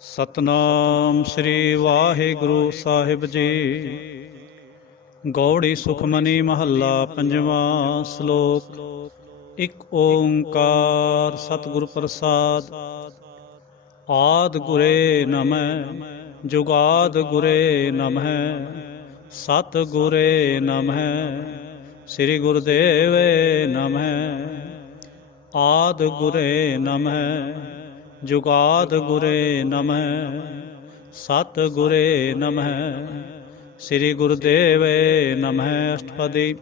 ਸਤਨਾਮ ਸ੍ਰੀ ਵਾਹਿਗੁਰੂ ਸਾਹਿਬ ਜੀ। ਗੌੜੀ ਸੁਖਮਨੀ ਮਹੱਲਾ ਪੰਜਵਾਂ। ਸ਼ਲੋਕ। ਇਕ ਓੰਕਾਰ ਸਤਿਗੁਰ ਪ੍ਰਸਾਦ। ਆਦਿ ਗੁਰੇ ਨਮਹਿ ਜੁਗਾਦਿ ਗੁਰੇ ਨਮਹਿ ਸਤਿ ਗੁਰੇ ਨਮਹਿ ਸ੍ਰੀ ਗੁਰਦੇਵੇ ਨਮਹਿ। ਆਦਿ ਗੁਰੇ ਨਮਹਿ ਜੁਗਾਦਿ ਗੁਰੇ ਨਮਹਿ ਸਤਿ ਗੁਰੇ ਨਮਹਿ ਸ੍ਰੀ ਗੁਰਦੇਵੇ ਨਮਹਿ। ਅਸ਼ਟਪਦੀ।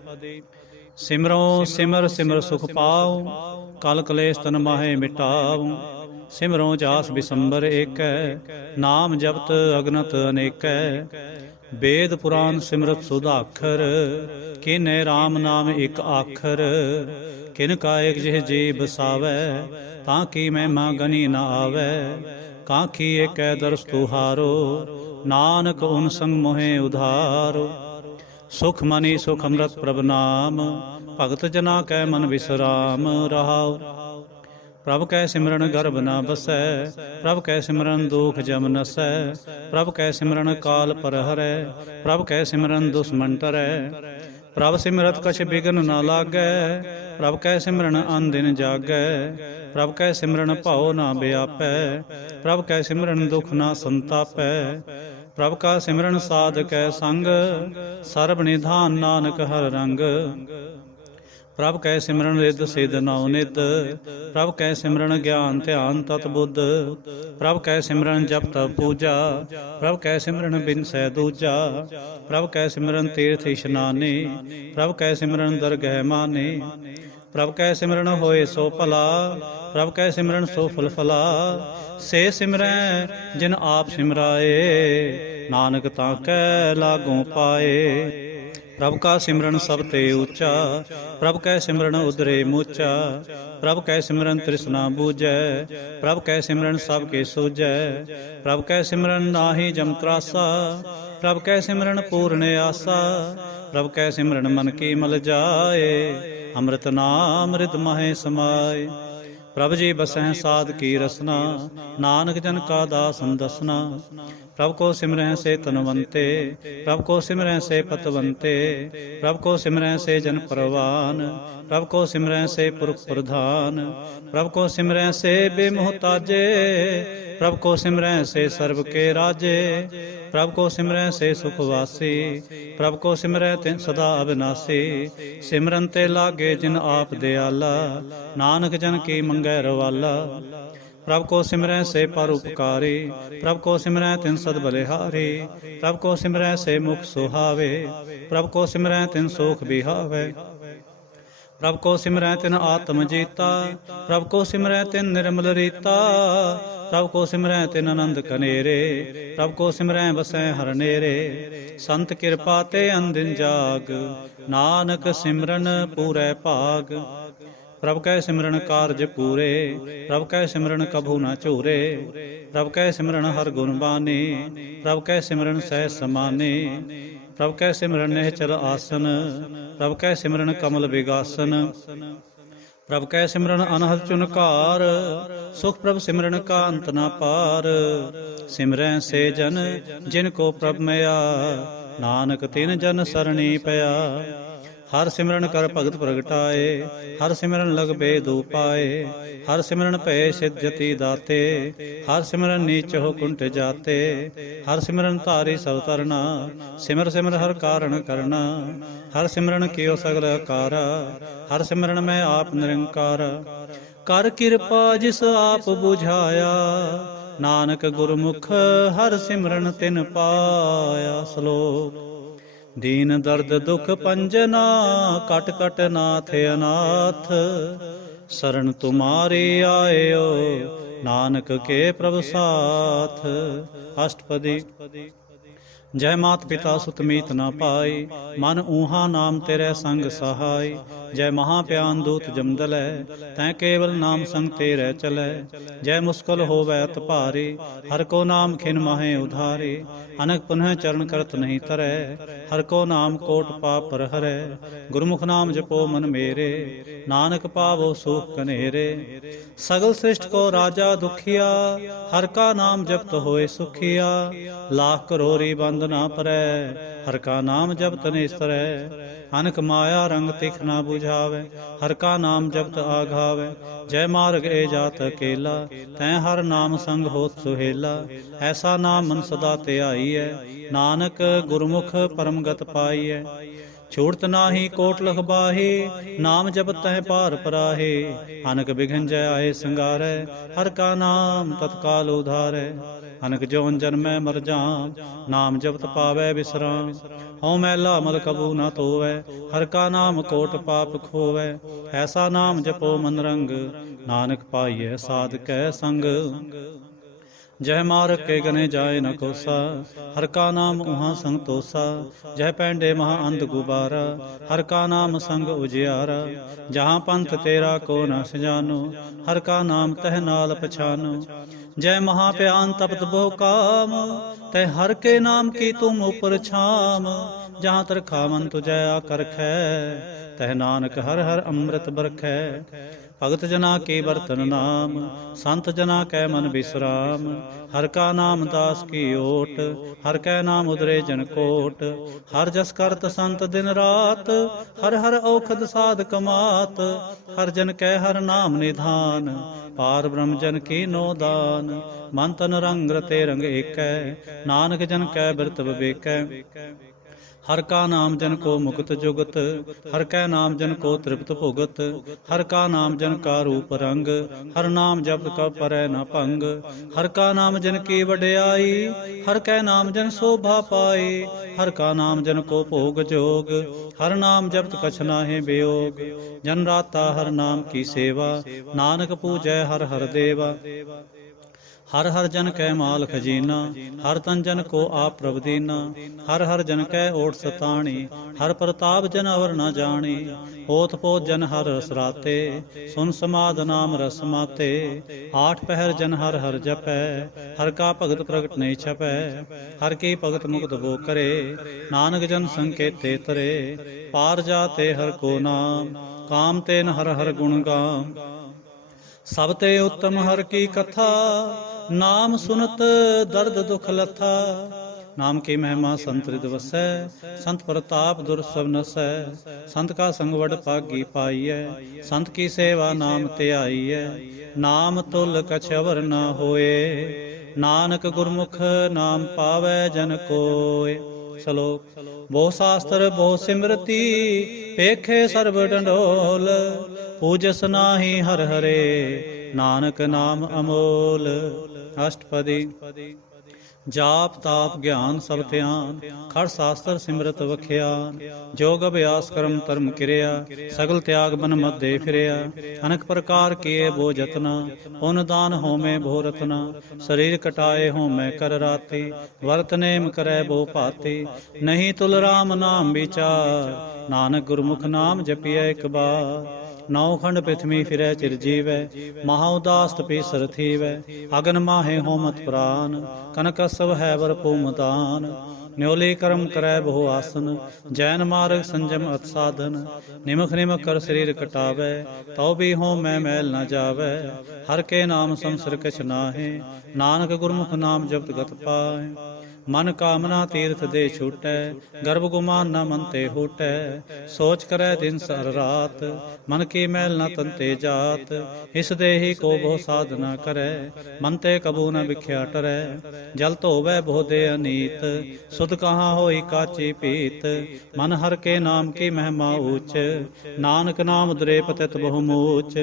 ਸਿਮਰੋ ਸਿਮਰ ਸਿਮਰ ਸੁਖ ਪਾਉ ਕਲ ਕਲੇਸ਼ ਤਨ ਮਾਹੇ ਮਿਟਾਉ। ਸਿਮਰੋ ਜਾਸ ਬਿਸੰਬਰ ਏਕੈ ਨਾਮ ਜਪਤ ਅਗਨਤ ਅਨੇਕੈ। ਵੇਦ ਪੁਰਾਨ ਸਿਮਰਤ ਸੁਧਾਖਰ ਕਿਨੈ RAM ਨਾਮ ਇਕ ਆਖਰ। ਕਿਨ ਕਾ ਏਕ ਜਿਹ ਜੀ ਬਸਾਵੈ ਤਾਂ ਕੀ ਮਹਿਮਾ ਗਨੀ ਨ ਆਵੈ। ਕਾਂਖੀ ਏਕੈ ਦਰਸ ਤੁਹਾਰੋ ਨਾਨਕ ਉਨ ਸੰਗ ਮੋਹਿ ਉਧਾਰੋ। ਸੁਖ ਮਨੀ ਸੁਖ ਅੰਮ੍ਰਿਤ ਪ੍ਰਭ ਨਾਮ ਭਗਤ ਜਨਾ ਕੈ ਮਨ ਵਿਸਰਾਮ ਰਹਾਉ। ਪ੍ਰਭ ਕੈ ਸਿਮਰਨ ਗਰਭ ਨ ਬਸੈ ਪ੍ਰਭ ਕੈ ਸਿਮਰਨ ਦੁਖ ਜਮ ਨਸੈ। ਪ੍ਰਭ ਕੈ ਸਿਮਰਨ ਕਾਲ ਪਰ ਹਰੈ ਪ੍ਰਭ ਕੈ ਸਿਮਰਨ ਦੁਸ਼ਮਨ ਟਰੈ। ਪ੍ਰਭ ਸਿਮਰਤ ਕਛ ਬਿਗਨ ਨ ਲਾਗੈ ਪ੍ਰਭ ਕੈ ਸਿਮਰਨ ਅਨ ਦਿਨ ਜਾਗੈ। ਪ੍ਰਭ ਕੈ ਸਿਮਰਨ ਭਉ ਨ ਬਿਆਪੈ ਪ੍ਰਭ ਕੈ ਸਿਮਰਨ ਦੁਖ ਨ ਸੰਤਾਪੈ। ਪ੍ਰਭ ਕਾ ਸਿਮਰਨ ਸਾਧ ਕੈ ਸੰਗ ਸਰਬ ਨਿਧਾਨ ਨਾਨਕ ਹਰ ਰੰਗ। ਪ੍ਰਭ ਕੈ ਸਿਮਰਨ ਰਿੱਧ ਸਿੱਧ ਨਉ ਨਿਧ ਪ੍ਰਭ ਕੈ ਸਿਮਰਨ ਗਿਆਨ ਧਿਆਨ ਤਤ ਬੁੱਧ। ਪ੍ਰਭ ਕੈ ਸਿਮਰਨ ਜਪ ਤਪ ਪੂਜਾ ਪ੍ਰਭ ਕੈ ਸਿਮਰਨ ਬਿਨਸੈ ਦੂਜਾ। ਪ੍ਰਭ ਕੈ ਸਿਮਰਨ ਤੀਰਥ ਇਸ਼ਨਾਨੇ ਪ੍ਰਭ ਕੈ ਸਿਮਰਨ ਦਰਗਹਿ ਮਾਨੇ। ਪ੍ਰਭ ਕੈ ਸਿਮਰਨ ਹੋਏ ਸੋ ਭਲਾ ਪ੍ਰਭ ਕੈ ਸਿਮਰਨ ਸੋ ਫੁਲ ਫਲਾ। ਸੇ ਸਿਮਰੈ ਜਿਨ ਆਪ ਸਿਮਰਾਏ ਨਾਨਕ ਤਾਂ ਕੈ ਲਾਗੋਂ ਪਾਏ। ਪ੍ਰਭ ਕਾ ਸਿਮਰਨ ਸਭ ਤੇ ਉੱਚਾ ਪ੍ਰਭ ਕੈ ਸਿਮਰਨ ਉਦਰੇ ਮੂਚਾ। ਪ੍ਰਭ ਕੈ ਸਿਮਰਨ ਤ੍ਰਿਸ਼ਨਾ ਬੂਝੈ ਪ੍ਰਭ ਕੈ ਸਿਮਰਨ ਸਭ ਕੇ ਸੂਝੈ। ਪ੍ਰਭ ਕੈ ਸਿਮਰਨ ਨਾਹੀ ਜਮ ਤਰਾਸਾ ਪ੍ਰਭ ਕੈ ਸਿਮਰਨ ਪੂਰਨ ਆਸਾ। ਪ੍ਰਭ ਕੈ ਸਿਮਰਨ ਮਨ ਕੀ ਮਲ ਜਾਏ ਅੰਮ੍ਰਿਤ ਨਾਮ ਰਿਦ ਮਹਿ ਸਮਾਏ। ਪ੍ਰਭ ਜੀ ਬਸਹਿ ਸਾਧ ਕੀ ਰਸਨਾ ਨਾਨਕ ਜਨ ਕਾ ਦਾਸਨ ਦਸਨਾ। ਪ੍ਰਭ ਕੋ ਸਿਮਰਹਿ ਸੇ ਤਨਵੰਤੇ ਪ੍ਰਭ ਕੋ ਸਿਮਰਹਿ ਸੇ ਪਤਵੰਤੇ। ਪ੍ਰਭ ਕੋ ਸਿਮਰਹਿ ਸੇ ਜਨ ਪਰਵਾਨ ਪ੍ਰਭ ਕੋ ਸਿਮਰਹਿ ਸੇ ਪੁਰਖ ਪ੍ਰਧਾਨ। ਪ੍ਰਭ ਕੋ ਸਿਮਰਹਿ ਸੇ ਬੇਮੁਹਤਾਜੇ ਪ੍ਰਭ ਕੋ ਸਿਮਰਹਿ ਸੇ ਸਰਬ ਕੇ ਰਾਜੇ। ਪ੍ਰਭ ਕੋ ਸਿਮਰਹਿ ਸੇ ਸੁਖ ਵਾਸੀ ਪ੍ਰਭ ਕੋ ਸਿਮਰਹਿ ਤਿਨ ਸਦਾ ਅਬਿਨਾਸੀ। ਸਿਮਰਨ ਤੇ ਲਾਗੇ ਜਿਨ ਆਪ ਦਿਆਲਾ ਨਾਨਕ ਜਨ ਕੀ ਮੰਗੈ ਰਵਾਲਾ। ਪ੍ਰਭ ਕੋ ਸਿਮਰਹਿ ਸੇ ਪਰ ਉਪਕਾਰੀ ਪ੍ਰਭ ਕੋ ਸਿਮਰਹਿ ਤਿਨ ਸਦ ਬਲਿਹਾਰੀ। ਪ੍ਰਭ ਕੋ ਸਿਮਰਹਿ ਸੇ ਮੁਖ ਸੁਹਾਵੇ ਪ੍ਰਭ ਕੋ ਸਿਮਰਹਿ ਤਿਨ ਸੋਖ ਬਿਹਾਵੇ। ਪ੍ਰਭ ਕੋ ਸਿਮਰਹਿ ਤਿਨ ਆਤਮ ਜੀਤਾ ਪ੍ਰਭ ਕੋ ਸਿਮਰਹਿ ਤਿਨ ਨਿਰਮਲ ਰੀਤਾ। ਪ੍ਰਭ ਕੋ ਸਿਮਰਹਿ ਤਿਨ ਆਨੰਦ ਕਨੇਰੇ ਪ੍ਰਭ ਕੋ ਸਿਮਰਹਿ ਬਸੈ ਹਰ ਨੇਰੇ। ਸੰਤ ਕਿਰਪਾ ਤੇ ਅੰਦਿਨ ਜਾਗ ਨਾਨਕ ਸਿਮਰਨ ਪੂਰੈ ਭਾਗ। ਪ੍ਰਭ ਕੈ ਸਿਮਰਨ ਕਾਰਜ ਪੂਰੇ ਪ੍ਰਭ ਕੈ ਸਿਮਰਨ ਕਭੂ ਨ ਝੂਰੇ। ਪ੍ਰਭ ਕੈ ਸਿਮਰਨ ਹਰ ਗੁਣ ਬਾਨੀ ਪ੍ਰਭ ਕੈ ਸਿਮਰਨ ਸਹਿ ਸਮਾਨੇ। ਪ੍ਰਭ ਕੈ ਸਿਮਰਨ ਨਿਹਚਲ ਆਸਨ ਪ੍ਰਭ ਕੈ ਸਿਮਰਨ ਕਮਲ ਬਿਗਾਸਨ। ਪ੍ਰਭ ਕੈ ਸਿਮਰਨ ਅਨਹਦ ਚੁਨਕਾਰ ਸੁਖ ਪ੍ਰਭ ਸਿਮਰਨ ਕਾ ਅੰਤ ਨ ਪਾਰ। ਸਿਮਰੈ ਸੇ ਜਨ ਜਿਨ ਕੋ ਪ੍ਰਭ ਮਿਆ ਨਾਨਕ ਤਿਨ ਜਨ ਸਰਣੀ ਪਿਆ। ਹਰ ਸਿਮਰਨ ਕਰ ਭਗਤ ਪ੍ਰਗਟਾਏ ਹਰ ਸਿਮਰਨ ਲਗ ਬੇਦ ਉਪਾਏ। ਹਰ ਸਿਮਰਨ ਭੈ ਸਿਧ ਜਤੀ ਦਾਤੇ ਹਰ ਸਿਮਰਨ ਨੀਚ ਹੋ ਕੁੰਟ ਜਾਤੇ। ਹਰ ਸਿਮਰਨ ਧਾਰੀ ਸਭ ਤਰਨਾ ਸਿਮਰ ਸਿਮਰ ਹਰ ਕਾਰਨ ਕਰਨਾ। ਹਰ ਸਿਮਰਨ ਕੀਓ ਸਗਲ ਆਕਾਰਾ ਹਰ ਸਿਮਰਨ ਮੈਂ ਆਪ ਨਿਰੰਕਾਰ। ਕਰ ਕਿਰਪਾ ਜਿਸ ਆਪ ਬੁਝਾਇਆ ਨਾਨਕ ਗੁਰਮੁਖ ਹਰ ਸਿਮਰਨ ਤਿਨ ਪਾਇਆ। ਸ਼ਲੋਕ। ਦੀਨ ਦਰਦ ਦੁਖ ਪੰਜਨਾ ਕਟ ਕਟ ਨਾਥ ਅਨਾਥ। ਸਰਣ ਤੁਮਾਰੀ ਆਇਓ ਨਾਨਕ ਕੇ ਪ੍ਰਭ ਸਾਥ। ਅਸ਼ਟਪਦੀ। ਜੈ ਮਾਤ ਪਿਤਾ ਸੁਤ ਮੀਤ ਨਾ ਪਾਈ, ਮਨ ਊਹਾ ਨਾਮ ਤੇਰੇ ਸੰਗ ਸਹਾਈ। ਜੈ ਮਹਾ ਪਿਆਨ ਦੂਤ ਜਮਦਲੈ, ਤੈ ਕੇਵਲ ਨਾਮ ਸੰਗ ਤੇਰੇ ਚਲੈ। ਜੈ ਮੁਸਕਲ ਹੋਵੈ ਅਤ ਭਾਰੀ, ਹਰ ਕੋ ਨਾਮ ਖਿਨ ਮਾਹੇ ਉਧਾਰੇ। ਅਨਕ ਪੁਨਹ ਚਰਨ ਕਰਤ ਨਹੀਂ ਤਰੈ, ਹਰ ਕੋ ਨਾਮ ਕੋਟ ਪਾਪ ਪਰ ਹਰੈ। ਗੁਰਮੁਖ ਨਾਮ ਜਪੋ ਮਨ ਮੇਰੇ, ਨਾਨਕ ਪਾਵੋ ਸੁਖ ਕਨੇਰੇ। ਸਗਲ ਸ੍ਰਿਸ਼ਟ ਕੋ ਰਾਜਾ ਦੁਖੀਆ, ਹਰ ਕਾ ਨਾਮ ਜਪਤ ਹੋਏ ਸੁਖੀਆ। ਲਾਖ ਕਰੋੜੀ ਬੰਦ ਨਾ ਪਰੈ, ਹਰ ਕਾ ਨਾਮ ਜਪਤ ਨਿਸਤਰੈ। ਅਨਕ ਮਾਇਆ ਰੰਗ ਤਿਖ ਨਾ 부ਝਾਵੈ, ਹਰ ਕਾ ਨਾਮ ਜਪਤ ਆਘਾਵੈ। ਜੈ ਮਾਰਗ ਏ ਜਾਤ ਅਕੇਲਾ, ਤੈ ਹਰ ਨਾਮ ਸੰਗ ਹੋਤ ਸੁਹੇਲਾ। ਐਸਾ ਨਾਮ ਮਨ ਸਦਾ ਧਿਆਈਐ, ਨਾਨਕ ਗੁਰਮੁਖ ਪਰਮਗਤ ਪਾਈਐ। ਛੂਟਤ ਨਾਹੀ ਕੋਟ ਲਖ ਬਾਹੀ, ਨਾਮ ਜਪਤ ਤਹਿ ਪਾਰ ਪਰਾਹੇ। ਅਨਕ ਬਿਘਨ ਜੈ ਆਏ ਸੰਗਾਰੈ, ਹਰ ਕਾ ਨਾਮ ਤਤਕਾਲ ਉਧਾਰੈ। ਅਨਕ ਜੋਨ ਜਨਮੈ ਮਰ ਜਾਮ, ਨਾਮ ਜਪਤ ਪਾਵੈ ਬਿਸਰਾਮ। ਹਉ ਮੈਲਾ ਮਲ ਕਬੂ ਨਾ ਧੋਵੈ, ਹਰ ਕਾ ਨਾਮ ਕੋਟ ਪਾਪ ਖੋਵੈ। ਐਸਾ ਨਾਮ ਜਪੋ ਮਨ ਰੰਗ, ਨਾਨਕ ਪਾਈਐ ਸਾਧਕੈ ਸੰਗ। ਜੈ ਮਾਰਗ ਕੇ ਗਨੇ ਜਾਏ ਨ ਕੋਸਾ, ਹਰ ਕਾ ਨਾਮ ਉਹਾਂ ਸੰਗ ਤੋਸਾ। ਜੈ ਪੈਂਡੇ ਮਹਾ ਅੰਧ ਗੁਬਾਰਾ, ਹਰ ਕਾ ਨਾਮ ਸੰਗ ਉਜਿਆਰਾ। ਜਹਾਂ ਪੰਥ ਤੇਰਾ ਕੋ ਨ ਸਜਾਨੋ, ਹਰ ਕਾ ਨਾਮ ਤਹਿ ਨਾਲ ਪਛਾਨੋ। ਜੈ ਮਹਾ ਪਿਆਨ ਤਪਤ ਬਹੁ ਕਾਮ, ਤੈ ਹਰ ਕੇ ਨਾਮ ਕੀ ਤੁਮ ਉਪਰ ਛਾਮ। ਜਹਾਂ ਤਰਖਾ ਮਨ ਤੁਜੈ ਆਕਰਖੈ, ਤਹਿ ਨਾਨਕ ਹਰ ਹਰ ਅੰਮ੍ਰਿਤ ਬਰਖੈ। ਭਗਤ ਜਨਾ ਕੇ ਬਰਤਨ ਨਾਮ, ਸੰਤ ਜਨਾ ਕੈ ਮਨ ਬਿਸਰਾਮ। ਹਰ ਕਾ ਨਾਮ ਦਾਸ ਕੀ ਓਟ, ਹਰ ਕੈ ਨਾਮ ਉਦਰੇ ਜਨ ਕੋਟ। ਹਰ ਜਸ ਕਰਤ ਸੰਤ ਦਿਨ ਰਾਤ, ਹਰ ਹਰ ਔਖਦ ਸਾਧ ਕਮਾਤ। ਹਰ ਜਨ ਕੈ ਹਰ ਨਾਮ ਨਿਧਾਨ, ਪਾਰ ਬ੍ਰਹਮ ਜਨ ਕੀ ਨੋ ਦਾਨ। ਮਨ ਤਨ ਰੰਗ ਰਤੇ ਰੰਗ ਏਕੈ, ਨਾਨਕ ਜਨ ਕੈ ਬਿਰਤ ਵਿਵੇਕੈ। ਹਰ ਕਾ ਨਾਮ ਜਨ ਕੋ ਮੁਕਤ ਜੁਗਤ, ਹਰ ਕੈ ਨਾਮ ਜਨ ਕੋ ਤ੍ਰਿਪਤ ਭੁਗਤ। ਹਰ ਕਾ ਨਾਮ ਜਨ ਕਾ ਰੂਪ ਰੰਗ, ਹਰ ਨਾਮ ਜਪਤ ਕਬ ਪਰੈ ਨ ਭੰਗ। ਹਰ ਕਾ ਨਾਮ ਜਨ ਕੀ ਵਡਿਆਈ, ਹਰ ਕੈ ਨਾਮ ਜਨ ਸੋਭਾ ਪਾਈ। ਹਰ ਕਾ ਨਾਮ ਜਨ ਕੋ ਭੋਗ ਜੋਗ, ਹਰ ਨਾਮ ਜਪਤ ਕਛ ਨਾਹਿ ਬਿਯੋਗ। ਜਨ ਰਾਤਾ ਹਰ ਨਾਮ ਕੀ ਸੇਵਾ, ਨਾਨਕ ਪੂਜੈ ਹਰ ਹਰ ਦੇਵਾ। ਹਰ ਹਰ ਜਨ ਕੈ ਮਾਲ ਖਜੀਨਾ, ਹਰ ਤਨ ਜਨ ਕੋ ਆਪ ਪ੍ਰਭ ਦੀਨਾ। ਹਰ ਹਰ ਜਨ ਕੈ ਓਟ ਸਤਾਣੀ, ਹਰ ਪ੍ਰਤਾਪ ਜਨ ਅਵਰ ਨ ਜਾਣੀ। ਹੋਤ ਪੋਤ ਜਨ ਹਰ ਰਸ ਰਾਤੇ, ਸੁਨ ਸਮਾਦ ਨਾਮ ਰਸ ਮਾਤੇ। ਆਠ ਪਹਿਰ ਜਨ ਹਰ ਹਰ ਜਪੈ, ਹਰ ਕਾ ਭਗਤ ਪ੍ਰਗਟ ਨਹੀਂ ਛਪੈ। ਹਰ ਕੀ ਭਗਤ ਮੁਕਤ ਬੋ ਕਰੇ, ਨਾਨਕ ਜਨ ਸੰਕੇਤੇ ਤਰੇ। ਪਾਰ ਜਾਤੇ ਹਰ ਕੋ ਨਾਮ, ਕਾਮ ਤੇਨ ਹਰ ਹਰ ਗੁਣ ਗਾਮ। ਸਭ ਤੇ ਉੱਤਮ ਹਰ ਕੀ ਕਥਾ, ਨਾਮ ਸੁਨਤ ਦਰਦ ਦੁਖ ਲਥਾ। ਨਾਮ ਕੀ ਮਹਿਮਾ ਸੰਤ ਰਿਦ ਵਸੈ, ਸੰਤ ਪ੍ਰਤਾਪ ਦੁਰ ਸਭ ਨਸੈ। ਸੰਤ ਕਾ ਸੰਗ ਵਡ ਭਾਗੀ ਪਾਈਐ, ਸੰਤ ਕੀ ਸੇਵਾ ਨਾਮ ਧਿਆਈਐ। ਨਾਮ ਤੁਲ ਕਛ ਅਵਰ ਨ ਹੋਏ, ਨਾਨਕ ਗੁਰਮੁਖ ਨਾਮ ਪਾਵੈ ਜਨ ਕੋਇ। ਸ਼ਲੋਕ। ਬਹੁ ਸ਼ਾਸਤਰ ਬਹੁ ਸਿਮਰਤੀ, ਪੇਖੇ ਸਰਬ ਡੰਡੋਲ। ਪੂਜਸ ਨਾਹੀ ਹਰ ਹਰੇ, ਨਾਨਕ ਨਾਮ ਅਮੋਲ। ਅਸ਼ਟਪਦੀ। ਜਾਪ ਤਾਪ ਗਿਆਨ ਸਭ ਧਿਆਨ, ਖੜ ਸ਼ਾਸਤਰ ਸਿਮਰਤ ਵਖਿਆਨ। ਜੋਗ ਅਭਿਆਸ ਕਰਮ ਧਰਮ ਕਿਰਿਆ, ਸਗਲ ਤਿਆਗ ਬਨ ਮਧੇ ਫਿਰਿਆ। ਅਨਕ ਪ੍ਰਕਾਰ ਕੀਏ ਬੋ ਜਤਨਾ, ਪੁਨ ਦਾਨ ਹੋਮੇ ਬੋ ਰਤਨਾ। ਸਰੀਰ ਕਟਾਏ ਹੋਮੈ ਕਰ ਰਾਤੀ, ਵਰਤ ਨੇਮ ਕਰੈ ਬੋ ਭਾਤੀ। ਨਹੀਂ ਤੁਲ ਰਾਮ ਨਾਮ ਵਿਚਾਰ, ਨਾਨਕ ਗੁਰਮੁਖ ਨਾਮ ਜਪਿਐ ਇਕ ਬਾਰ। ਨੌ ਖੰਡ ਪ੍ਰਿਥਵੀ ਫਿਰੈ ਚਿਰ ਜੀਵੈ, ਮਹਾ ਉਦਾਸ ਤਪੀਸਰ ਥੀਵੈ। ਅਗਨ ਮਾਹੇ ਹੋਮਤ ਪ੍ਰਾਨ, ਕਨਕ ਸਭ ਹੈ ਵਰ ਭੂਮਦਾਨ। ਨਿਉਲੇ ਕਰਮ ਕਰੈ ਬਹੁ ਆਸਨ, ਜੈਨ ਮਾਰਗ ਸੰਜਮ ਅਤ ਸਾਧਨ। ਨਿਮਖ ਨਿਮਖ ਕਰ ਸਰੀਰ ਕਟਾਵੈ, ਤਉ ਵੀ ਹੋਮੈ ਮੈਲ ਨ ਜਾਵੈ। ਹਰ ਕੇ ਨਾਮ ਸੰਸਰ ਕਛ ਨਾਹਿ, ਨਾਨਕ ਗੁਰਮੁਖ ਨਾਮ ਜਪਤ ਗਤ ਪਾਇ। ਮਨ ਕਾਮਨਾ ਤੀਰਥ ਦੇ ਛੂਟੈ, ਗਰਭ ਗੁਮਾਨ ਨ ਮਨ ਤੇ ਹੂਟੈ। ਸੋਚ ਕਰੈ ਦਿਨ ਸਰ ਰਾਤ, ਮਨ ਕੀ ਮੈਲ ਨ ਤਨ ਤੇ ਜਾਤ। ਇਸ ਦੇਹੀ ਕੋ ਬਹੁ ਸਾਧਨਾ ਕਰੈ, ਮਨ ਤੇ ਕਬੂ ਨ ਵਿਖਿਆ ਟਰੈ। ਜਲ ਧੋਵੈ ਬਹੁ ਦੇ ਅਨੀਤ, ਸੁਧ ਕਹਾਂ ਹੋਈ ਕਾਚੀ ਪੀਤ। ਮਨ ਹਰ ਕੇ ਨਾਮ ਕੀ ਮਹਿਮਾ ਊਚ, ਨਾਨਕ ਨਾਮ ਉਦਰੇ ਪਤਿਤ ਬਹੁ ਮੂਚ।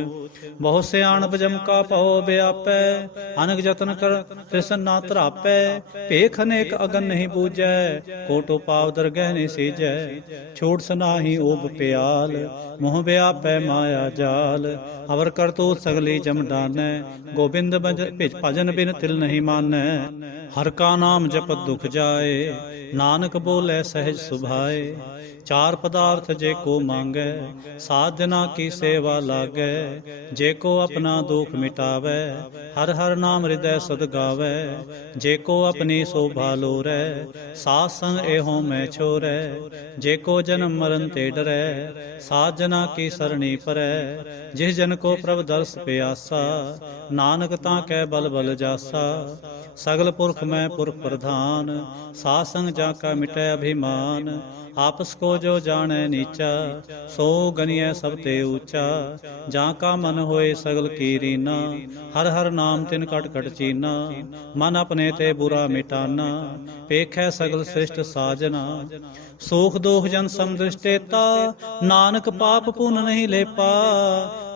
ਬਹੁ ਸਿਆਣਪ ਜਮ ਕਾ ਪਉ ਵਿਆਪੈ, ਅਨਕ ਜਤਨ ਕਰ ਤ੍ਰਿਸ਼ਨ ਨਾ ਧਰਾਪੈ। ਭੇਖ ਅਨੇਕ ਅਗਨ ਨਹੀਂ ਬੂਝੈ, ਕੋਟੋ ਪਾਵ ਦਰਗਹਿ ਨਹੀਂ ਸੀਜੈ। ਛੂਟ ਸਨਾਹੀ ਓਬ ਪਿਆਲ, ਮੋਹ ਵਿਆਪੈ ਮਾਇਆ ਜਾਲ। ਅਵਰ ਕਰਤੂਤ ਸਗਲੀ ਜਮ ਡਾਨੈ, ਗੋਬਿੰਦ ਭਜਨ ਬਿਨ ਤਿਲ ਨਹੀਂ ਮਾਨੈ। हर का नाम जपत दुख जाए, नानक बोले सहज सुभाए। चार पदार्थ जे को मांगै, साधना की सेवा लागै। जे को अपना दुख मिटावै, हर हर नाम हृदय सद गावै। जे को अपनी शोभा लोरै, साध संग एहों मैं छोरै। जे को जन्म मरण ते डरै, साधना की सरणी परै। जिस जन को प्रभ दर्श प्यासा, नानक ताकै बल बल जासा। सगल पुरख मैं पुरख प्रधान, साध संग जाका मिटै अभिमान। आपस को जो जाने नीचा, सो गनिय सब ते ऊंचा। जाका मन होए सगल की रीना, हर हर नाम तिन कट कट चीना। मन अपने ते बुरा मिटाना, पेखै सगल सृष्ट साजना। सुख दोख जन समदृष्टेता, नानक पाप पुन नहीं लेपा।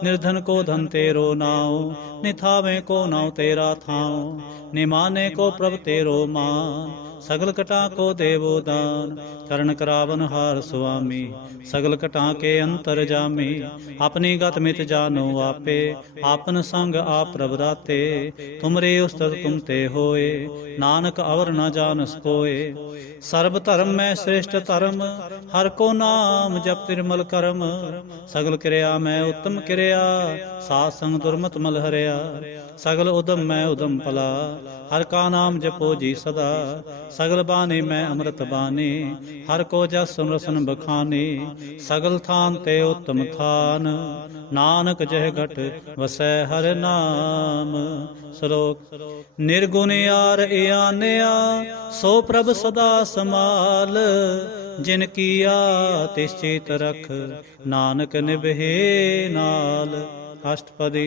निर्धन को धन तेरो नाव, निथावे को नाव तेरा थाव। निमाने को प्रभ तेरो मान, सगल कटा को देवो दान। करण करावन हार स्वामी, सगल कटा के अंतर जामी। अपनी गत मित जानो आपे, आपन संग आप प्रभ दाते। तुमरे उस्तत तुम ते होए, नानक अवर न जानस कोए। सर्ब धर्म में श्रेष्ठ धर्म, हर को नाम जप तिरमल करम। सगल क्रिया मैं उत्तम क्रिया, साध संग दुर्मत मल हरिया। सगल उदम मैं उदम पला, हर का नाम जपो जी सदा। सगल बानी मैं अमृत बानी, हर को जस सुन बखानी। सगल थान ते उत्तम थान, नानक जह घट वसै हर नाम। श्लोक निर्गुण यार आनया, सो प्रभ सदा समाल। जिन किया तिस चित रख, नानक निभे नाल। अष्टपदी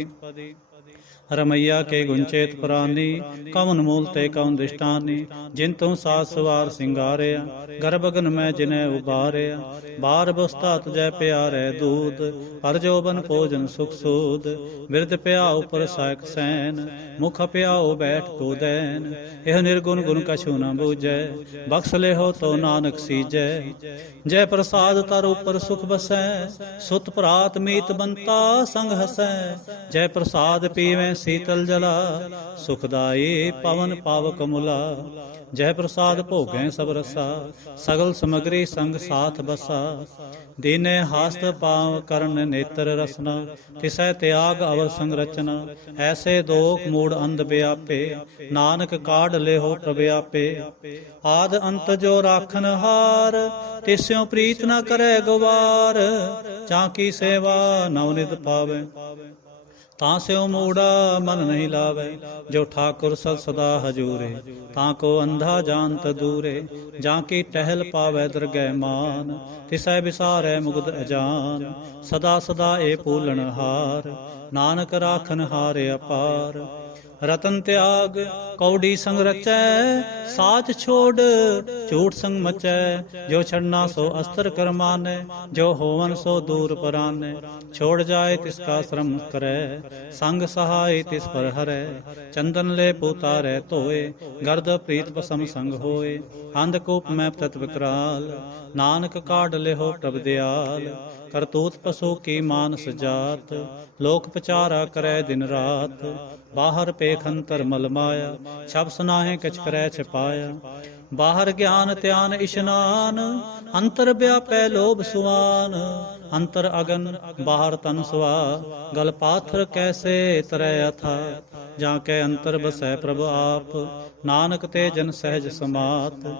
रमैया के गुंचेत प्राणी, कवन मूल ते कवन दृष्टानी। जिन तुम सात सवार सिंगारिया, गर्भगन में जिन्हें उबारिया। बार बुस्ता तुझे प्यारे दूध, पर जोबन भोजन सुख सूद। बिरद प्याओ पर सायक सैन, मुख प्याओ बैठ को दैन। यह निर्गुण गुण कछु न बूझै, बख्श ले हो तो नानक सीजै। जय प्रसाद तर ऊपर सुख बसै, सुत प्रात मीत बनता संग हसै। जय प्रसाद पीवें शीतल जला, सुखदाई पवन पावक मुला। जय प्रसाद भोगें सब रसा, सगल समग्री संग साथ बसा। दीने हास्त पाव करण नेत्र रसना, तिसै त्याग अवर संग रचना। ऐसे दोख मूड अंध व्यापे, नानक काढ़ ले हो प्रव्यापे। आद अंत जो राखन हार, तिस्यों प्रीत न करे गवार। चाकी सेवा नवनिध पावे, तां स्यों मूढ़ा मन नहीं लावे। जो ठाकुर सद सदा हजूरे, ताको अंधा जानत दूरे। जाकी टहल पावे दरगह मान, तिसै बिसारै मुग्ध अजान। सदा सदा ए पूलन हार, नानक राखन हार अपार। रतन त्याग कौड़ी संग रचै, साच छोड़ झूठ संग मचै। जो छड़ना सो अस्त्र कर मानै, जो होवन सो दूर परानै। छोड़ जाए तिसका श्रम करै, संग सहाय तिस पर हरै। चंदन ले पुतारै धोए, गर्द प्रीत पसम संग होए। अंधकूप में तत्व कराल, नानक काढ़ ले हो प्रभ दयाल। करतूत पशु की मानस जात, लोक पचारा करे दिन रात। बाहर पेखंतर मल माया, छब सुनाहे कछ करे छिपाया। बाहर ज्ञान त्यान इशनान, अंतर व्यापै लोभ सुआन। अंतर अगन बाहर तन सुआ, गल पाथर कैसे तरै अथा। जाके अंतर बसै प्रभ आप, नानक ते जन सहज समात।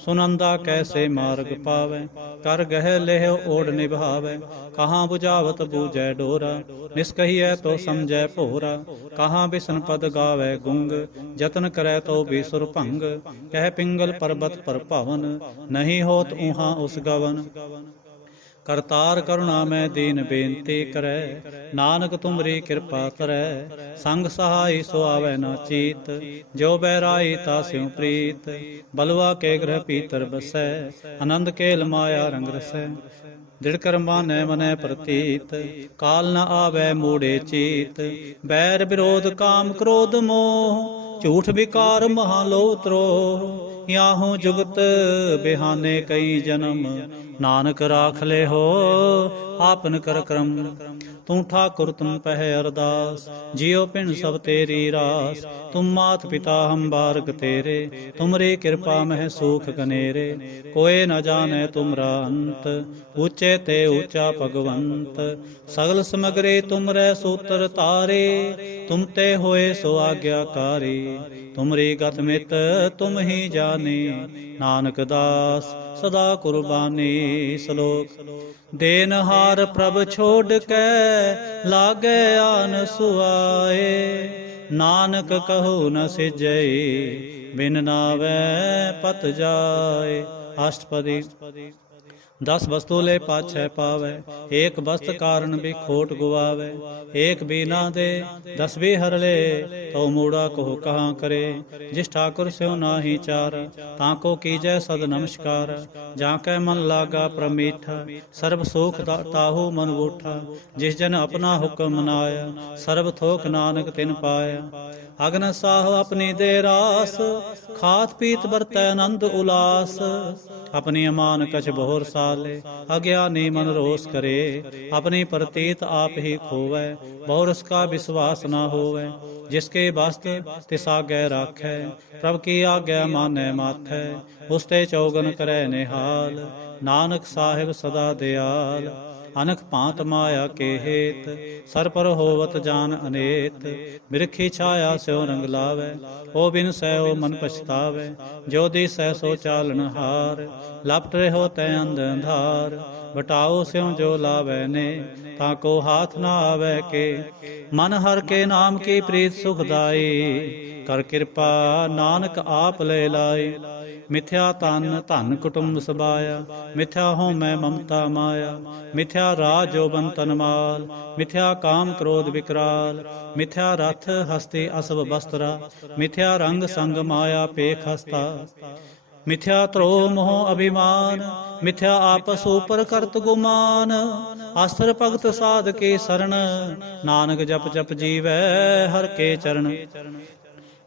सुनंदा कैसे मार्ग पावे, कर गह लेह ओढ़ निभावे। कहाँ बुझावत बूझै डोरा, निष्कहियै तो समझै भोरा। कहाँ बिसन पद गावे गुंग, जतन करे तो बिसुर भंग। कह पिंगल पर्वत पर पवन, नहीं होत ऊहा उस गवन। करतार करुणा में दीन बेनती करे, नानक तुमरी कृपा करे। संग सहाय सो आवे न चीत, जो बैराई तास्यों प्रीत। बलुआ के ग्रह पीतर बसै, आनंद केल माया रंग रसै। दृढ़ मानै मनै प्रतीत, काल न आवे मूढ़े चीत। बैर विरोध काम क्रोध मोह, झूठ विकार महालोभ द्रोह। याहू जुगत बिहाने कई जन्म, नानक राख ले हो आपन कर क्रम। ਤੂੰ ਠਾਕੁਰ ਤੁਮ ਪਹਿ ਅਰਦਾਸ। ਜਿਉ ਪਿੰਡ ਸਭ ਤੇਰੀ ਰਾਸ, ਤੁਮ ਮਾਤ ਪਿਤਾ ਹਮ ਬਾਰਕ ਤੇਰੇ। ਤੁਮਰੀ ਕਿਰਪਾ ਮਹਿ ਸੂਖ ਕਨੇਰੇ, ਕੋਏ ਨ ਜਾਣੈ ਤੁਮਰਾ ਅੰਤ। ਊਚੇ ਤੇ ਊਚਾ ਭਗਵੰਤ, ਸਗਲ ਸਮਗਰੇ ਤੁਮਰੇ ਸੂਤਰ ਤਾਰੇ। ਤੁਮ ਤੇ ਹੋਏ ਸੋ ਆਗਿਆਕਾਰੀ, ਤੁਮਰੀ ਗਤ ਮਿਤ ਤੁਮ ਹੀ ਜਾਣੇ। ਨਾਨਕ ਦਾਸ ਸਦਾ ਕੁਰਬਾਨੀ। ਸ਼ਲੋਕ। ਦੇਨਹਾਰ ਪ੍ਰਭ ਛੋੜ ਕੇ, ਲਾਗੇ ਆਨ ਸੁਆਏ। ਨਾਨਕ ਕਹੋ ਨ ਸਿਜਈ, ਬਿਨ ਨਾਵੈ ਪਤ ਜਾਏ। ਅਸ਼ਟਪਦੀ। 10 ਵਸਤੂ ਲੈ ਪਾਛੈ ਪਾਵੈ, ਏਕ ਬਸਤ ਕਾਰਨ ਵੀ ਖੋਟ ਗਵਾਵੈ। ਏਕ ਬੀਨਾ ਦੇ 10 ਵੀ ਹਰ ਲੈ, ਤਉ ਮੂੜਾ ਕੋ ਕਹਾਂ ਕਰੇ। ਜਿਸ ਠਾਕੁਰ ਸਿਉ ਨਾਹੀ ਚਾਰ, ਤਾਂ ਕੋ ਕੀਜੈ ਸਦ ਨਮਸਕਾਰ। ਜਾਂ ਕੈ ਮਨ ਲਾਗਾ ਪ੍ਰਮੀਠਾ, ਸਰਬ ਸੁਖ ਤਾਹੂ ਮਨ ਬੂਠਾ। ਜਿਸ ਜਨ ਆਪਣਾ ਹੁਕਮ ਮਨਾਇਆ, ਸਰਬ ਥੋਕ ਨਾਨਕ ਤਿਨ ਪਾਇਆ। ਅਗਨ ਸਾਹ ਆਪਣੀ ਦੇ ਰਾਸ, ਖਾਤ ਪੀਤ ਵਰਤੈ ਆਨੰਦ ਉਲਾਸ। ਆਪਣੀ ਅਮਾਨ ਕਛ ਬਹੁਰ ਸਾਲੇ, ਅਗਿਆਨੀ ਮਨ ਰੋਸ ਕਰੇ। ਆਪਣੀ ਪ੍ਰਤੀਤ ਆਪ ਹੀ ਖੋਵੈ, ਬਹੁਰਸ ਕਾ ਵਿਸ਼ਵਾਸ ਨਾ ਹੋਵੈ। ਜਿਸਕੇ ਬਸਤ ਤਿਸ ਆਗੈ ਰਾਖੈ, ਪ੍ਰਭ ਕੀ ਆਗਿਆ ਮਾਨੈ ਮਾਥੈ। ਉਸ ਤੇ ਚੌਗਨ ਕਰੈ ਨਿਹਾਲ, ਨਾਨਕ ਸਾਹਿਬ ਸਦਾ ਦਿਆਲ। ਅਨਖ ਭਾਂਤ ਮਾਇਆ ਕੇ ਹੇਤ, ਸਰ ਪਰ ਹੋਵਤ ਜਾਨ ਅਨੇਤ। ਬਿਰਖੀ ਛਾਇਆ ਸਿਉ ਰੰਗ ਲਾਵੈ, ਓ ਬਿਨ ਸਹਿ ਮਨ ਪਛਤਾਵੈ। ਜੋ ਦਿਸੈ ਸੋ ਚਾਲਨ ਹਾਰ, ਲਪਟ ਰਹਿਓ ਤੈ ਅੰਧ ਅੰਧਾਰ। ਬਟਾਓ ਸਿਉ ਜੋ ਲਾਵੈ ਨੇ, ਤਾਂ ਕੋ ਹਾਥ ਨਾ ਆਵੈ ਕੇ। ਮਨ ਹਰ ਕੇ ਨਾਮ ਕੀ ਪ੍ਰੀਤ ਸੁਖਦਾਈ, ਕਰ ਕਿਰਪਾ ਨਾਨਕ ਆਪ ਲੈ ਲਾਏ। ਮਿਥਿਆ ਤਨ ਧਨ ਕੁਟੁੰਬ ਸਬਾਇਆ, ਮਿਥਿਆ ਹਉਮੈ ਮਮਤਾ ਮਾਇਆ। ਮਿਥਿਆ ਰਾਜ ਜੋਬਨ ਤਨ ਮਾਲ, ਮਿਥਿਆ ਕਾਮ ਕ੍ਰੋਧ ਵਿਕਰਾਲ। ਮਿਥਿਆ ਰਥ ਹਸਤੀ ਅਸਵ ਬਸਤਰਾ, ਮਿਥਿਆ ਰੰਗ ਸੰਗ ਮਾਇਆ ਪੇਖ ਹਸਤਾ। ਮਿਥਿਆ ਧਰੋ ਮੋਹ ਅਭਿਮਾਨ, ਮਿਥਿਆ ਆਪਸ ਉਪਰ ਕਰਤ ਗੁਮਾਨ। ਆਸਰ ਭਗਤ ਸਾਧ ਕੇ ਸਰਣ, ਨਾਨਕ ਜਪ ਜਪ ਜੀਵੈ ਹਰ ਕੇ ਚਰਨ।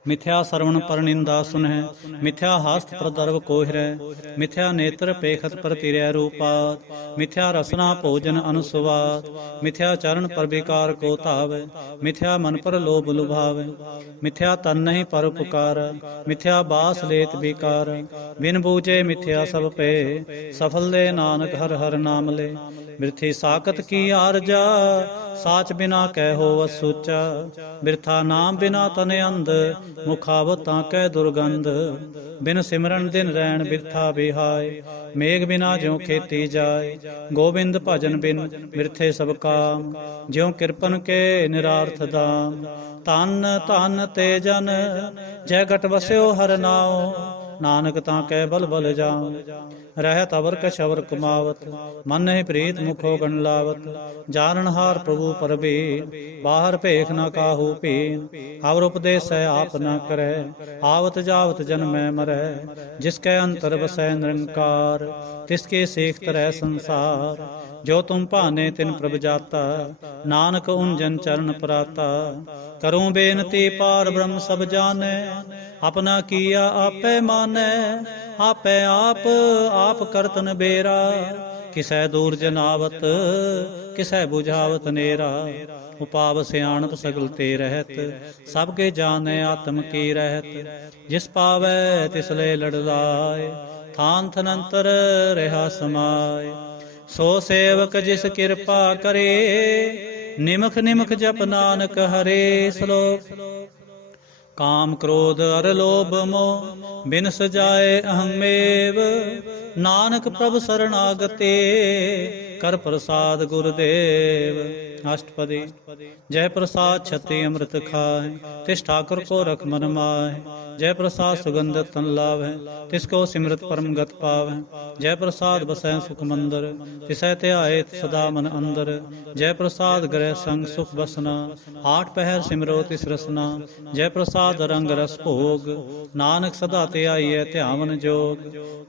ਮਿਥਿਆ ਸਰਵਣ ਪਰ ਨਿੰਦਾ ਸੁਨਹਿ, ਮਿਥਿਆ ਹਸਤ ਪ੍ਰਦਰਵ ਕੋਹਿਰੈ। ਮਿਥਿਆ ਨੇਤਰ ਪੇਖਤ ਪ੍ਰਤਿਰੈ ਰੂਪਾਤ, ਮਿਥਿਆ ਰਸਨਾ ਭੋਜਨ ਅਨੁਸਵਾਦ। ਮਿਥਿਆ ਚਰਨ ਪਰ ਵਿਕਾਰ ਕੋ ਧਾਵੈ, ਮਿਥਿਆ ਮਨ ਪਰ ਲੋਭ ਲੁਭਾਵੈ। ਮਿਥਿਆ ਤਨ ਨਹੀਂ ਪਰ ਉਪਕਾਰ, ਮਿਥਿਆ ਬਾਸ ਲੇਤ ਵਿਕਾਰ। ਬਿਨ ਬੂਝੇ ਮਿਥਿਆ ਸਭ ਪੇ, ਸਫਲ ਦੇ ਨਾਨਕ ਹਰ ਹਰ ਨਾਮ ਲੈ। ਬਿਰਥੀ ਸਾਕਤ ਕੀ ਆਰਜਾ, ਸਾਚ ਬਿਨਾ ਕਹਿ ਹੋਵ ਸੂਚਾ। ਬਿਰਥਾ ਨਾਮ ਬਿਨਾ ਤਨ ਅੰਧ, ਮੁਖਾਵਤਾਂ ਕੈ ਦੁਰਗੰਧ। ਬਿਨ ਸਿਮਰਨ ਦਿਨ ਰੈਣ ਬਿਰਥਾ ਬਿਹਾਏ, ਮੇਘ ਬਿਨਾ ਜਿਉ ਖੇਤੀ ਜਾਏ। ਗੋਬਿੰਦ ਭਜਨ ਬਿਨ ਬਿਰਥੇ ਸਭ ਕਾਮ, ਜਿਉ ਕਿਰਪਨ ਕੇ ਨਿਰਾਰਥ ਦਾਮ। ਧਨ ਧਨ ਤੇ ਜਨ, ਜੈ ਘਟ ਵਸਿਓ ਹਰ ਨਾਉ। ਨਾਨਕ ਤਾਂ ਕੈ ਬਲ ਬਲ ਜਾਉ, ਰਹਿਤ ਅਵਰ ਕਛ ਅਵਰ ਕਮਾਵਤ। ਮਨ ਨਹੀਂ ਪ੍ਰੀਤ ਮੁਖੋ ਗਣ ਲਾਵਤ, ਜਾਨਣ ਹਾਰ ਪ੍ਰਭੂ ਪਰਬੀਨ। ਬਾਹਰ ਭੇਖ ਨ ਕਾਹੂ ਪੀਨ, ਅਵਰ ਉਪਦੇਸੈ ਆਪ ਨ ਕਰੈ। ਆਵਤ ਜਾਵਤ ਜਨਮੈ ਮਰੈ, ਜਿਸ ਕੈ ਅੰਤਰ ਵਸੈ ਨਿਰੰਕਾਰ। ਤਿਸ ਕੇ ਸੇਖ ਤਰੈ ਸੰਸਾਰ, ਜੋ ਤੁਮ ਭਾਨੇ ਤਿਨ ਪ੍ਰਭ ਜਾਤਾ। ਨਾਨਕ ਉਨ ਚਰਨ ਪਰਾਤਾ, ਕਰੂੰ ਬੇਨਤੀ ਪਾਰ ਬ੍ਰਹਮ ਸਭ ਜਾਣੈ। ਆਪਣਾ ਕੀਆ ਆਪੇ ਮਾਨੈ, ਆਪੇ ਆਪ ਆਪ ਕਰਤਨ ਬੇਰਾ। ਕਿਸੈ ਦੂਰ ਜਨਾਵਤ, ਕਿਸੈ ਬੁਝਾਵਤ ਨੇਰਾ। ਉਪਾਵ ਸਿਆਣਪ ਸਗਲ ਤੇ ਰਹਿਤ, ਸਭ ਕੇ ਜਾਣੈ ਆਤਮ ਕੀ ਰਹਿਤ। ਜਿਸ ਪਾਵੈ ਤਿਸ ਲੈ ਲੜ ਲਾਏ, ਥਾਨ ਥਨੰਤਰ ਰਹਾ ਸਮਾਏ। ਸੋ ਸੇਵਕ ਜਿਸ ਕਿਰਪਾ ਕਰੇ, ਨਿਮਖ ਨਿਮਖ ਜਪ ਨਾਨਕ ਹਰੇ। ਸ਼ਲੋਕ। ਕਾਮ ਕ੍ਰੋਧ ਅਰ ਲੋਭ ਮੋਹ, ਬਿਨ ਸਜਾਏ ਅਹੰਮੇਵ। ਨਾਨਕ ਪ੍ਰਭ ਸਰਣਾਗਤੇ, ਕਰ ਪ੍ਰਸਾਦ ਗੁਰਦੇਵ। ਅਸ਼ਟਪਦੀ। ਜੈ ਪ੍ਰਸਾਦ ਛਤੀ ਅੰਮ੍ਰਿਤ ਖਾਏ, ਤਿਸ ਠਾਕੁਰ ਕੋ ਰਖ ਮਨ ਮਾਹਿ। ਜੈ ਪ੍ਰਸਾਦ ਸੁਗੰਧਿਤ ਤਨ ਲਾਵੈ, ਤਿਸ ਕੋ ਸਿਮਰਤ ਪਰਮ ਗਤ ਪਾਵੈ। ਜੈ ਪ੍ਰਸਾਦ ਬਸੈ ਸੁਖ ਮੰਦਰ, ਤਿਸੈ ਧਿਆਏ ਸਦਾ ਮਨ ਅੰਦਰ। ਜੈ ਪ੍ਰਸਾਦ ਗ੍ਰਹਿ ਸੰਗ ਸੁਖ ਬਸਨਾ, ਆਠ ਪਹਿਰ ਸਿਮਰੋ ਤਿਸ ਰਸਨਾ। ਜੈ ਪ੍ਰਸਾਦ ਰੰਗ ਰਸ ਭੋਗ, ਨਾਨਕ ਸਦਾ ਧਿਆਈਐ ਧਿਆਵਨ ਜੋਗ।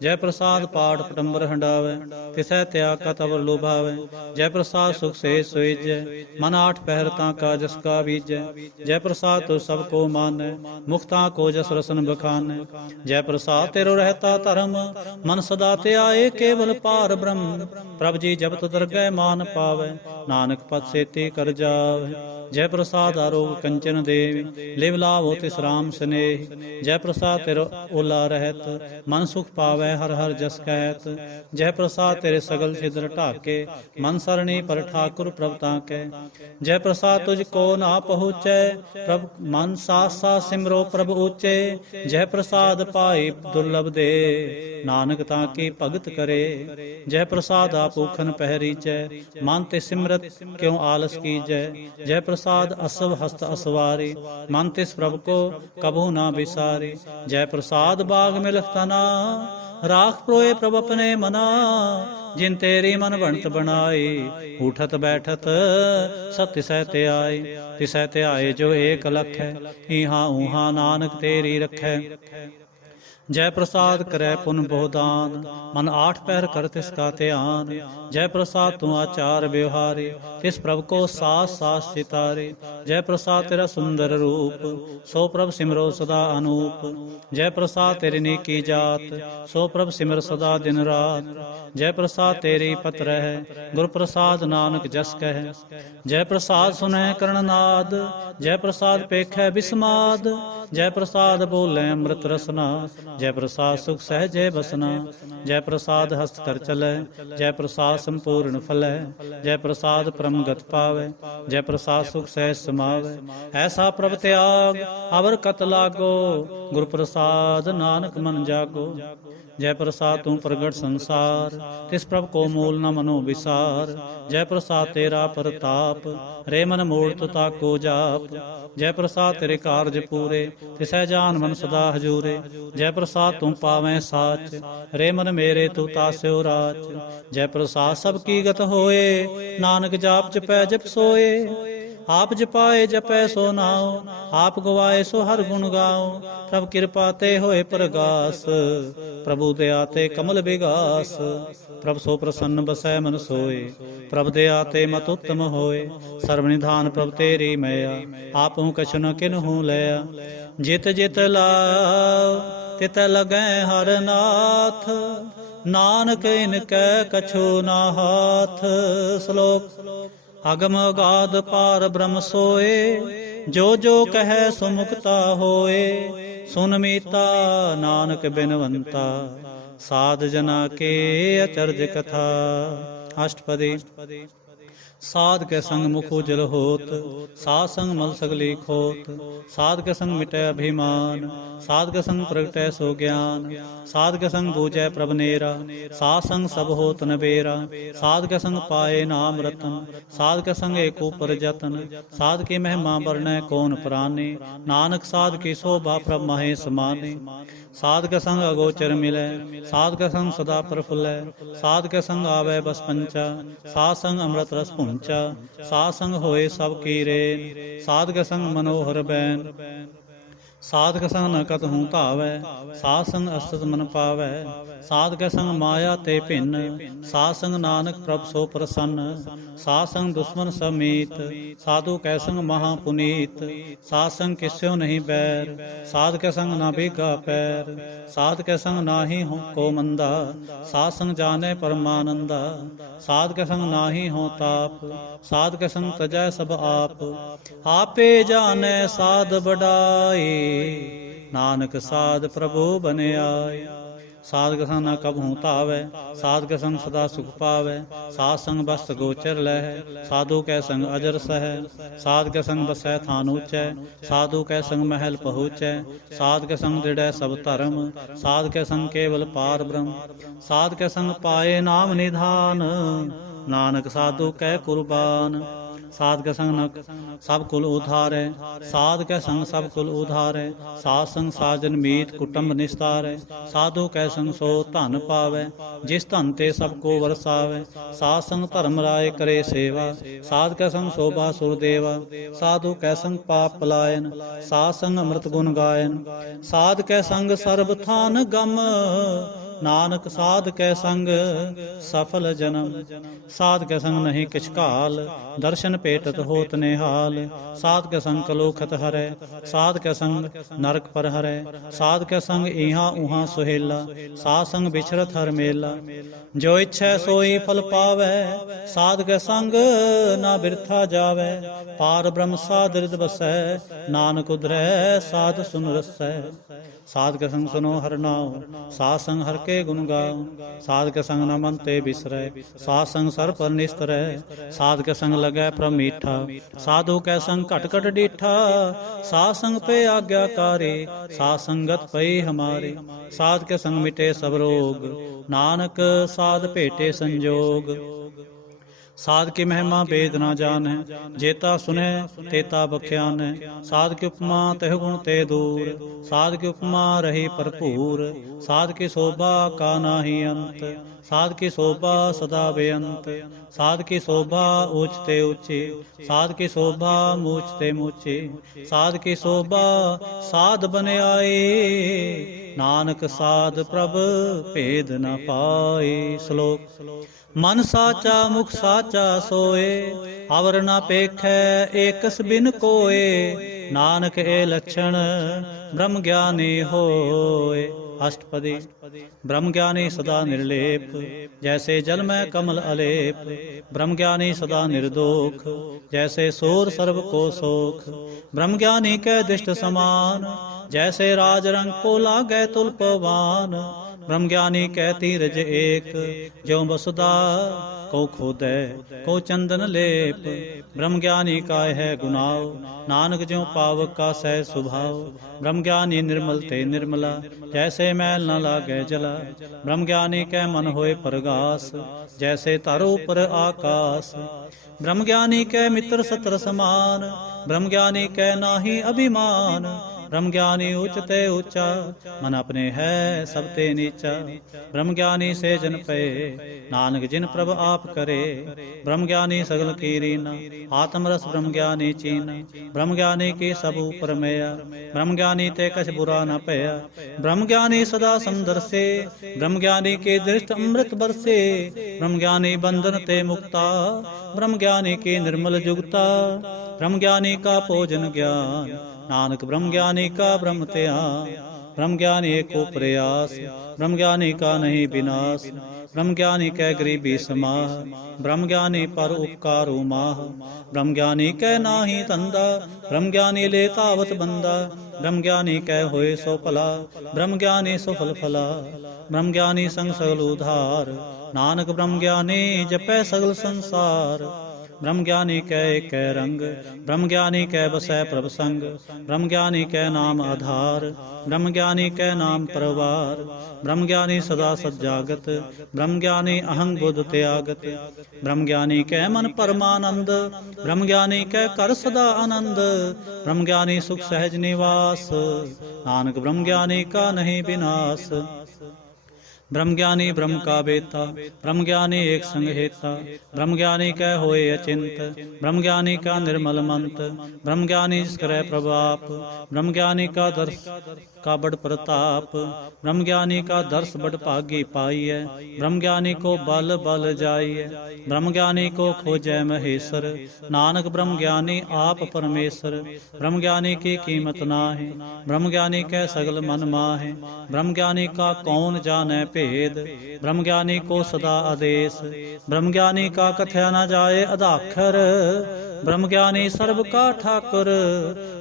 ਜੈ ਪ੍ਰਸਾਦ ਪਾਠ ਪਟੰਬਰ ਹੰਡਾਵੈ, ਤਿਸੈ ਤਿਆਗ ਕਤ ਅਵਰ ਲੋਭਾਵੈ। ਜੈ ਪ੍ਰਸਾਦ ਸੁਖ ਸੇ ਸੁਈਜੈ, मन आठ पहर ताका जस का बीजै। जय प्रसाद तो सबको मानै, मुक्ता को जस रसन बखानै। जय प्रसाद तेरो रहता धर्म, मन सदा ते आए केवल पार ब्रह्म। प्रभ जी जब तो दरगह मान पावै, नानक पद सेती कर जावै। जय प्रसाद आरोग कंचन देवी, लिव लावो तिस राम स्नेह। जय प्रसाद तेरो ओला रहत, मन सुख पावै हर हर जस कहत। जय प्रसाद तेरे सगल छिद्र ढाके, मन सरणी पर ठाकुर प्रभ ताकै। जय प्रसाद तुझको ना पहुँचै, प्रभ मन सास सास सिमरो प्रभ ऊँचे। जय प्रसाद पाई दुर्लभ दे, नानक ताकी भगत करे। जय प्रसाद आपूखन पहरीचै, मन ते सिमरत क्यों आलस कीजै। जय प्रसाद असव हस्त असवारी, मन तिस प्रभु को कबहू ना बिसारी। जय प्रसाद बाग मिलख तना, राख प्रोए प्रभ अपने मना। जिन तेरी मन बनत बनाई, उठत बैठत सब तिसै ते आए। तिसै ते आए जो एक लख है, इहाँ ऊहाँ नानक तेरी रखै। जय प्रसाद करे पुन बहुदान, मन आठ पहर कर तिसका ध्यान। जय प्रसाद तू आचार व्यवहारे, तिस प्रभ को सास सास चितारे। जय प्रसाद तेरा सुंदर रूप, सो प्रभ सिमरो सदा अनूप। जय प्रसाद तेरी नेकी जात, सो प्रभ सिमर सदा दिन रात। जय प्रसाद तेरी पत्र है, गुर प्रसाद नानक जस कह। जय प्रसाद सुनह कर्णनाद, जय प्रसाद पेखै बिस्माद। जय प्रसाद बोले अमृत रसना, जय प्रसाद सुख सहजे बसना। जय प्रसाद हस्त कर चलै, जय प्रसाद संपूर्ण फलै। जय प्रसाद परम गत पावै, जय प्रसाद सुख सहज समावै। ऐसा प्रभ त्याग अवर कत लागो, गुर प्रसाद नानक मन जागो। जय प्रसाद तू प्रगट संसार, तिस प्रभ को मूल न मनो विसार। जय प्रसाद तेरा प्रताप, रे मन मूढ़ तु ताको जाप। जय प्रसाद तेरे कारज पूरे, तिसै जान मन सदा हजूरे। जय प्रसाद तू पावै साच, रे मन मेरे तू तास्यो राच। जय प्रसाद सब की गत होए, नानक जाप जपै जप सोए। आप जपाए जपै सो नाओ, आप गवाए सो हर गुण गाओ। प्रभ कृपा ते होए प्रगास, प्रभु दया ते कमल विगास। प्रभ सो प्रसन्न बसै मन सोए, प्रभ दया ते मत उत्तम होए। सर्वनिधान प्रभ तेरी मैया, आपहु कछु न किन्हु लया। जित जित लाओ तित लगै हर नाथ, नानक इनकै कछु ना हाथ। श्लोक अगम अगाध पार ब्रह्म सोए, जो जो कहे सो मुक्ता होए। सुन मीता नानक बिनवंता, साध जना के अचरज कथा। अष्टपदी साध के संग मुख उजल होत, साध संग मल सगली खोत। साध के संग मिटै अभिमान, साध के संग प्रगटै सो ज्ञान। साध के संग बूझै प्रभ नेरा, साध संग सब होत नबेरा। साध के संग पाए नाम रतन, साध के संग एक ऊपर जतन। साध की महिमा वर्णै कौन प्राणे, नानक साध की शोभा प्रभ महे समाने। साध के संग अगोचर मिलै, साध के संग सदा प्रफुल्लै। साध के संग आवे बस पंचा, साध संग अमृत रस पुंचा। साध संग होए सब की रेन, साध के संग मनोहर बैन। साध के संग न कतहु धावै, साध संग अस्तत मन पावै। साध के संग माया ते भिन्न, साध संग नानक प्रभ सो प्रसन्न। साध संग दुश्मन समीत, साधु कै संग महा पुनीत। साध संग किस्यो नहीं बैर, साध के संग ना भीगा पैर। साध के संग नाहि हो को मंदा, साध संग जाने परमानंदा। साध के संग नाहि हो ताप, साध के संग तजै सब आप। आपे जाने साध बड़ाई, नानक साध प्रभु बने आए। साध के संग न कबहू धावै, साध के संग सदा सुख पावै। साध संग बस्त गोचर लहै, साधु कै संग अजर सहै। साध के संग बसै थान ऊँचै, साधु कै संग महल पहुँचै। साध के संग दृढ़ै सब धर्म, साध के संग केवल पार ब्रह्म। साध के संग पाए नाम निधान, नानक साधु कै कुर्बान। साध के संग न सब कुल उधारै, साध के संग सब कुल उधारै। साध संग साजन मीत कुटुंब निस्तारै, साधु कै संग सो धन पावै। जिस धन ते सब को वरसावै, साध संग धर्म राय करे सेवा। साध कै संग शोभा सुरदेवा, साधु कै संग पाप पलायन। साध संग अमृत गुण गायन, साध कै संग सर्ब थान गम। नानक साध कै संग सफल जन्म। साध कै संग नहीं किछ काल, दर्शन भेटत होत निहाल। साध कै संग कलोखत हरै, साध कै संग नरक पर हरै। साध कै संग इहाँ उहाँ सुहेला, साध संग बिछरत हर मेला। जो इच्छै सोई फल पावै, साध कै संग ना बिरथा जावै। पार ब्रह्म साध हृद बसै, नानक उधरै साध सुन रसै। साध के संग सुनो हर नाम, साध संग हर के गुण गाओ। साध के संग न मन ते बिसरै, साध संग सर पर निस्तरै। साध के संग लगै प्रभ मीठा, साधु कै संग घट घट डीठा। साध संग पे आज्ञाकारी, साध संगत पई हमारी। साध के संग मिटे सब रोग, नानक साध भेटे संजोग। साध की महिमा वेद ना जान है, जेता सुने तेता बख्यान है। साध की उपमा तह गुण ते दूर, साध की उपमा रही भरपूर। साध की शोभा का नाही अंत, साध की शोभा सदा बेअंत। साध की शोभा ऊंचते ऊंची, साध की शोभा मूचते मूची। साध की शोभा साध बने आए, नानक साध प्रभ भेद न पाए। श्लोक। मन साचा मुख साचा सोए, अवर न पेखै एकस बिन कोए। नानक ए लक्षण ब्रह्म ज्ञानी होए। अष्टपदी। ब्रह्म ज्ञानी सदा निर्लेप, जैसे जल में कमल अलेप। ब्रह्म ज्ञानी सदा निर्दोख, जैसे सूर सर्व को सोख। ब्रह्म ज्ञानी कै दृष्ट समान, जैसे राज रंग को लागै तुल्पवान। ब्रह्म ज्ञानी कै तीरज एक, ज्यों वसुधा को खोदै को चंदन लेप। ब्रह्म ज्ञानी का है गुनाव, नानक ज्यों पावक का सह सुभाव। ब्रह्म ज्ञानी निर्मल ते निर्मला, जैसे मैल न लागै जला। ब्रह्म ज्ञानी कै मन होए परगास, जैसे तारो पर आकाश। ब्रह्म ज्ञानी कै मित्र सत्र समान, ब्रह्म ज्ञानी कै नाहि अभिमान। ब्रह्म ज्ञानी उच्च ते ऊंचा, मन अपने है सब ते नीचा। ब्रह्म ज्ञानी से जन पे, नानक जिन प्रभ आप करे। ब्रह्म ज्ञानी सगल की रीना, आत्म रस ब्रह्म ज्ञानी चीना। ब्रह्म ज्ञानी की सब ऊपर मैया, ब्रह्म ज्ञानी ते कछ बुरा न पया। ब्रह्म ज्ञानी सदा समदर से, ब्रह्म ज्ञानी के दृष्ट अमृत बरसे। ब्रह्म ज्ञानी बंधन ते मुक्ता, ब्रह्म ज्ञानी की निर्मल जुगता। ब्रह्म ज्ञानी का भोजन ज्ञान, नानक ब्रह्म ज्ञानी का ब्रह्म त्याग। ब्रह्म ज्ञानी एको प्रयास, ब्रह्म ज्ञानी का नहीं विनाश। ब्रह्म ज्ञानी कै गरीबी समाह, ब्रह्म ज्ञानी पर उपकार माह। ब्रह्म ज्ञानी कै नाहि धंधा, ब्रह्म ज्ञानी ले तावत बंदा। ब्रह्म ज्ञानी कै होए सो भला, ब्रह्म ज्ञानी सुफल फला। ब्रह्म ज्ञानी संग सगल उधार, नानक ब्रह्म ज्ञानी जपै सगल संसार। ब्रह्म ज्ञानी कै कै रंग, ब्रह्म ज्ञानी कै बसै प्रभ संग। ब्रह्म ज्ञानी कै नाम आधार, ब्रह्म ज्ञानी कै नाम परवार। ब्रह्म ज्ञानी सदा सज्जागत, ब्रह्म ज्ञानी अहंग बुद्ध त्यागत। ब्रह्म ज्ञानी कै मन परमानंद, ब्रह्म ज्ञानी कै कर सदा आनंद। ब्रह्म ज्ञानी सुख सहज निवास, नानक ब्रह्म ज्ञानी का नहीं विनाश। ब्रह्म ज्ञानी ब्रह्म का बेता, ब्रह्म ज्ञानी एक संग हेता। ब्रह्म ज्ञानी कै होए अचिंत, ब्रह्म ज्ञानी का निर्मल मंत। ब्रह्म ज्ञानी जिस करे प्रभाप, ब्रह्म ज्ञानी का दर्श का बड़ प्रताप। ब्रह्म ज्ञानी का दर्श बड़ भागी पाइय, ब्रह्म ज्ञानी को बल बल जाइय। ब्रह्म ज्ञानी को खोजै महेश्वर, नानक ब्रह्म ज्ञानी आप परमेश्वर। ब्रह्म ज्ञानी की कीमत नाहि, ब्रह्म ज्ञानी कै सगल मन माहे। ब्रह्म ज्ञानी का कौन जानै भेद, ब्रह्म ज्ञानी को सदा आदेश। ब्रह्म ज्ञानी का कथया न जाए अदाखर, ब्रह्म ज्ञानी सर्व का ठाकुर।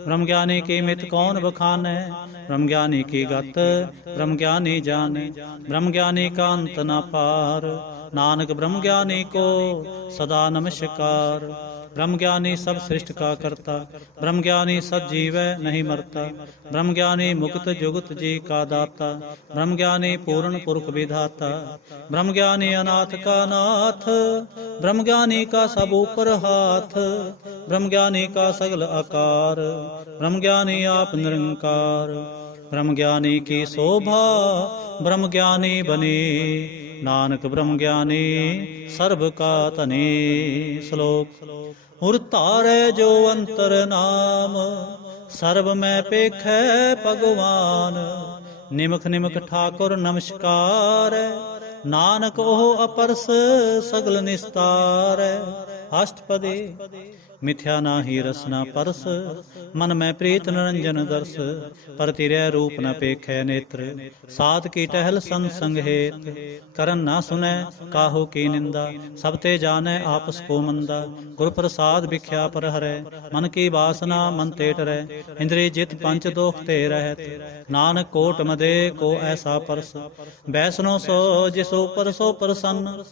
ब्रह्म ज्ञानी की मित कौन बखानै, ब्रह्म ज्ञानी की गत ब्रह्म ज्ञानी जाने। ब्रह्म ज्ञानी का अंत न पार, नानक ब्रह्म ज्ञानी को सदा नमस्कार। ब्रह्म ज्ञानी सब सृष्टि का करता, ब्रह्म ज्ञानी सजीव नहीं मरता। ब्रह्म ज्ञानी मुक्त जुगत जी का दाता, ब्रह्म ज्ञानी पूर्ण पुरख विधाता। ब्रह्म ज्ञानी अनाथ का नाथ, ब्रह्म ज्ञानी का सब ऊपर हाथ। ब्रह्म ज्ञानी का सगल आकार, ब्रह्म ज्ञानी आप निरंकार। ब्रह्म ज्ञानी की शोभा ब्रह्म ज्ञानी बनी, नानक ब्रह्म ज्ञानी सर्व का तनी। श्लोक। उर तारै जो अंतर नाम, सर्व में पेखै भगवान। ਨਿਮਖ ਨਿਮਖ ਠਾकुर ਨਮਸਕਾਰ। ਨਾਨਕ ਉਹ ਅਪਰਸ ਸਗਲ ਨਿਸਤਾਰ। ਅਸ਼ਟਪਦੀ ਮਿਥਿਆ ਨਾਹੀ ਰਸਨਾ ਪਰਸ, ਮਨ ਮੈਂ ਪ੍ਰੀਤ ਨਿਰੰਜਨ ਦਰਸ। ਪਰ ਤਿਰੈ ਰੂਪ ਨ ਪੇਖੈ ਨੇਤਰ, ਸਾਧ ਕੀ ਟਹਿਲ ਸੰਗ ਸੰਗ ਹੇਤ। ਕਰਨ ਨਾ ਸੁਨੈ ਕਾਹੂ ਕੀ ਨਿੰਦਾ, ਸਭ ਤੇ ਜਾਣੈ ਆਪਸ ਕੋ ਮੰਦਾ। ਗੁਰ ਪ੍ਰਸਾਦ ਵਿਖਿਆ ਪਰ ਹਰੈ, ਮਨ ਕੀ ਬਾਸਨਾ ਮਨ ਤੇ ਟਰੈ। ਇੰਦਰੀ ਜਿਤ ਪੰਚ ਦੋਖ ਤੇ ਰਹਿਤ, ਨਾਨਕ ਕੋਟ ਮਦੇ ਕੋ ਐਸਾ ਪਰਸ। ਬੈਸਨੋ ਸੋ ਜਿਸ ਉਪਰ ਸੋ ਪ੍ਰਸੰਨ,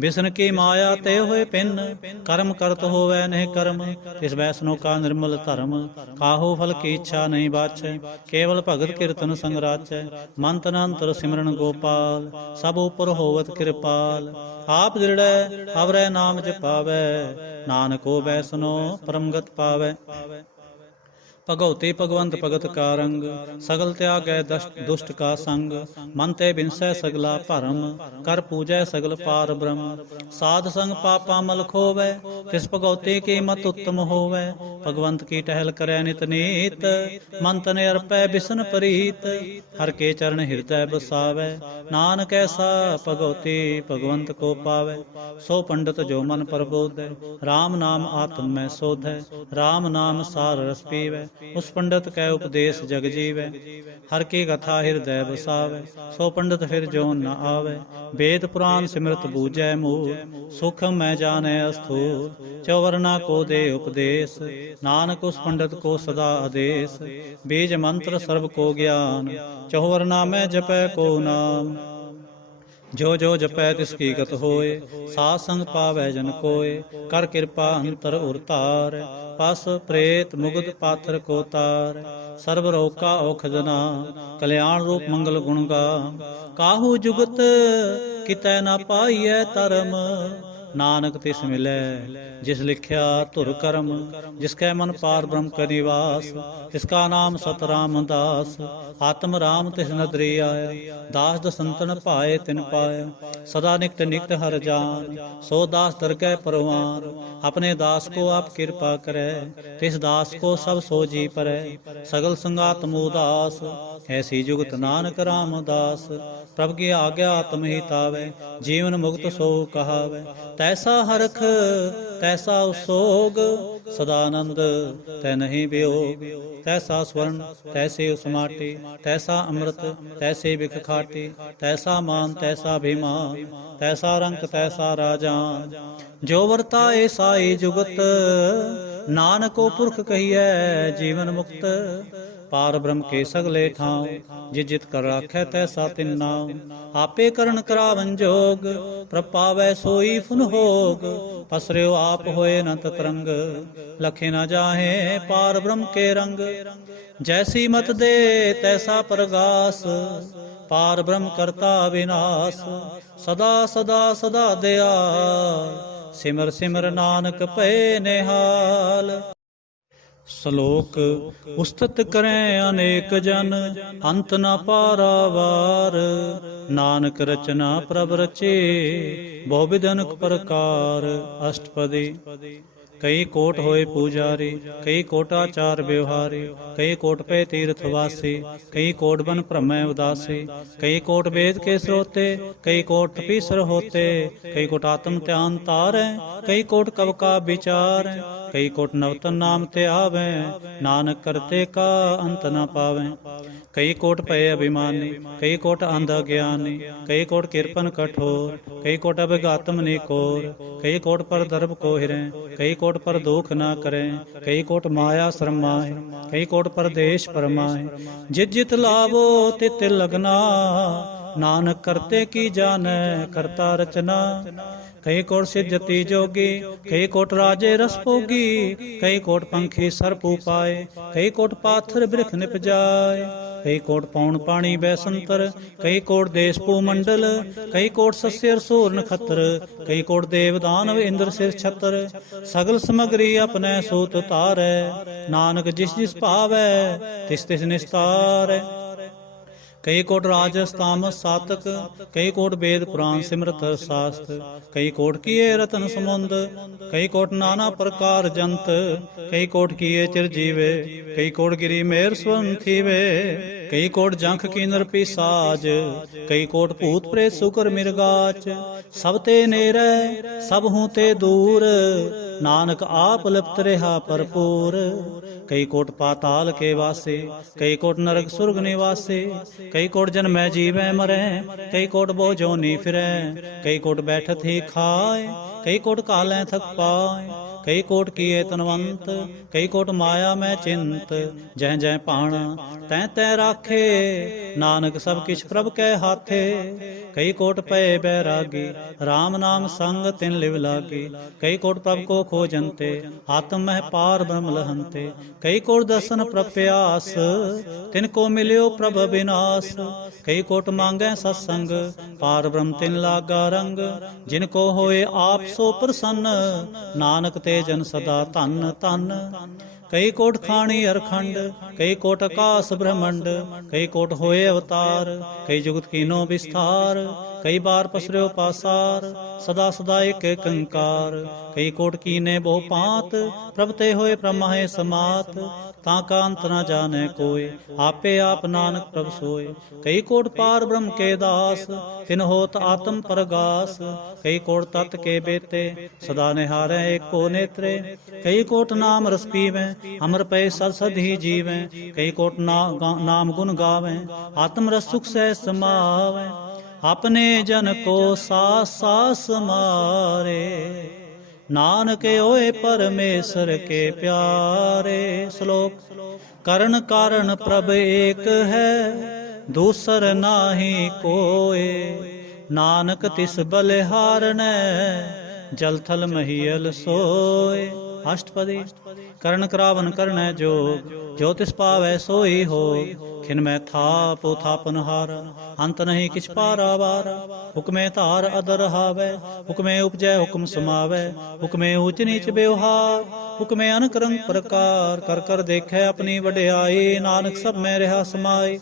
ਬਿਸਨ ਕੀ ਮਾਇਆ ਤੇ ਹੋਏ ਪਿੰਨ। ਕਰਮ ਕਰਤ ਹੋਵੈ ਨਹਿ ਕਰਮ, ਤਿਸ ਬੈਸਨੋ ਕਾ ਨਿਰਮਲ ਧਰਮ। ਕਾਹੂ ਫਲ ਕੀ ਇੱਛਾ ਨਹੀਂ ਬਾਛੈ, ਕੇਵਲ ਭਗਤ ਕੀਰਤਨ ਸੰਗ ਰਾਚੈ। ਮਨ ਤਨ ਅੰਤਰ ਸਿਮਰਨ ਗੋਪਾਲ, ਸਭ ਉਪਰ ਹੋਵਤ ਕਿਰਪਾਲ। ਆਪ ਦ੍ਰਿੜੈ ਅਵਰੈ ਨਾਮ ਜਪਾਵੈ, ਨਾਨਕੋ ਬੈਸਨੋ ਪਰਮਗਤ ਪਾਵੈ। ਭਗਉਤੀ ਭਗਵੰਤ ਭਗਤ ਕਾ ਰੰਗ, ਸਗਲ ਤਿਆਗੈ ਦੁਸ਼ਟ ਕਾ ਸੰਗ। ਮਨ ਤੇ ਬਿਨਸੈ ਸਗਲਾ ਭਰਮ, ਕਰ ਪੂਜੈ ਸਗਲ ਪਾਰ ਬ੍ਰਹਮ। ਸਾਧ ਸੰਗ ਪਾਪਾ ਮਲ ਖੋਵੈ, ਤਿਸ ਭਗਉਤੀ ਕੀ ਮਤ ਉੱਤਮ ਹੋਵੈ। ਭਗਵੰਤ ਕੀ ਟਹਿਲ ਕਰੈ ਨਿਤ ਨੀਤ, ਮਨ ਤਨ ਅਰਪੈ ਬਿਸਨ ਪ੍ਰੀਤ। ਹਰ ਕੇ ਚਰਨ ਹਿਰਦੈ ਬਸਾਵੈ, ਨਾਨਕ ਐਸਾ ਭਗਉਤੀ ਭਗਵੰਤ ਕੋ ਪਾਵੈ। ਸੋ ਪੰਡਤ ਜੋ ਮਨ ਪ੍ਰਬੋਧੈ, ਰਾਮ ਨਾਮ ਆਤਮ ਮੈਂ ਸੋਧੈ। ਰਾਮ ਨਾਮ ਸਾਰ ਰਸ ਪੀਵੈ, ਉਸ ਪੰਡਤ ਕੈ ਉਪਦੇਸ਼ ਜਗ ਜੀਵੈ। ਹਰ ਕੀ ਕਥਾ ਹਿਰਦੈ ਬਸਾਵੈ, ਸੋ ਪੰਡਤ ਫਿਰ ਜੋਨ ਨ ਆਵੈ। ਵੇਦ ਪੁਰਾਨ ਸਿਮਰਤ ਬੂਝੈ ਮੂਲ, ਸੁਖ ਮੈਂ ਜਾਣੈ ਅਸਥੂਲ। ਚੌਵਰਨਾ ਕੋ ਦੇ ਉਪਦੇਸ਼, ਨਾਨਕ ਉਸ ਪੰਡਤ ਕੋ ਸਦਾ ਆਦੇਸ਼। ਬੀਜ ਮੰਤਰ ਸਰਬ ਕੋ ਗਿਆਨ, ਚੌਵਰਨਾ ਮੈਂ ਜਪੈ ਕੋ ਨਾਮ। ਜੋ ਜੋ ਜਪੈ ਤਿਸ ਕੀ ਗਤ ਹੋਏ, ਸਾਧ ਸੰਗ ਪਾਵੈ ਜਨ ਕੋਏ। ਕਰ ਕਿਰਪਾ ਅੰਤਰ ਉਰ ਧਾਰ, ਪਸ ਪ੍ਰੇਤ ਮੁਗਧ ਪਾਥਰ ਕੋ ਤਾਰ। ਸਰਬ ਰੋਕਾ ਔਖਦ ਨਾਮ, ਕਲਿਆਣ ਰੂਪ ਮੰਗਲ ਗੁਣ ਗਾ। ਕਾਹੂ ਜੁਗਤ ਕਿਤੈ ਨਾ ਪਾਈਐ ਧਰਮ, ਨਾਨਕ ਤਿਸ ਮਿਲੈ ਜਿਸ ਲਿਖਿਆ ਧੁਰ ਕਰਮ। ਜਿਸ ਕੈ ਮਨ ਪਾਰ ਬ੍ਰਹਮ ਕੈ ਨਿਵਾਸ, ਤਿਸ ਕਾ ਨਾਮ ਸਤ ਰਾਮਦਾਸ। ਆਤਮ ਰਾਮ ਤਿਸ ਨਦਰੀ ਆਇਆ, ਦਾਸ ਦਸੰਤਨ ਭਾਏ ਤਿਨ ਪਾਇਆ। ਸਦਾ ਨਿਕਟ ਨਿਕਟ ਹਰ ਜਾਨ, ਸੋ ਦਾਸ ਦਰਗਹਿ ਪਰਵਾਨ। ਆਪਣੇ ਦਾਸ ਕੋ ਆਪ ਕਿਰਪਾ ਕਰੈ, ਤਿਸ ਦਾਸ ਕੋ ਸਭ ਸੋ ਜੀ ਪਰੈ। ਸਗਲ ਸੰਗਾਤਮ ਉਦਾਸ, ਐਸੀ ਜੁਗਤ ਨਾਨਕ ਰਾਮਦਾਸ। ਪ੍ਰਭ ਕੀ ਆਗਿਆ ਆਤਮ ਹੀ ਤਾਵੈ, ਜੀਵਨ ਮੁਕਤ ਸੋ ਕਹਾਵੈ। ਤੈਸਾ ਹਰਖ ਤੈਸਾ ਉਸੋਗ, ਸਦਾ ਆਨੰਦ ਤੈ ਨਹੀਂ ਵਿਯੋਗ। ਤੈਸਾ ਸਵਰਨ ਤੈਸੇ ਉਸ ਮਾਟੀ, ਤੈਸਾ ਅੰਮ੍ਰਿਤ ਤੈਸੇ ਬਿਖ ਖਾਟੀ। ਤੈਸਾ ਮਾਨ ਤੈਸਾ ਅਭਿਮਾਨ, ਤੈਸਾ ਰੰਕ ਤੈਸਾ ਰਾਜਾਨ। ਜੋ ਵਰਤਾਏ ਸਾਈ ਜੁਗਤ, ਨਾਨਕੋ ਪੁਰਖ ਕਹੀਐ ਜੀਵਨ ਮੁਕਤ। ਪਾਰ ਬ੍ਰਹਮ ਕੇ ਸਗਲੇ ਠਾਉ, ਜਿ ਜਿਤ ਕਰ ਰਾਖੈ ਤੈਸਾ ਤਿਨ ਨਾਉ। ਆਪੇ ਕਰਨ ਕਰਾਵਨ ਜੋਗ, ਪ੍ਰਪਾਵੈ ਸੋਈ ਫੁਨ ਹੋਗ। ਪਸਰਿਓ ਆਪ ਹੋਏ ਨ ਤਤਰੰਗ, ਲਖੇ ਨ ਜਾਹੇ ਪਾਰ ਬ੍ਰਹਮ ਕੇ ਰੰਗ। ਜੈਸੀ ਮਤ ਦੇ ਤੈਸਾ ਪ੍ਰਗਾਸ, ਪਾਰ ਬ੍ਰਹਮ ਕਰਤਾ ਵਿਨਾਸ਼। ਸਦਾ ਸਦਾ ਸਦਾ ਦਿਆਲ, ਸਿਮਰ ਸਿਮਰ ਨਾਨਕ ਭਏ ਨਿਹਾਲ। ਸ਼ਲੋਕ ਉਸਤਤ ਕਰੈ ਅਨੇਕ ਜਨ, ਅੰਤ ਨ ਪਾਰਾਵਾਰ। ਨਾਨਕ ਰਚਨਾ ਪ੍ਰਭ ਰਚੇ, ਬਹੁ ਵਿਧ ਅਨੇਕ ਪ੍ਰਕਾਰ। ਅਸ਼ਟਪਦੀ ਕਈ ਕੋਟ ਹੋਏ ਪੂਜਾਰੀ, ਕਈ ਕੋਟਾ ਚਾਰ ਵਿਵਹਾਰੀ। ਕਈ ਕੋਟ ਪੈ ਤੀਰਥ ਵਾਸੀ, ਕਈ ਕੋਟ ਬਨ ਭ੍ਰਮੈ ਉਦਾਸੀ। ਕਈ ਕੋਟ ਵੇਦ ਕੇ ਸਰੋਤੇ, ਕਈ ਕੋਟ ਪੀਸਰ ਹੋਤੇ। ਕਈ ਕੋਟ ਆਤਮ ਧਿਆਨ ਤਾਰੈ, ਕਈ ਕੋਟ ਕਵ ਕਾ ਵਿਚਾਰੈ। ਕਈ ਕੋਟ ਨਵਤਨ ਨਾਮ ਤੇ ਆਵੈ, ਨਾਨਕ ਕਰਤੇ ਕਾ ਅੰਤ ਨ ਪਾਵੈ। ਕਈ ਕੋਟ ਪਏ ਅਭਿਮਾਨੀ, ਕਈ ਕੋਟ ਅੰਧ ਅਗਿਆਨੀ। ਕਈ ਕੋਟ ਕਿਰਪਨ ਕਠੋਰ, ਕਈ ਕੋਟ ਅਭਿਗਾਤਮ ਨਿਕੋਰ। ਕਈ ਕੋਟ ਪਰ ਦਰਬ ਕੋ ਹਿਰੈ, ਕਈ ਕੋਟ ਪਰ ਦੁਖ ਨਾ ਕਰੈ। ਕਈ ਕੋਟ ਮਾਇਆ ਸ਼ਰਮਾਏ, ਕਈ ਕੋਟ ਪਰਦੇਸ਼ ਪਰਮਾਏ। ਜਿਤ ਜਿਤ ਲਾਵੋ ਤਿਤ ਤਿਲ ਲਗਨਾ, ਨਾਨਕ ਕਰਤੇ ਕੀ ਜਾਣੈ ਕਰਤਾ ਰਚਨਾ। ਕਈ ਕੋਟ ਸਿੱਧਤੀ ਜੋਗੀ, ਕਈ ਕੋਟ ਰਾਜੇ ਰਸ ਭੋਗੀ। ਕਈ ਕੋਟ ਪੰਖੀ ਸਰਪ ਉਪਾਏ, ਕਈ ਕੋਟ ਪਾਥਰ ਬ੍ਰਿਖ ਨਿਪਜਾਏ। ਕਈ ਕੋਟ ਪੌਣ ਪਾਣੀ ਬੈਸੰਤਰ, ਕਈ ਕੋਟ ਦੇਸ ਭੂ ਮੰਡਲ। ਕਈ ਕੋਟ ਸਸਿਰ ਸੂਰ ਨਖੱਤਰ, ਕਈ ਕੋਟ ਦੇਵ ਦਾਨਵ ਇੰਦਰ ਸਿਰ ਛਤਰ। ਸਗਲ ਸਮਗਰੀ ਆਪਣੈ ਸੂਤ ਤਾਰੈ, ਨਾਨਕ ਜਿਸ ਜਿਸ ਭਾਵੈ ਤਿਸ ਤਿਸ ਨਿਸਤਾਰੈ। ਕਈ ਕੋਟ ਰਾਜਸ ਤਾਮਸ ਸਾਤਕ, ਕਈ ਕੋਟ ਵੇਦ ਪੁਰਾਨ ਸਿਮਰਤ ਸਾਸਤ। ਕਈ ਕੋਟ ਕੀਏ ਰਤਨ ਸਮੁੰਦ, ਕਈ ਕੋਟ ਨਾਨਾ ਪ੍ਰਕਾਰ ਜੰਤ। ਕਈ ਕੋਟ ਕੀਏ ਚਿਰ ਜੀਵੇ, ਕਈ ਕੋਟ ਗਿਰੀ ਮੇਰ ਸਵਨ ਥੀਵੇ। ਕਈ ਕੋਟ ਜੰਖ ਕੀਨਰ ਪਿਸਾਜ, ਕਈ ਕੋਟ ਭੂਤ ਪ੍ਰੇਤ ਸੁਕਰ ਮਿਰਗਾਚ। ਸਭ ਤੇ ਨੇਰੈ ਸਭ ਹੂੰ ਤੇ ਦੂਰ, ਨਾਨਕ ਆਪ ਲਿਪਤ ਰਿਹਾ ਭਰਪੂਰ। ਕਈ ਕੋਟ ਪਾਤਾਲ ਕੇ ਵਾਸੇ, ਕਈ ਕੋਟ ਨਰਕ ਸੁਰਗ ਨਿਵਾਸੇ। ਕਈ ਕੋਟ ਜਨਮੈ ਜੀਵੈ ਮਰੈ, ਕਈ ਕੋਟ ਬਹੁ ਜੋਨੀ ਫਿਰੈ। ਕਈ ਕੋਟ ਬੈਠਤ ਹੀ ਖਾਏ, ਕਈ ਕੋਟ ਕਾਲੈ ਥਕ ਪਾਏ। ਕਈ ਕੋਟ ਕੀਏ ਤਨਵੰਤ, ਕਈ ਕੋਟ ਮਾਇਆ ਮੈਂ ਚਿੰਤ। ਜੈ ਜੈ ਭਾਣਾ ਤੈ ਤੈ ਰਾਖੇ, ਨਾਨਕ ਸਭ ਕਿਛ ਪ੍ਰਭ ਕੈ ਹਾਥੇ। ਕਈ ਕੋਟ ਪਏ ਬੈਰਾਗੀ, RAM ਨਾਮ ਸੰਗ ਤਿਨ ਲਿਵ ਲਾਗੀ। ਕਈ ਕੋਟ ਪ੍ਰਭ ਕੋ ਖੋਜੰਤੇ, ਆਤਮ ਮਹਿ ਪਾਰ ਬ੍ਰਹਮ ਲਹੰਤੇ। ਕਈ ਕੋਟ ਦਰਸ਼ਨ ਪ੍ਰਪਿਆਸ, ਤਿਨ ਕੋ ਮਿਲਿਓ ਪ੍ਰਭ ਬਿਨਾਸ। ਕਈ ਕੋਟ ਮੰਗੈ ਸਤਸੰਗ, ਪਾਰ ਬ੍ਰਹਮ ਤਿਨ ਲਾਗਾ ਰੰਗ। ਜਿਨ ਕੋ ਹੋਏ ਆਪ ਸੋ ਪ੍ਰਸੰਨ, ਨਾਨਕ ਤੇ ਜਨ ਸਦਾ ਧਨ ਧਨ। ਕਈ ਕੋਟ ਖਾਣੀ ਅਰਖੰਡ, ਕਈ ਕੋਟ ਆਕਾਸ ਬ੍ਰਹਮੰਡ। ਕਈ ਕੋਟ ਹੋਏ ਅਵਤਾਰ, ਕਈ ਜੁਗਤ ਕੀਨੋ ਵਿਸਥਾਰ। ਕਈ ਬਾਰ ਪਸਰਿਓ ਪਾਸਾਰ, ਸਦਾ ਸਦਾ ਇਕ ਏਕੰਕਾਰ। ਕਈ ਕੋਟ ਕੀਨੇ ਬਹੁ ਪਾਤ, ਪ੍ਰਭ ਤੇ ਹੋਏ ਪ੍ਰਮਾਹੇ ਸਮਾਤ। ਤਾਂ ਕਾ ਅੰਤ ਨਾ ਜਾਣੈ ਕੋਇ, ਆਪੇ ਆਪ ਨਾਨਕ ਪ੍ਰਭ ਸੋਇ। ਕਈ ਕੋਟ ਪਾਰ ਬ੍ਰਹਮ ਕੇ ਦਾਸ, ਤਿਨ ਹੋਤ ਆਤਮ ਪਰਗਾਸ। ਕਈ ਕੋਟ ਤਤ ਕੇ ਬੇਤੇ, ਸਦਾ ਨਿਹਾਰੈ ਏਕੋ ਨੇਤਰੇ। ਕਈ ਕੋਟ ਨਾਮ ਰਸ ਪੀਵੈ, ਅਮਰ ਪਏ ਸਦ ਸਦ ਹੀ ਜੀਵੈ। ਕਈ ਕੋਟ ਨਾਮ ਗੁਣ ਗਾਵੈ, ਆਤਮ ਰਸ ਸੁਖ ਸਹਿ ਸਮਾਵੈ। ਆਪਣੇ ਜਨ ਕੋ ਸਾਸ ਸਾਸ ਮਾਰੇ, ਨਾਨਕ ਹੋਏ ਪਰਮੇਸ਼ਰ ਕੇ ਪਿਆਰੇ। ਸ਼ਲੋਕ। ਕਰਨ ਕਾਰਨ ਪ੍ਰਭ ਏਕ ਹੈ, ਦੂਸਰ ਨਾਹੀ ਕੋਏ। ਨਾਨਕ ਤਿਸ ਬਲਿਹਾਰਣੈ, ਜਲ ਥਲ ਮਹੀਲ ਸੋਏ। ਅਸ਼ਟਪਦੀ। ਕਰਨ ਕਰਾਵਨ ਕਰਨੈ ਜੋਗ, ਜੋ ਤਿਸ ਪਾਵੈ ਸੋਈ ਹੋਗ। ਖਿਨ ਮੈਂ ਥਾਪੁ ਥਾਪਨ ਹਾਰਾ, ਅੰਤ ਨਹੀਂ ਕਿਛ ਪਾਰਾਵਾਰਾ। ਹੁਕਮੇ ਧਾਰ ਅਦਰ ਹਾਵੈ, ਹੁਕਮੇ ਉਪਜੈ ਹੁਕਮ ਸਮਾਵੈ। ਹੁਕਮੇ ਊਚ ਨੀਚ ਬਿਵਹਾਰ, ਹੁਕਮੇ ਅਨਕ ਰੰਗ ਪ੍ਰਕਾਰ। ਕਰ ਕਰ ਦੇਖੈ ਆਪਣੀ ਵਡਿਆਈ, ਨਾਨਕ ਸਭ ਮੈਂ ਰਿਹਾ ਸਮਾਈ।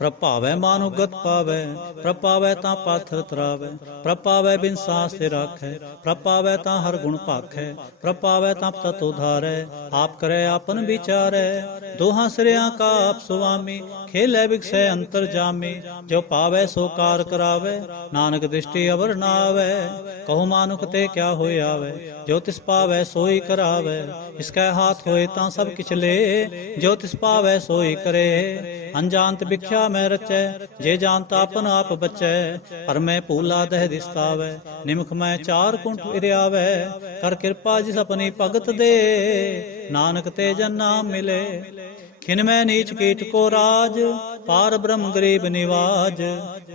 ਪ੍ਰਭ ਭਾਵੈ ਮਾਨੁ ਗਤ ਪਾਵੈ, ਪ੍ਰਭ ਪਾਵੈ ਤਾਂ ਪਾਥਰ ਤਰਾਵੈ। ਪ੍ਰਭ ਪਾਵੈ ਬਿਨ ਸਾਸ ਤੇ ਰਾਖੈ, ਪ੍ਰਭ ਪਾਵੈ ਤਾਂ ਹਰ ਗੁਣ ਭਾਖੈ। ਪ੍ਰਭ ਪਾਵੈ ਤਾਂ ਤਤ ਉਧਾਰੈ, ਆਪ ਕਰੈ ਆਪਨ ਵਿਚਾਰੈ। ਦੋਹਾਂ ਸਿਰਿਆਂ ਕਾ ਆਪ ਸੁਆਮੀ, ਖੇਲੈ ਵਿਗਸੈ ਅੰਤਰ ਜਾਮੀ। ਜੋ ਪਾਵੈ ਸੋ ਕਾਰ ਕਰਾਵੈ, ਨਾਨਕ ਦ੍ਰਿਸ਼ਟੀ ਅਵਰ ਨਾ ਆਵੈ। ਕਹੋ ਮਾਨੁਖ ਤੇ ਕਿਆ ਹੋਇ ਆਵੈ, ਜੋ ਤਿਸ ਪਾਵੈ ਸੋਈ ਕਰਾਵੈ। ਇਸਕੈ ਹਾਥ ਹੋਏ ਤਾਂ ਸਭ ਕਿਛ ਲੇ, ਜੋ ਤਿਸ ਪਾਵੈ ਸੋਈ ਕਰੇ। ਅਨਜਾਨਤ ਵਿਖਿਆ ਮੈਂ ਰਚੈ, ਜੇ ਜਾਣਤਾ ਆਪਨ ਆਪ ਬਚੈ। ਪਰ ਮੈਂ ਭੂਲਾ ਦਹਿ ਦਿਸਤਾਵੈ, ਨਿਮਖ ਮੈਂ ਚਾਰ ਕੁੰਠ ਇਰਿਆਵੈ। ਕਰ ਕਿਰਪਾ ਜਿਸ ਆਪਣੀ ਭਗਤ ਦੇ, ਨਾਨਕ ਤੇ ਜਨ ਨਾਮ ਮਿਲੇ। ਖਿਨ ਮੈਂ ਨੀਚ ਕੀਟ ਕੋ ਰਾਜ, ਪਾਰ ਬ੍ਰਹਮ ਗਰੀਬ ਨਿਵਾਜ।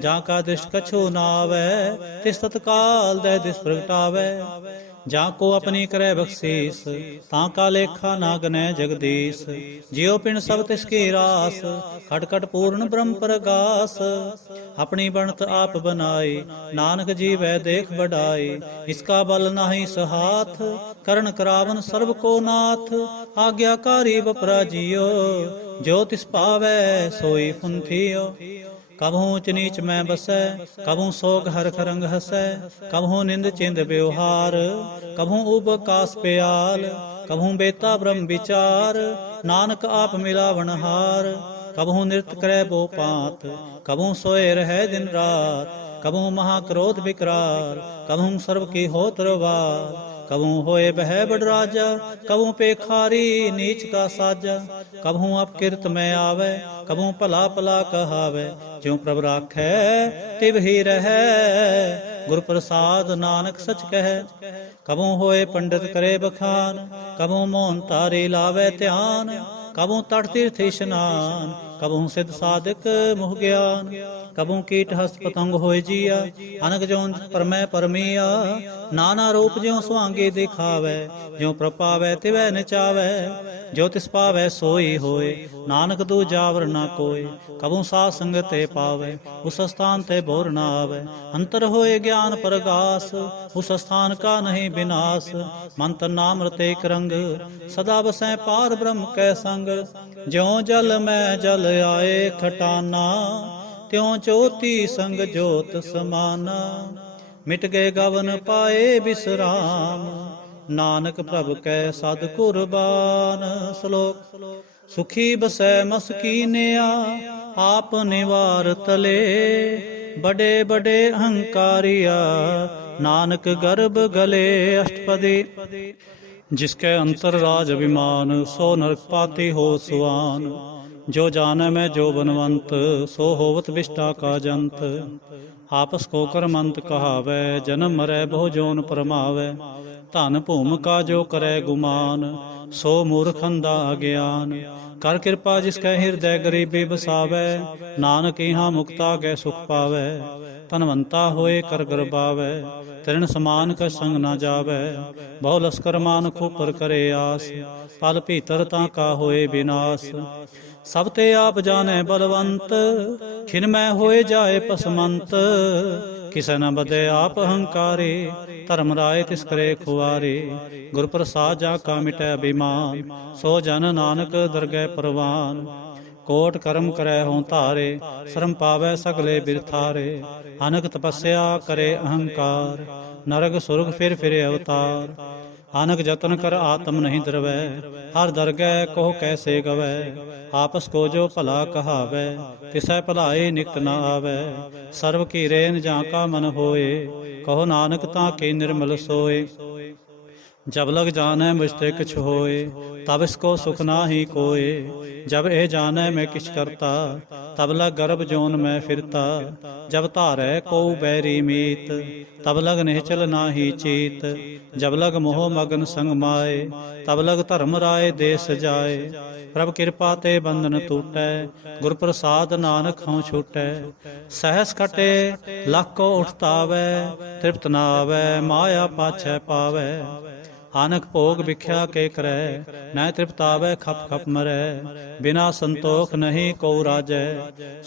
ਜਾਂ ਕਾ ਦ੍ਰਿਸ਼ਟ ਕਛੂ ਨਾ ਆਵੈ, ਤਿਸ ਤਤਕਾਲ ਦਹਿ ਦਿਸ ਪ੍ਰਗਟਾਵੈ। ਜਾਂ ਕੋ ਆਪਣੀ ਕਰੈ ਬਖਸ਼ੀਸ, ਤਾਂ ਕਾ ਲੇਖਾ ਨਾ ਗਨੈ ਜਗਦੀਸ਼। ਜਿਉ ਪਿੰਡ ਸਭ ਤਿਸ ਕੀ ਰਾਸ, ਖਟ ਖਟ ਪੂਰਨ ਬ੍ਰਹਮ ਪ੍ਰਗਾਸ। ਆਪਣੀ ਬਣਤ ਆਪ ਬਨਾਈ, ਨਾਨਕ ਜੀਵੈ ਦੇਖ ਵਡਾਈ। ਇਸਕਾ ਬਲ ਨਾਹੀ ਸਹਾਥ, ਕਰਨ ਕਰਾਵਨ ਸਰਬ ਕੋ ਨਾਥ। ਆਗਿਆਕਾਰੀ ਬਪਰਾ ਜੀਓ, ਜੋ ਤਿਸ ਭਾਵੈ ਸੋਈ ਫੁੰਥਿਓ। ਕਬਹੂ ਊਚ ਨੀਚ ਮੈਂ ਬਸੈ, ਕਬਹੂ ਸੋਗ ਹਰਖ ਰੰਗ ਹਸੈ। ਕਬਹੂ ਨਿੰਦ ਚਿੰਦ ਬਿਵਹਾਰ, ਕਬਹੂ ਉਬ ਕਾਸ ਪਿਆਲ। ਕਬਹੂ ਬੇਤਾ ਬ੍ਰਹਮ ਵਿਚਾਰ, ਨਾਨਕ ਆਪ ਮਿਲਾਵਣ ਹਾਰ। ਕਬਹੂ ਨਿਰਤ ਕਰੈ ਬੋ ਪਾਤ, ਕਬਹੂ ਸੋਏ ਰਹਿ ਦਿਨ ਰਾਤ। ਕਬਹੂ ਮਹਾ ਕ੍ਰੋਧ ਵਿਕਰਾਰ, ਕਬਹੂ ਸਰਬ ਕੀ ਹੋਤ ਰਵਾਰ। ਕਬਹੂ ਹੋਏ ਬਹਿ ਬੜ ਰਾਜਾ, ਕਬਹੂ ਪੇਖਾਰੀ ਨੀਚ ਕਾ ਸਾਜਾ। ਕਬਹੂ ਅਪਕਿਰਤ ਮੈਂ ਆਵੈ, ਕਬਹੂ ਭਲਾ ਭਲਾ ਕਹਾਵੈ। ਜਿਉ ਪ੍ਰਭ ਰਾਖੈ ਤਿਵ ਹੀ ਰਹੈ, ਗੁਰ ਪ੍ਰਸਾਦ ਨਾਨਕ ਸਚ ਕਹਿ। ਕਬਹੂ ਹੋਏ ਪੰਡਿਤ ਕਰੇ ਬਖਾਨ, ਕਬਹੂ ਮੋਹਨ ਤਾਰੇ ਲਾਵੈ ਧਿਆਨ। ਕਬਹੂ ਤਟ ਤੀਰਥ ਇਸ਼ਨਾਨ, ਕਬਹੂ ਸਿਧ ਸਾਧਕ ਮੁਹ ਗਿਆਨ। ਕਬਹੂ ਕੀਟ ਹਸਤ ਪਤੰਗ ਹੋਏ ਜੀਆ, ਅਨਕ ਜੋਨ ਪਰਮੈ ਪਰਮੀਆ। ਨਾਨਾ ਰੂਪ ਜਿਉ ਸੁਆਂਗੇ ਦਿਖਾਵੈ, ਜਿਉ ਪ੍ਰਪਾਵੈ ਤਿਵੈ ਨਚਾਵੈ। ਜੋ ਤਿਸ ਪਾਵੈ ਸੋਈ ਹੋਏ, ਨਾਨਕ ਦੂਜਾ ਵਰ ਨਾ ਕੋਇ। ਕਬਹੂ ਸਾਧ ਸੰਗਤ ਤੇ ਪਾਵੈ, ਉਸ ਸਥਾਨ ਤੇ ਬੋਰ ਨਾ ਆਵੈ। ਅੰਤਰ ਹੋਏ ਗਿਆਨ ਪ੍ਰਗਾਸ, ਉਸ ਸਥਾਨ ਕਾ ਨਹੀਂ ਬਿਨਾਸ। ਮੰਤਰ ਨਾਮ ਰਤੇ ਇਕ ਰੰਗ, ਸਦਾ ਬਸੈ ਪਾਰ ਬ੍ਰਹਮ ਕੈ ਸੰਗ। ਜਿਉ ਜਲ ਮੈਂ ਜਲ ਆਏ ਖਟਾਨਾ, ਤਿਉ ਚੋਤੀ ਸੰਗ ਜੋਤ ਸਮਾਨਾ। ਮਿਟ ਗਏ ਗਵਨ ਪਾਏ ਬਿਸਰਾਮ, ਨਾਨਕ ਪ੍ਰਭ ਕੈ ਸਦ ਕੁਰਬਾਨ। ਸ਼ਲੋਕ। सुखी बसै मस्कीनिया आप निवार तले, बड़े बड़े अहंकारिया नानक गर्भ गले। अष्टपदी। जिसके अंतर राज अभिमान, सो नरक पाती हो सुआन। जो जाने मैं जो बनवंत, सो होवत विष्टा का जंत। आपस को करमंत कहावै, जन्म मरै बहु जोन परमावै। धन भूम का जो करे गुमान, सो मूर्ख अंधा अज्ञान। कर कृपा जिसकै हृदय गरीबी बसावै, नानक इहाँ मुक्ता कै सुख पावै। धनवंता होए कर गरबावै, तृण समान का संग न जावै। बहु लश्कर मान खूपर करे आस, पल भीतर तां का होए विनाश। सब ते आप जाने बलवंत, खिनमै होए जाए पसमंत। किसै न बदे आप अहंकारे, धर्म राय तिस करे खुआरे। गुर प्रसाद जा का मिटै अभिमान, सो जन नानक दरगह परवान। कोट कर्म करै हों धारे, शर्म पावै सगले बिरथारे। अनक तपस्या करे अहंकार, नरक सुरग फिर अवतार। अनक जतन कर आत्म नहीं द्रवै, हर दरगह कहो कैसे गवै। आपस को जो भला कहावै, तिसै भलाई निकट न आवै। सर्व की रेन जा का मन होए, कहो नानक तां के निर्मल सोए। जब लग जानै मुझते किछ होए, तब इसको सुख नाही कोए। जब ए जानै मैं किछ करता, तब लग गर्भ जोन में फिरता। जब धारै को बैरी मीत, तब लग निश्चल नाही चीत। जब लग मोह मगन संग माए, तब लग धर्म राय देश जाए। प्रभ कृपा ते बंधन टूटै, गुर प्रसाद नानक हों छूटै। सहस खटे लख को उठतावै, तृप्त न आवै माया पाछै पावै। आनक भोग भिख्या के करै, न तृप्तावै खप खप मरै। बिना संतोख नहीं को राजै,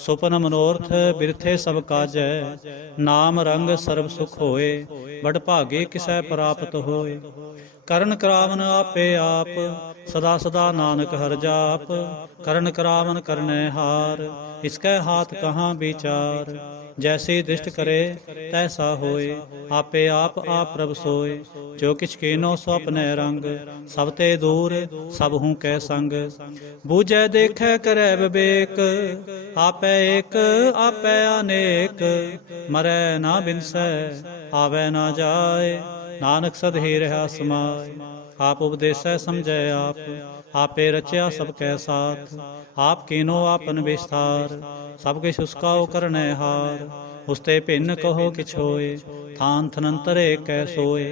सुपन मनोरथ बिरथे सब काजै। नाम रंग सर्व सुख होए, बड़ भागे किसै प्राप्त होए। करण करावन आपे आप, सदा सदा नानक हर जाप। करण करावन करनै हार, इसकै हाथ कहाँ विचार। जैसी दृष्ट करे तैसा होए, आपे आप प्रभ सोए। जो किछ कीनो सो अपने रंग, सब ते दूर सब हूँ कै संग। बूझै देखै करै विवेक, आपै एक आपै अनेक। मरै ना बिनसै आवै ना जाए, नानक सद ही रहा समाए। आप उपदेसै समझै आप, आपे रचया सब कै साथ। आप कीनो आपन विस्तार, सब किछ उसका करनै हार। उस्ते भिन्न कहो किछ होए, थान थनंतर कै सोए।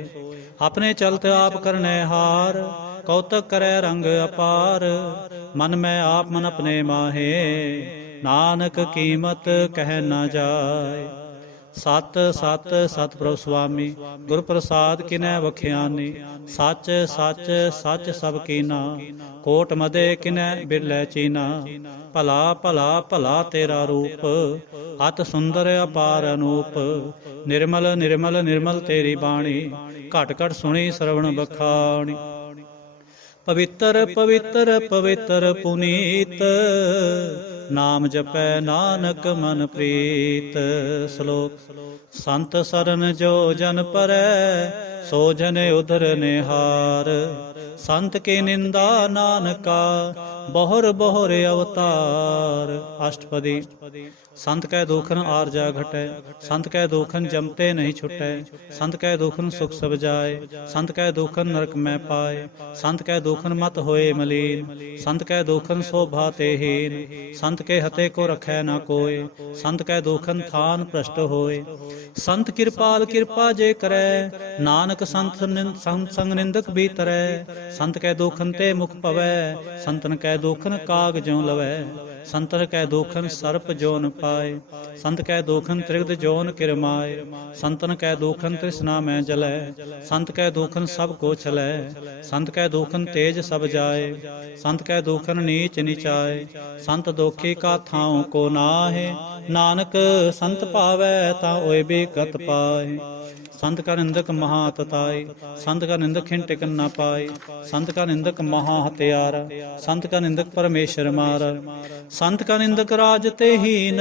अपने चलत आप करनै हार, कौतक करै रंग अपार। मन में आप मन अपने माहे, नानक कीमत कह न जाए। सत सत सतप्रभु स्वामी, गुर प्रसाद किनै बख्यानी। सच सच सच सब कीना, कोट मदे किनै बिरलै चीना। भला भला भला तेरा रूप, अत सुंदर अपार अनूप। निर्मल निर्मल निर्मल तेरी बाणी, घट घट सुनी श्रवण बखाणी। पवित्र पवित्र पवित्र पुनीत, नाम जपै नानक मन प्रीत। श्लोक। संत सरन जो जन परै, सो जन उधर निहार। संत की निंदा नानका, बहुर बहुर अवतार। अष्टपदी। संत कै दुखन आरजा घटै, संत कै दुखन जमते नहीं छुटै। संत कै दुखन सुख सब जाए, संत कै दुखन नरक में पाए। संत कै दुखन मत होए मलीन, संत कै दुखन शोभा ते हीन। संत के हते को रखै न कोय, संत कै दुखन थान भ्रष्ट होए। संत कृपाल कृपा जे करै, नानक संत संग निंदक भी तरै। संत कै दुखन ते मुख पवै, संतन कै दुखन काग ज्यों लवै। संतन कै दुखन सर्प जोन पाए, संत कै दुखन त्रिगद जोन किरमाए। संतन कै दुखन तृष्णा में जलै, संत कै दुखन सब को छलै। संत कै दुखन तेज सब जाए, संत कै दुखन नीच नीचाए। संत दोखी का थाऊं को नाहे, नानक संत पावै ता ओए भी गत पाए। संत का निंदक महातताई, संत का निंदक खिन टिकन न पाए, संत का निंदक महा हत्यारा, संत का निंदक परमेश्वर मारा, संत का निंदक राज ते हीन,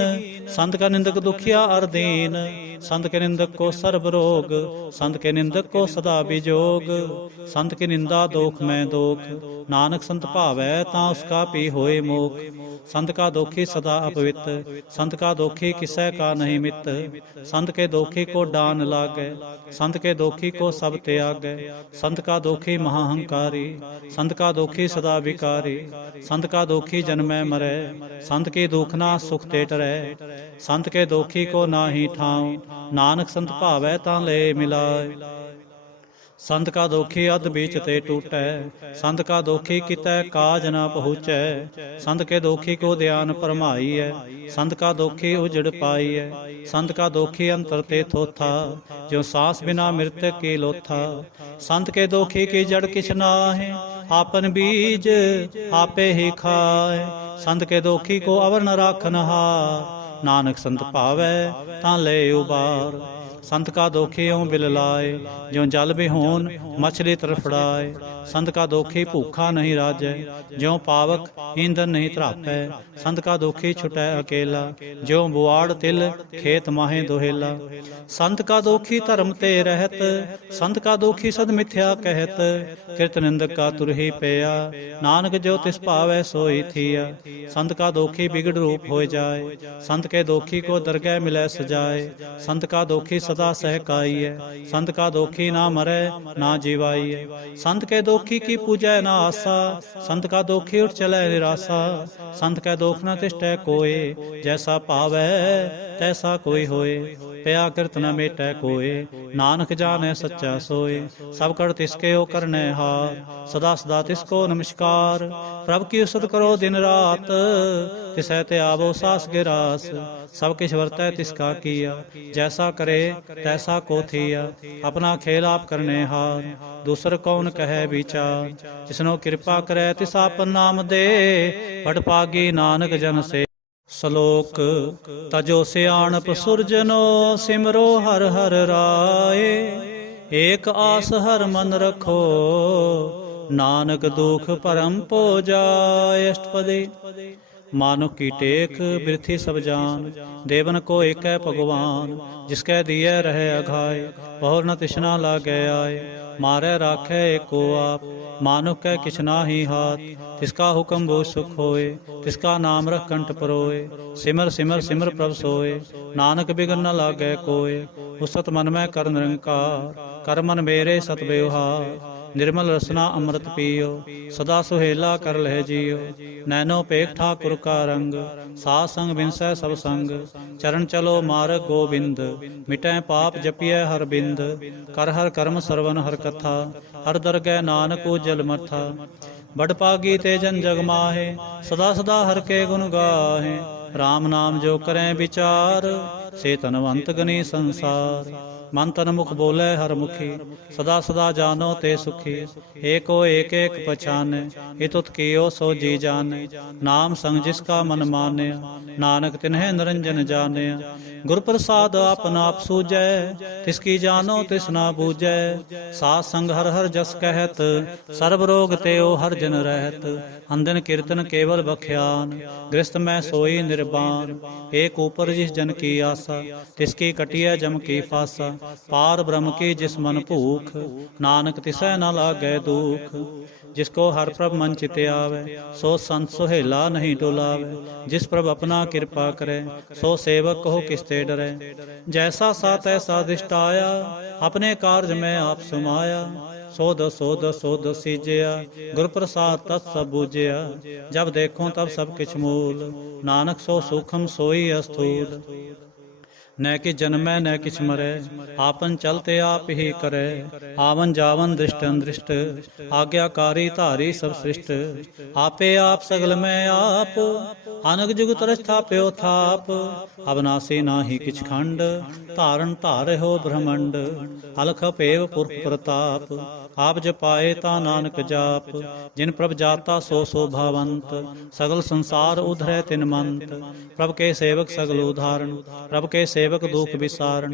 संत का निंदक दुखिया अर दीन, संत के निंदक को सर्व रोग, संत के निंदक को सदा विजोग, संत की निंदा दोख में दोख, नानक संत भावै ता उसका पी होए मोख, संत का दोखी सदा अपवित, संत का दोखी किसै का नहीं मित, संत के दोखी को डान लागै, संत के दोखी को सब त्यागै, संत का दोखी महाहंकारी, संत का दोखी सदा विकारी, संत का दोखी जन्मै मरै, संत की दुखना सुख ते टरै, संत के दोखी को नाहि ठाऊं, नानक संत भावै तां ले मिलाए, संत का दोखी अध बीच ते टूटै, संत का दोखी कितै काज न पहुँचै, संत के दोखी को ध्यान फरमाई है, संत का दोखी उजड़ पाई है, संत का दोखी अंतर ते थोथा, जो सांस बिना मृत्यु की लोथा, संत के दोखी की जड़ किछ नाहि, आपन बीज आपे ही खाए, संत के दोखी को अवर न राखन हार, नानक संत भावै तां ले उबार, संत का दोखी ऊँ बिल लाए, ज्यों जल बिहोन मछली तरफड़ाए, संत का दोखी भूखा नहीं राजै, ज्यों पावक ईंधन नहीं त्रापै, संत का दोखी छुटै अकेला, ज्यों बुआड़ तिल खेत माहे दोहेला, संत का दोखी धर्म ते रहत, संत का दोखी सद मिथ्या कहत, किरत निंदक का तुरही पेया, नानक जो तिस भावै सोई थिया, संत का दोखी बिगड़ रूप हो जाए, संत के दोखी को दरगह मिलै सजाए, संत का दोखी सदा सहकाई है, संत का दोखी ना मरे ना जीवाई है, संत के दोखी की पूजै ना आसा, संत का दोखी उठ चलै निराशा, संत का दोख न तिष्ठै कोय, जैसा पावै तैसा कोई होए, पया कृत न मेटै कोय, नानक जाने सच्चा सोए, सब कर तिसके ओ करने हार, सदा सदा तिसको नमस्कार, प्रभ की उसद करो दिन रात, तिसै ते आवो सास गिरास, सब किछ वर्तै तिसका किया, जैसा करे तैसा को थिया, अपना खेल आप करने हार, दूसर कौन कहे विचार, जिसनो कृपा करे तिस आपन नाम दे, भटपागी नानक जन से। श्लोक तजो सियाणप सुरजनो, सिमरो हर हर राय, एक आस हर मन रखो, नानक दुख परम पो जाय। अष्टपदी। मानुख की टेक बिरथी सब जान, देवन को एक है भगवान, जिसकै दिए रहे अघाय, बहुर न तिष्णा लागे आए, मारे राखे एको आप, मानुख कै किछ नाहि हाथ, तिसका हुक्म वो सुख होए, तिसका नाम रख कंठ परोए, सिमर सिमर सिमर प्रभ सोए, नानक बिघन न लागे कोय, उसत मन में कर निरंकार, कर मन मेरे सत व्यवहार, निर्मल रसना अमृत पियो, सदा सुहेला कर लह जियो, नैनो पेख ठाकुर का रंग, साथ संग बिनसै सब संग, चरण चलो मार्ग गोविंद, मिटै पाप जपिय हर बिंद, कर हर कर्म सरवन हर कथा, हर दरगह नानक उजल मथा, बड़ पागी ते जन जग माहे, सदा सदा हर के गुण गाहे, राम नाम जो करें विचार, से तनवंत गनी संसार, मन तन मुख बोले हर मुखी, सदा सदा जानो ते सुखी, एको एक एक पहचाने, हितुत कियो सो जी जाने, नाम संग जिसका मन माने, नानक तिन्हें निरंजन जाने, गुर प्रसाद आपन आप सूझै, तिसकी जानो तिस ना बूझै, साथ संग हर हर जस कहत, सर्व रोग तेओ हर जन रहत, अंदन कीर्तन केवल बख्यान, गृहस्थ में सोई निर्बान, एक ऊपर जिस जन की आशा, तिसकी कटिया जम की फासा, पार ब्रह्म की जिस मन भूख, नानक तिसै न लागै दुख, जिसको हर प्रभ मन चित आवे, सो संत सुहेला नहीं डोलावे, जिस प्रभ अपना कृपा करे, सो सेवक कहो किसते डरे, जैसा सा तैसा दिष्टाया, अपने कार्य में आप समाया, सोध सोध सोध सीजया, गुर प्रसाद तत् सब बूझया, जब देखो तब सब किछ मूल, नानक सो सूखम सोई अस्थूल, न कि जन्मै न किछ मरै, आपन चलते आप ही करे, आवन जावन दृष्ट अनदृष्ट, आज्ञाकारी धारी सब सृष्ट, आपे आप सगल में आप, अनग जुग तरस्थाप्यो थाप, अविनाशी नाहि किछ खंड, धारण धारे हो ब्रह्मंड, अलख पेव पुरख प्रताप, आप जपाए ता नानक जाप, जिन प्रभ जाता सो शोभावंत, सगल संसार उधरै तिन मंत, प्रभ के सेवक सगल उदाहरण, प्रभ के सेवक दुख विसारण,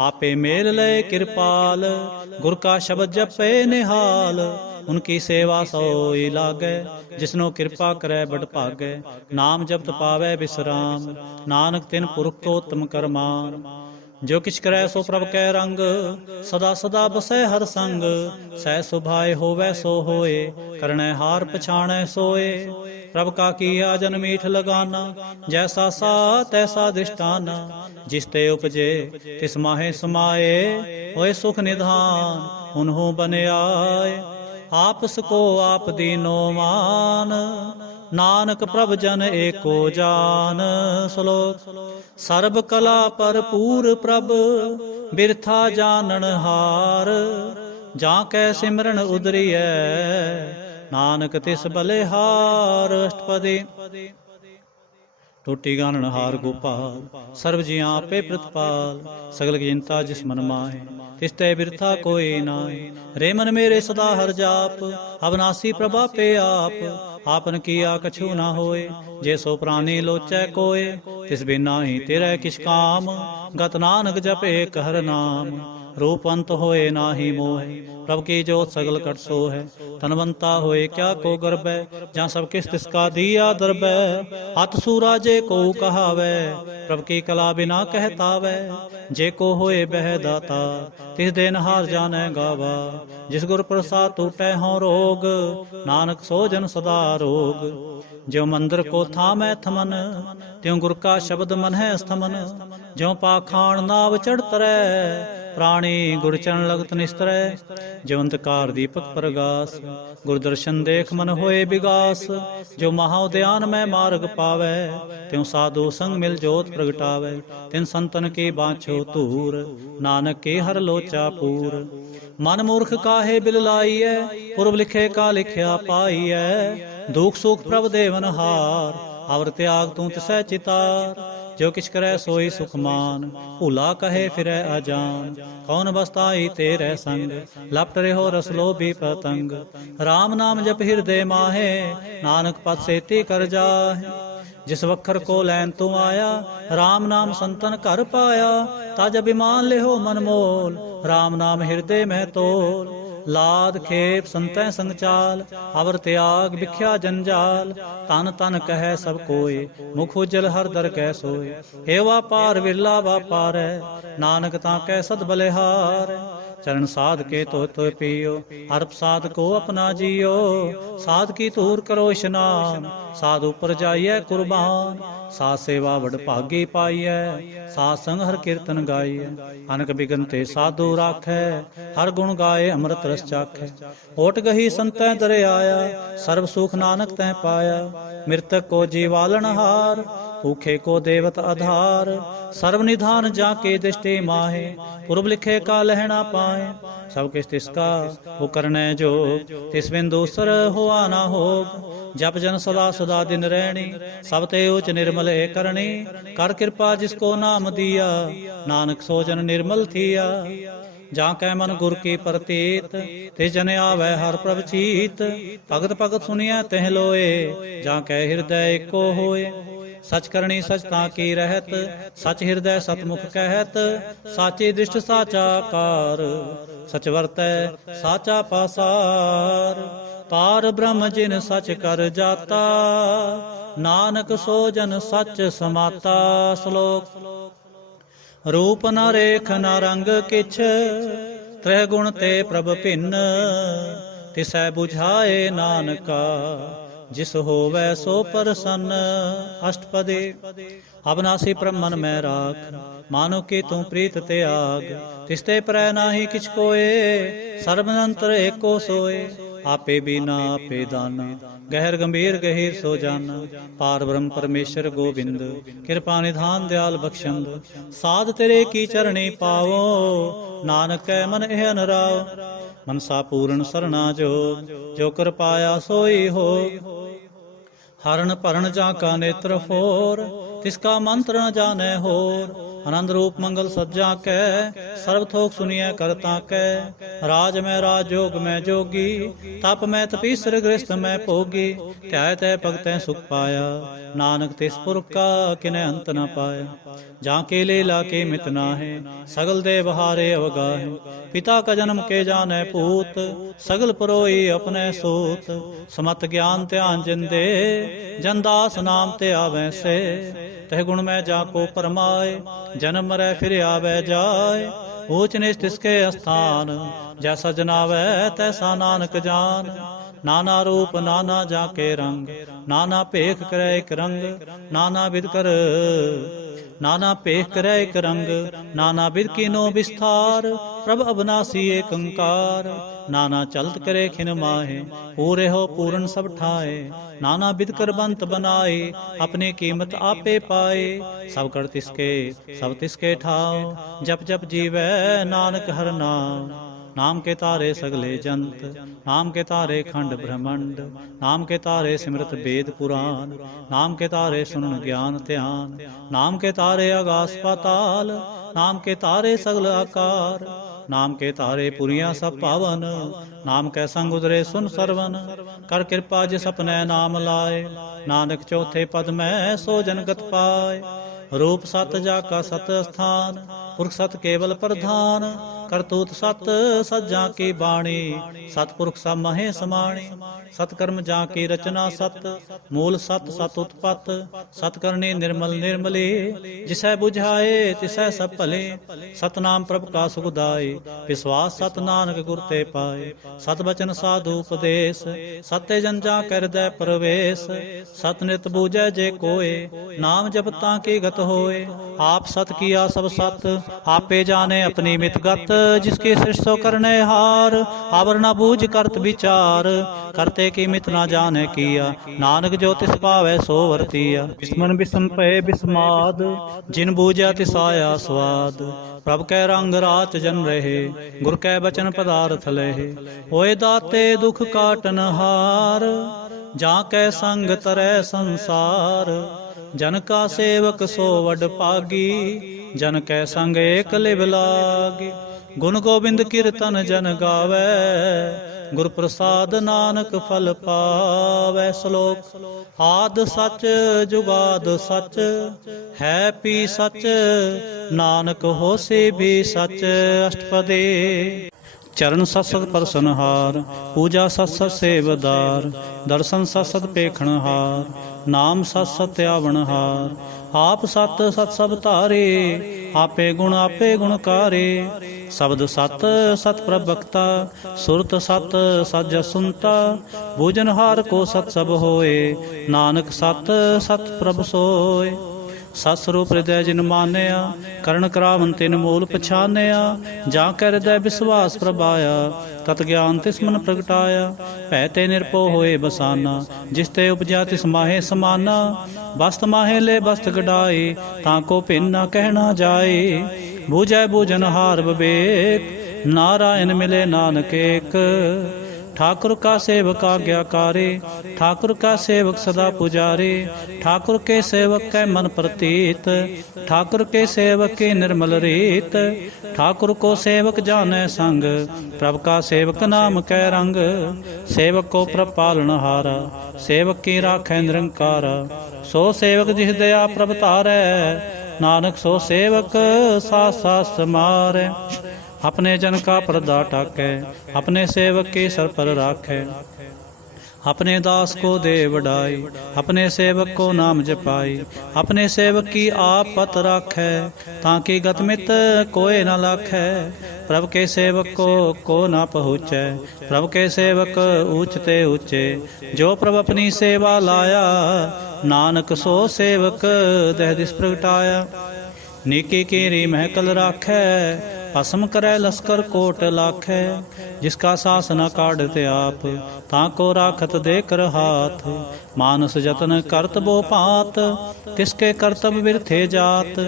आपे मेल लय कृपाल। गुर का शब्द जपे निहाल, उनकी सेवा सोई लागै। जिसनो कृपा करै बड़ भागै, नाम जपत पावै विश्राम। नानक तिन पुरख को उत्तम करमान, जो किछ करै सो प्रभ कै रंग। सदा सदा बसै हर संग, सह सुभाए होवै सो होए। करनै हार पछाणै सोए, प्रभ का किया जन मीठ लगाना। जैसा सा तैसा दृष्टाना, जिस ते उपजे तिस माहे समाए। होए सुख निधान उन्हों बन आए, आपस को आप दीनो मान। नानक प्रभ जन एको जान। श्लोक। सर्ब कला भरपूर प्रभ, बिरथा जानन हार। जा कै सिमरन उदरियै, नानक तिस बलिहार। अष्टपदी। टोटी गानन हार गोपाल, सर्व जियां आपे प्रतिपाल। सगल चिंता जिस मन माहे, तिस ते बिरथा कोई नाय। रे मन मेरे सदा हर जाप, अविनाशी प्रभा पे आप। आपन किया कछु न होए, जे सो प्राणी लोचै कोय। तिस बिन नाहि तेरै किछ काम, गत नानक जप एक हर नाम। रूप अंत होए नाहि मोह, प्रभ की जोत सगल कट सो है। तनवंता होए क्या को गर्बै, जहाँ सब किस तिसका दिया दरबै। हत सूराजे को कहावै, प्रभ की कला बिना कहतावै। जे को होए बह दाता, तिस देन हार जानै गावा। जिस गुर प्रसाद टूटै हों रोग, नानक सो जन सदा रोग। ज्यों मंदिर को थामै थमन, त्यों गुर का शब्द मन है स्थमन। ज्यों पाखाण नाव चढ़ तरै, प्राणी गुर चरण लगत निस्तरै। ज्यों अंधकार दीपक प्रगास, गुर दर्शन देख मन होए विगास। जो महाउद्यान में मार्ग पावै, त्यों साधु संग मिल जोत प्रगटावै। तिन संतन की बाँछो तूर, नानक के हर लोचा पूर। मन मूर्ख काहे बिल लाइयै, पूर्व लिखे का लिखिया पाइयै। दुख सुख प्रभ देवन हार, अवर त्याग तू तिसै चितार। जो किछ करै सोई सुख मान, भूला कहे फिरै अजान। कौन बसताई तेरे संग, लपट रहो रस लोभी पतंग। राम नाम जप हृदय माहे, नानक पद सेती कर जाहे। जिस वखर को लैन तू आया, राम नाम संतन कर पाया। ताज अभिमान लेहो मन मोल, राम नाम हृदय में तोल। लाद खेप संतै संग चाल, अवर त्याग बिख्या जंजाल। तन तन कहे सब कोय, मुख उज्जल हर दर कै सोय। हेवा पार बिरला वापारै, नानक ताकै सद बलिहार। चरण साध के तो पियो, हर प्रसाद को अपना जियो। साध की तूर करो स्नान, साध ऊपर जाइए कुर्बान। साध सेवा बड़ भागी पाइयै, साध संग हर कीर्तन गाइए। अनक बिगनते साधु राखै, हर गुण गाए अमृत रस चाखै। ओट गही संतै दरे आया, सर्व सुख नानक तै पाया। मृतक को जीवालन हार, भूखे को देवत आधार। सर्व निधान जाके दृष्टि माहे, पूर्व लिखे का लहना पाए। सब किस तिसका वो करने जो, तिस बिन दूसर हुआ ना होग। जप जन सदा सदा दिन रहनी, सब ते उच निर्मल ए करनी। कर कृपा जिसको नाम दिया, नानक सो जन निर्मल थिया। जा कै मन गुर की प्रतीत, ते जन आवै हर प्रभ चीत। भगत भगत सुनिया तह लोए, जा कै हृदय एको होए। सच करनी सच ताकी रहत, सच हृदय सतमुख कहत। साची दृष्ट साचा कार, सच वर्तै साचा पासार। पार ब्रह्म जिन सच कर जाता, नानक सो जन सच समाता। श्लोक। रूप न रेख न रंग किछ, त्रह गुण ते प्रभ भिन्न। तिसै बुझाए नानका, जिस होवै सो प्रसन्न। अष्टपदी। अविनाशी ब्रह्म मन में राख, मानो कि तू प्रीत त्याग। तिसते परै नाहि किछ कोय, सर्वनंतर एको सोय। आपे बीना आपे दाना, गहर गंभीर गहीर सो जाना। पार ब्रह्म परमेश्वर गोविंद, कृपा निधान दयाल बख्शंद। साध तेरे की चरणी पावो, नानक कै मन एह अनुराव। मनसा पूर्ण सरना जोग, जो कर पाया सोई होग। हरण भरण जाका नेत्र फोर, तिसका मंत्र न जाने होर। आनंद रूप मंगल सज्जा कै, सर्व थोक सुनिए करता कै। राज में राज जोग में जोगी, तप में तपीसर गृहस्थ में भोगी। ध्याय तय भगतै सुख पाया, नानक तिस पुरख का किने अंत न पाया। जाके लीला के मित नाहे, सगल दे बहारे अवगाहे। पिता का जन्म के जाने पूत, सगल परोई अपने सूत। समत ज्ञान ध्यान जिंदे, जनदास नाम ते आवे से। तह गुण में जाको परमाए, जन्म मरै फिर आवे जाए। ऊच नीच तिसके स्थान, जैसा जनावै तैसा नानक जान। नाना रूप नाना जाके रंग, नाना भेख करे एक रंग। नाना विध कर नाना भेख करे एक रंग, नाना विध कीनो विस्तार। प्रभ अविनाशी एक अंकार, नाना चलत करे खिन माहे। पूरे हो पूरन सब ठाए, नाना विध कर बंत बनाए। अपनी कीमत आपे पाए, सब कर तिसके सब तिसके ठाओ। जप जप जीवै नानक हर नाम, नाम के तारे सगले जंत। नाम के तारे खंड ब्रह्मंड, नाम के तारे सिमरत वेद पुराण। नाम के तारे सुनन ज्ञान ध्यान, नाम के तारे आकाश पाताल। नाम के तारे सगल आकार, नाम के तारे पुरिया सब पावन। नाम कै संग उदरे सुन सरवन, कर कृपा जिस अपने नाम लाए। नानक चौथे पद में सो जनगत पाए। रूप सत जाका सत स्थान, पुरख सत केवल प्रधान। करतूत सत सज्जा की बाणी, सतपुरख सब महे समाणी। सतकर्म जाकी रचना सत, मूल सत सत उत्पत। सतकरणी निर्मल निर्मली, जिसै बुझाए तिसै सब भले। सतनाम प्रभु का सुखदाई, विश्वास सत नानक गुर ते पाए। सत बचन साधु उपदेश, सत्य जन जा कर हृदय प्रवेश। सत नित बूझै जे कोय, नाम जपता की गत होए। आप सत किया सब सत, आपे जाने अपनी मित गत। जिसकी सृष्टि सो करने हार, आवर न बूझ करत विचार। करते की मित न जाने किया, नानक जो तिस पावै सो वर्तिया। बिस्मन बिस्म पए बिस्माद, जिन बूझा तिस आया स्वाद। प्रभ कै रंग राच जन रहे, गुर कै बचन पदार्थ लहे। होए दाते दुख काटन हार, जा कै संग तरह संसार। जन का सेवक सो वड पागी, जन कै संग एक लिव लागी। गुण गोबिंद कीर्तन जन गावै, गुर प्रसाद नानक फल पावै। श्लोक आद सच जुगाद सच, है पी सच नानक होसी भी सच। अष्टपदी चरण सत सत परसनहार, पूजा सत सत सेवदार। दर्शन सत सत पेखणहार, नाम सत सत आवणहार। आप सत सत सब धारे, आपे गुणकारे। शब्द सत सत प्रभक्ता, सुरत सत सत जसुनता। बूझनहार को सत सब होए, नानक सत सत प्रभ सोए। सत स्वरूप हृदय जिन मानिया, करण करावन तिन मूल पछानिया। जा कै हृदय विश्वास प्रभाया, तत ज्ञान तिस मन प्रगटाया। भै ते निरभो होए बसाना, जिस ते उपजा तिस माहे समाना। बस्त माहे ले बस्त गढ़ाई, ताको भिन्न न कहना जाए। बूझै बूझनहार विवेक, नारायण मिले नानक एक। ठाकुर का सेवक आज्ञाकारी, ठाकुर का सेवक सदा पुजारी। ठाकुर के सेवक कै मन प्रतीत, ठाकुर के सेवक की निर्मल रीत। ठाकुर को सेवक जाने संग, प्रभ का सेवक नाम कै रंग। सेवक को प्रभ पालनहारा, सेवक की राखै निरंकारा। सो सेवक जिस दया प्रभ तारै, नानक सो सेवक सास सास समारै। अपने जन का पर्दा टाकै, अपने सेवक के सर पर राखै। अपने दास को दे वडाई, अपने सेवक को नाम जपाई। अपने सेवक की आप पत राखै, ताकि गतमित कोय न लाखै। प्रभु के सेवक को न पहुँचै, प्रभु के सेवक ऊंचते ऊंचे। जो प्रभु अपनी सेवा लाया, नानक सो सेवक दह दिस प्रगटाया। नीकी कीरी महकल राखै, भस्म करे लश्कर कोट लाखै। जिसका सास न काढ़ते आप, ताको राखत देकर हाथ। मानस जतन करत बो पात, तिसके करतब बिरथे जात।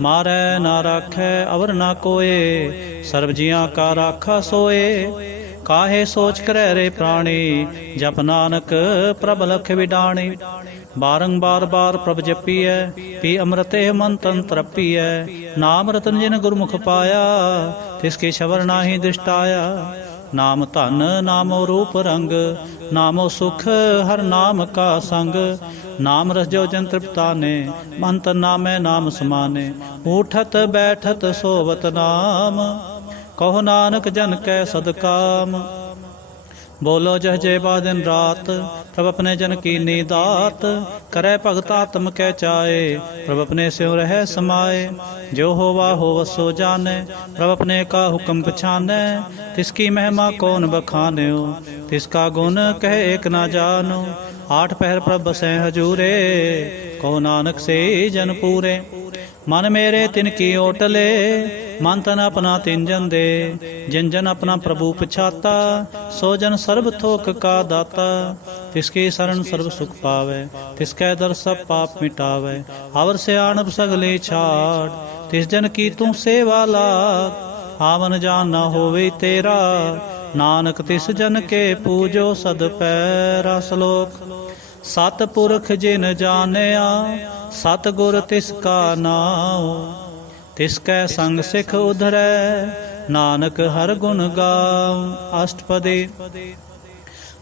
मारै ना राखै अवर ना कोय, सर्व जियां का राखा सोए। काहे सोच करे रे प्राणी, जप नानक प्रभ लख विडाणी। ਬਾਰੰਬਾਰ ਬਾਰ ਪ੍ਰਭ ਜਪੀਐ, ਪੀ ਅੰਮ੍ਰਿਤੇ ਮਨ ਤਨ ਤਰਪੀਐ। ਨਾਮ ਰਤਨ ਜਿਨ ਗੁਰਮੁਖ ਪਾਇਆ, ਤਿਸਕੇ ਛਵਰ ਨਾਹੀ ਦ੍ਰਿਸ਼ਟਾਇਆ। ਨਾਮ ਧਨ ਨਾਮੋ ਰੂਪ ਰੰਗ, ਨਾਮੋ ਸੁਖ ਹਰ ਨਾਮ ਕਾ ਸੰਗ। ਨਾਮ ਰਸ ਜੋ ਜਨ ਤ੍ਰਿਪਤਾਨੇ, ਮਨ ਤਨ ਨਾਮੈ ਨਾਮ ਸਮਾਨੇ। ਊਠਤ ਬੈਠਤ ਸੋਵਤ ਨਾਮ, ਕਹੋ ਨਾਨਕ ਜਨ ਕੈ ਸਦਕਾਮ। ਬੋਲੋ ਜਹ ਜੇ ਬਾ ਦਿਨ ਰਾਤ, ਪ੍ਰਭ ਆਪਣੇ ਜਨ ਕੀਨੀ ਦਾਤ। ਕਰੈ ਭਗਤ ਆਤਮ ਕੈ ਚਾਏ, ਪ੍ਰਭ ਆਪਣੇ ਸਿਉ ਰਹਿ ਸਮਾਏ। ਜੋ ਹੋਵਾ ਹੋਵ ਸੋ ਜਾਣੈ, ਪ੍ਰਭ ਆਪਣੇ ਕਾ ਹੁਕਮ ਪਛਾਨੈ। ਤਿਸकी ਮਹਿਮਾ ਕੌਣ ਬਖਾਨਿਓ, ਤਿਸका ਗੁਣ ਕਹਿ ਏਕ ਨਾ ਜਾਨੋ। ਆਠ ਪਹਿਰ ਪ੍ਰਭ ਬਸੈ ਹਜੂਰੇ, ਕਹੋ ਨਾਨਕ ਸੇ ਜਨ ਪੂਰੇ। ਮਨ ਮੇਰੇ ਤਿਨ ਕੀ ਓਟਲੇ, ਮਨ ਤਨ ਆਪਣਾ ਤਿਨ ਜਨ ਦੇ। ਜਿਨ ਜਨ ਆਪਣਾ ਪ੍ਰਭੂ ਪਛਾਤਾ, ਸੋ ਜਨ ਸਰਬ ਥੋਕ ਕਾ ਦਾਤਾ। ਤਿਸਕੀ ਸਰਣ ਸਰਬ ਸੁਖ ਪਾਵੈ, ਤਿਸਕੈ ਦਰ ਸਭ ਪਾਪ ਮਿਟਾਵੈ। ਅਵਰ ਸਿਆਣਪ ਸਗਲੇ ਛਾੜ, ਤਿਸ ਜਨ ਕੀ ਤੂੰ ਸੇਵਾ ਲਾਗ। ਆਵਨ ਜਾਨ ਨਾ ਹੋਵੇ ਤੇਰਾ, ਨਾਨਕ ਤਿਸ ਜਨ ਕੇ ਪੂਜੋ ਸਦ ਪੈਰਾ। ਸ਼ਲੋਕ। ਸਤ ਪੁਰਖ ਜਿਨ ਜਾਣਿਆ, ਸਤ ਗੁਰ ਤਿਸ ਕਾ ਨਾਉ। ਤਿਸ ਕੈ ਸੰਗ ਸਿਖ ਉਧਰੈ, ਨਾਨਕ ਹਰ ਗੁਣ ਗਾਉ। ਅਸ਼ਟਪਦੀ।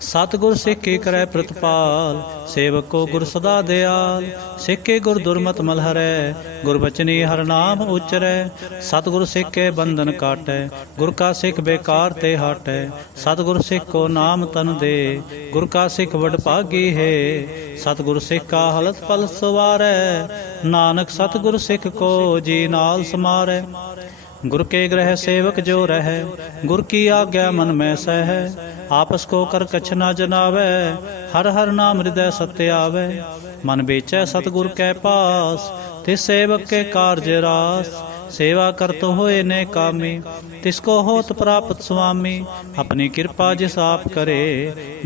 ਸਤਿਗੁਰ ਸਿੱਖ ਕੇ ਕਰੈ ਪ੍ਰਤਪਾਲ, ਸੇਵਕ ਕੋ ਗੁਰ ਸਦਾ ਦਿਆਲ। ਸਿੱਖ ਕੇ ਗੁਰ ਦੁਰਮਤ ਮਲ ਹਰੈ, ਗੁਰ ਬਚਨੀ ਹਰ ਨਾਮ ਉਚਰੈ। ਸਤਿਗੁਰ ਸਿੱਖ ਕੇ ਬੰਧਨ ਕਾਟੈ, ਗੁਰ ਕਾ ਸਿੱਖ ਬੇਕਾਰ ਤੇ ਹਟੈ। ਸਤਿਗੁਰ ਸਿੱਖ ਕੋ ਨਾਮ ਤਨ ਦੇ, ਗੁਰ ਕਾ ਸਿੱਖ ਵਡ ਭਾਗੀ ਹੈ। ਸਤਿਗੁਰ ਸਿੱਖ ਕਾ ਹਲਤ ਪਲ ਸਵਾਰੈ, ਨਾਨਕ ਸਤਿਗੁਰ ਸਿੱਖ ਕੋ ਜੀ ਨਾਲ ਸਮਾਰੈ। गुर के ग्रह सेवक जो रहे, गुर की आज्ञा मन में सह। आपस को कर कछ न जनावै, हर हर नाम हृदय सत्य आवे। मन बेचै सतगुर कै पास, तिस सेवक के कार्य रास। सेवा करत होए ने कामी, तिसको होत प्राप्त स्वामी। अपनी कृपा जिस आप करे,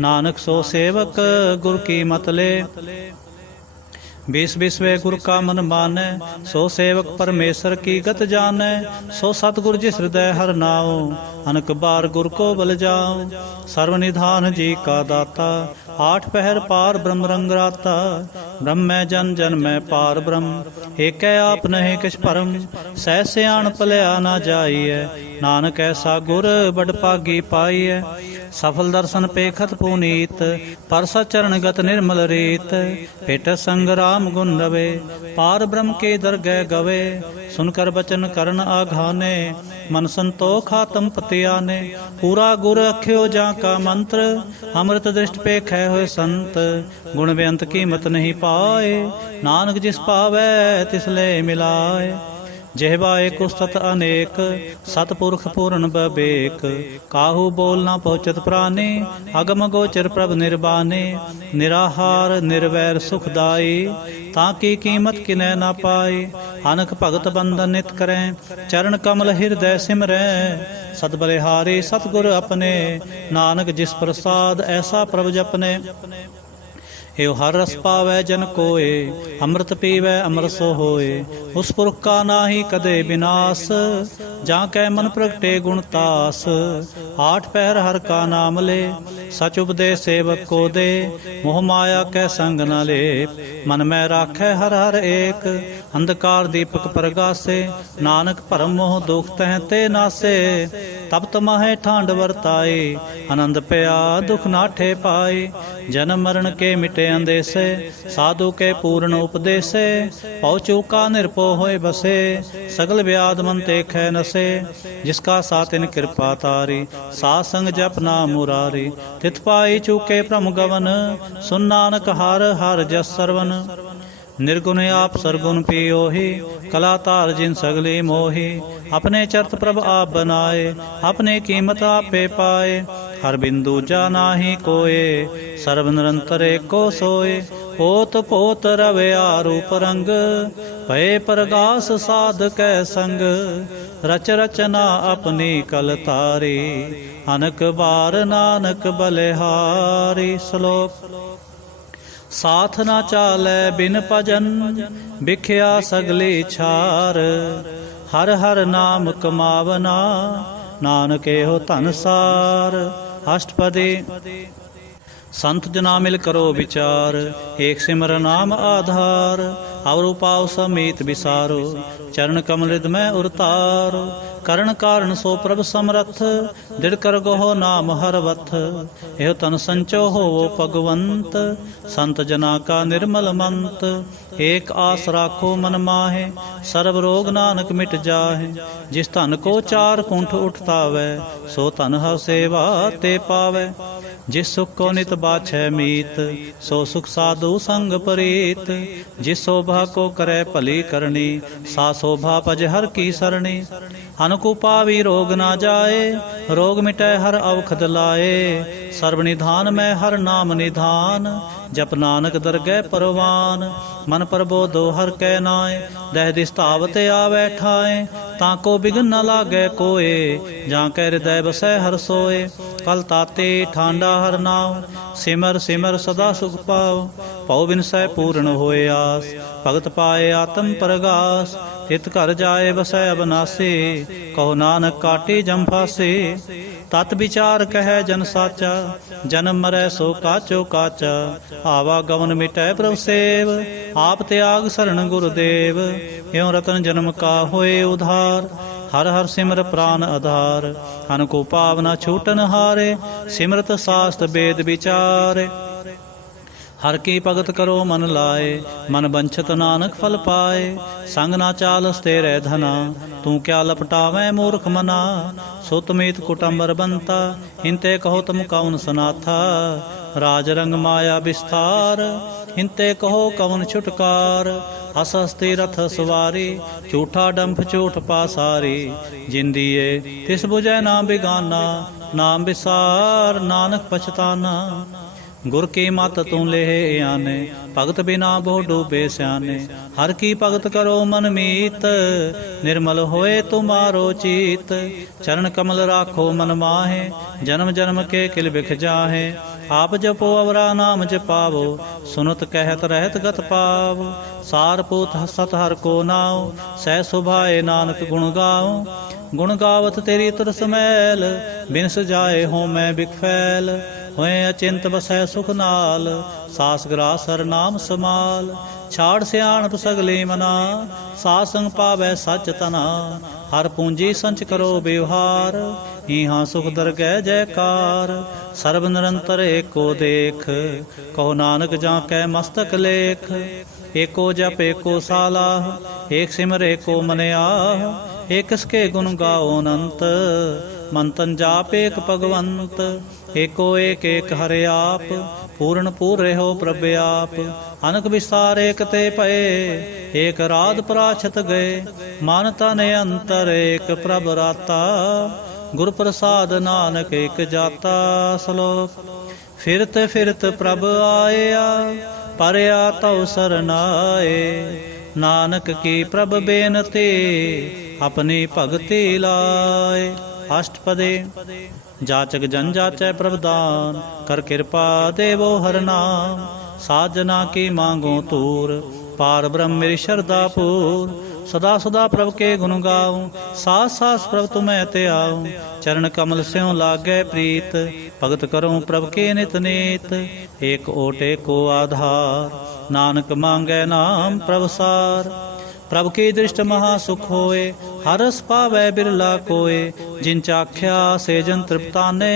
नानक सो सेवक गुर की मत ले। बीस बिस्वे गुर का मन मानै, सो सेवक परमेश्वर की गत जानै। सो सतगुर जिस हृदय हर नाओ, अनक बार गुर को बल जाओ। सर्वनिधान जी का दाता, आठ पहर पार ब्रह्म रंग राता। ब्रह्म जन जन में पार ब्रह्म, एक आप नहीं किछ परम। सह सियाण पलिया ना जाइए, नानक ऐसा गुर बड़ भागी पाइए। सफल दर्शन पेखत पुनीत, पर सचरण गत निर्मल रीत। पेट संग्राम गुण रवे, पार ब्रह्म के दरगह गवे। सुनकर बचन करण आघाने, मन संतोख आत्म पतियाने। पूरा गुर अख्यो जा का मंत्र, अमृत दृष्ट पेख होए संत। गुण बेअंत कीमत नहीं पाए, नानक जिस पावै तिसले मिलाए। ਜਿਹਵਾ ਏਕ ਉਸਤਤ ਅਨੇਕ, ਸਤਿਪੁਰਖ ਪੂਰਨ ਬਵੇਕ। ਕਾਹੂ ਬੋਲ ਨਾ ਪਹੁੰਚਤ ਪ੍ਰਾਨੀ, ਅਗਮ ਗੋਚਰ ਪ੍ਰਭ ਨਿਰਬਾਨੇ। ਨਿਰਾਹਾਰ ਨਿਰਵੈਰ ਸੁਖਦਾਈ, ਤਾਂ ਕੀ ਕੀਮਤ ਕਿਨੈ ਨਾ ਪਾਈ। ਅਨਕ ਭਗਤ ਬੰਧਨ ਨਿਤ ਕਰੈ, ਚਰਨ ਕਮਲ ਹਿਰਦੈ ਸਿਮਰੈ। ਸਤ ਬਲਿਹਾਰੀ ਸਤਿਗੁਰ ਆਪਣੇ, ਨਾਨਕ ਜਿਸ ਪ੍ਰਸਾਦ ਐਸਾ ਪ੍ਰਭ ਜਪਨੇ। ਏਉ ਹਰ ਰਸ ਪਾਵੈ ਜਨ ਕੋਏ, ਅੰਮ੍ਰਿਤ ਪੀਵੈ ਅੰਮ੍ਰਿਤ ਸੋ ਹੋਏ। ਉਸ ਪੁਰਖ ਕਾ ਨਾਹੀ ਕਦੇ ਬਿਨਾਸ, ਜਾਂ ਕੈ ਮਨ ਪ੍ਰਗਟੇ ਗੁਣ ਤਾਸ। ਆਠ ਪਹਿਰ ਹਰ ਕਾ ਨਾਮ ਲੇ, ਸਚ ਉਪਦੇ ਸੇਵਕ ਕੋ ਦੇ। ਮੋਹ ਮਾਇਆ ਕੈ ਸੰਗ ਨ ਲੇਪ, ਮਨ ਮੈਂ ਰਾਖੈ ਹਰ ਹਰ ਏਕ। ਅੰਧਕਾਰ ਦੀਪਕ ਪ੍ਰਗਾਸੇ, ਨਾਨਕ ਭਰਮ ਮੋਹ ਦੁਖ ਤਹਿ ਤੇ ਨਾਸੇ। ਤਪਤ ਮਾਹੇ ਠਾਂਡ ਵਰਤਾਏ, ਆਨੰਦ ਪਿਆ ਦੁਖ ਨਾਠੇ ਪਾਏ। ਜਨਮ ਮਰਨ ਕੇ ਮਿਟੇ ਅੰਦੇਸੇ, ਸਾਧੂ ਕੇ ਪੂਰਨ ਉਪਦੇਸੇ। ਪਉ ਚੂਕਾ ਨਿਰਭਉ ਹੋਏ ਬਸੇ, ਸਗਲ ਵਿਆਦ ਮਨ ਤੇ ਖੈ ਨਸੇ। ਜਿਸਕਾ ਸਾਤਿਨ ਕਿਰਪਾ ਤਾਰੀ, ਸਾਧ ਸੰਗ ਜਪ ਨਾਮ ਮੁਰਾਰੀ। ਤਿਤ ਪਾਈ ਚੂਕੇ ਭ੍ਰਮ ਗਵਨ, ਸੁਨ ਨਾਨਕ ਹਰ ਹਰ ਜਸ ਸਰਵਨ। निर्गुण आप सरगुण पियोहि, कला तार जिन सगले मोहि। अपने चरत प्रभ आप बनाए, अपने कीमत आपे पाए। हर बिंदु जाना ही कोय, सर्व निरंतर एको सोए। पोत पोत रवे आरूप रंग, भय प्रगास साध कै संग। रच रचना अपनी कल तारी, अनक बार नानक बलिहारी। श्लोक। साथ ना चालै बिन भजन, बिख्या सगली छार। हर हर नाम कमावना, नानक एहो धन सार। अष्टपदी। संत जना मिल करो विचार, एक सिमर नाम आधार। और उपाव समीत विसारो, चरण कमल में उरतारो। करण कारण सो प्रभ समरथ, दृढ़ कर गोहो नाम हर वथ। एहो तन संचो हो भगवंत, संत जना का निर्मल मंत। एक आस राखो मन माहे, सर्व रोग नानक मिट जाहे। जिस धन को चार कुंठ उठतावै, सो धन हर सेवा ते पावै। जिस सुख को नित बाछै मीत, सो सुख साधु संग प्रीत। जिस शोभा को करे भली करनी, सा शोभा पज हर की सरणी। अनुकुपावी रोग ना जाए, रोग मिटै हर अवखद लाए। सर्वनिधान में हर नाम निधान, जप नानक दरगह परवान। मन प्रबोधो हर कै नाय, दह दिस धावत आवे ठाए। ताको बिघन न लागे कोय, जाके हृदय बसै हर सोए। कल ताते ठांडा हर नाम, सिमर सिमर सदा सुख पाओ। पौ बिन सै पूर्ण होए आस, भगत पाए आत्म परगास। हित घर जाए बसै अबनासे, कहो नानक काटे जम फासे। तत विचार कहे जन साचा, जन्म मरै सो काचो काचा। आवागमन मिटै प्रभु सेव, आप त्याग शरण गुरुदेव। यों रतन जन्म का होए उधार, हर हर सिमर प्राण आधार। अनको पावना छूटन हारे, सिमरत शास्त्र वेद विचारे। हर की भगत करो मन लाए, मन बंछत नानक फल पाए। संग ना चालस तेरे धना, तू क्या लपटावे मूर्ख मना। सुतमीत कुटुंबर बनता, हिंते कहो तुम कौन सनाथा। राज रंग माया विस्तार, हिंते कहो कौन छुटकार। हस हस्ती रथ सवारी, झूठा डंफ झूठ पासारी। जिंदिए तिस बुझै ना बिगाना, नाम विसार नानक पछताना। गुर की मत तू लेह आने, भगत बिना बहु डूबे स्याने। हर की भगत करो मन मीत, निर्मल होए तुम्हारो चीत। चरण कमल राखो मन माहे, जन्म जन्म के किल बिख जाहे। आप जपो अवरा नाम जपावो, सुनत कहत रहत गत पावो। सारपूत सत हर को नाओ, सह सुभाए नानक गुण गाओ। गुण गावत तेरी तुरस मैल, बिन सजाए हों मैं बिख फैल। होए अचिंत बसै सुख नाल, सास ग्रास हर नाम समाल। छाड़ सियाणप सगले मना, सासंग पावै सच तना। हर पूंजी संच करो व्यवहार, इहाँ सुख दरगह जयकार। सर्व निरंतर एको देख, कहो नानक जाकै मस्तक लेख। एको जप एको सालाह, एक सिमर एको मन आह। एक इसके गुण गाओ अनंत, मन तन जाप एक भगवंत। एको एक एक हरे आप, पूर्ण पूर रहो प्रभ आप। अनक विस्तार एक ते पए, एक राध पराछत गए। मान तन अंतर एक प्रभ राता, गुर प्रसाद नानक एक जाता। श्लोक। फिरत फिरत प्रभ आया, परया तव सरनाए। नानक की प्रभ बेनती, अपनी भगति लाए। अष्टपदे। जाचक जन जाचै प्रभदान, कर कृपा देवो हर नाम। साजना की मांगो तूर, पार ब्रह्म मेरी श्रद्धा पूर। सदा सदा प्रभ के गुण गाऊं, सास सास प्रभ तुम्हें ते आऊं। चरण कमल स्यों लागै प्रीत, भगत करूं प्रभ के नित नीत। एक ओट एको आधार, नानक मांगै नाम प्रभ सार। प्रभ की दृष्ट महासुख होए, हरस पावै बिरला कोय। जिन चाख्या से जन तृप्ताने,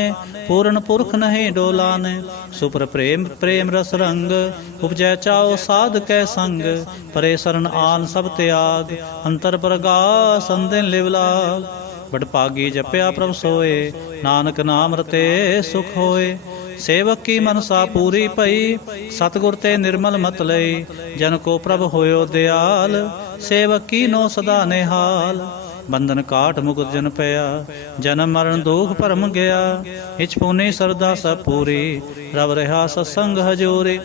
पूर्ण पुरख नहीं डोलाने। सुपर प्रेम प्रेम रस रंग, उपजै चाओ साध कै संग। परे शरण आन सब त्याग, अंतर प्रगास अंदिन लिव लाग। बड़ भागी जपया प्रभ सोए, नानक नाम रते सुख होए। सेवक की मनसा पूरी पई, सतगुर ते निर्मल मत लई। जन को प्रभ होयो दयाल, सेवक की नो सदा निहाल। बंधन काट मुकुट जन पया, जन्म मरण दुख परम गया। इच पुनि सरदा सब पूरी, रब रहा सत्संग हजूरी।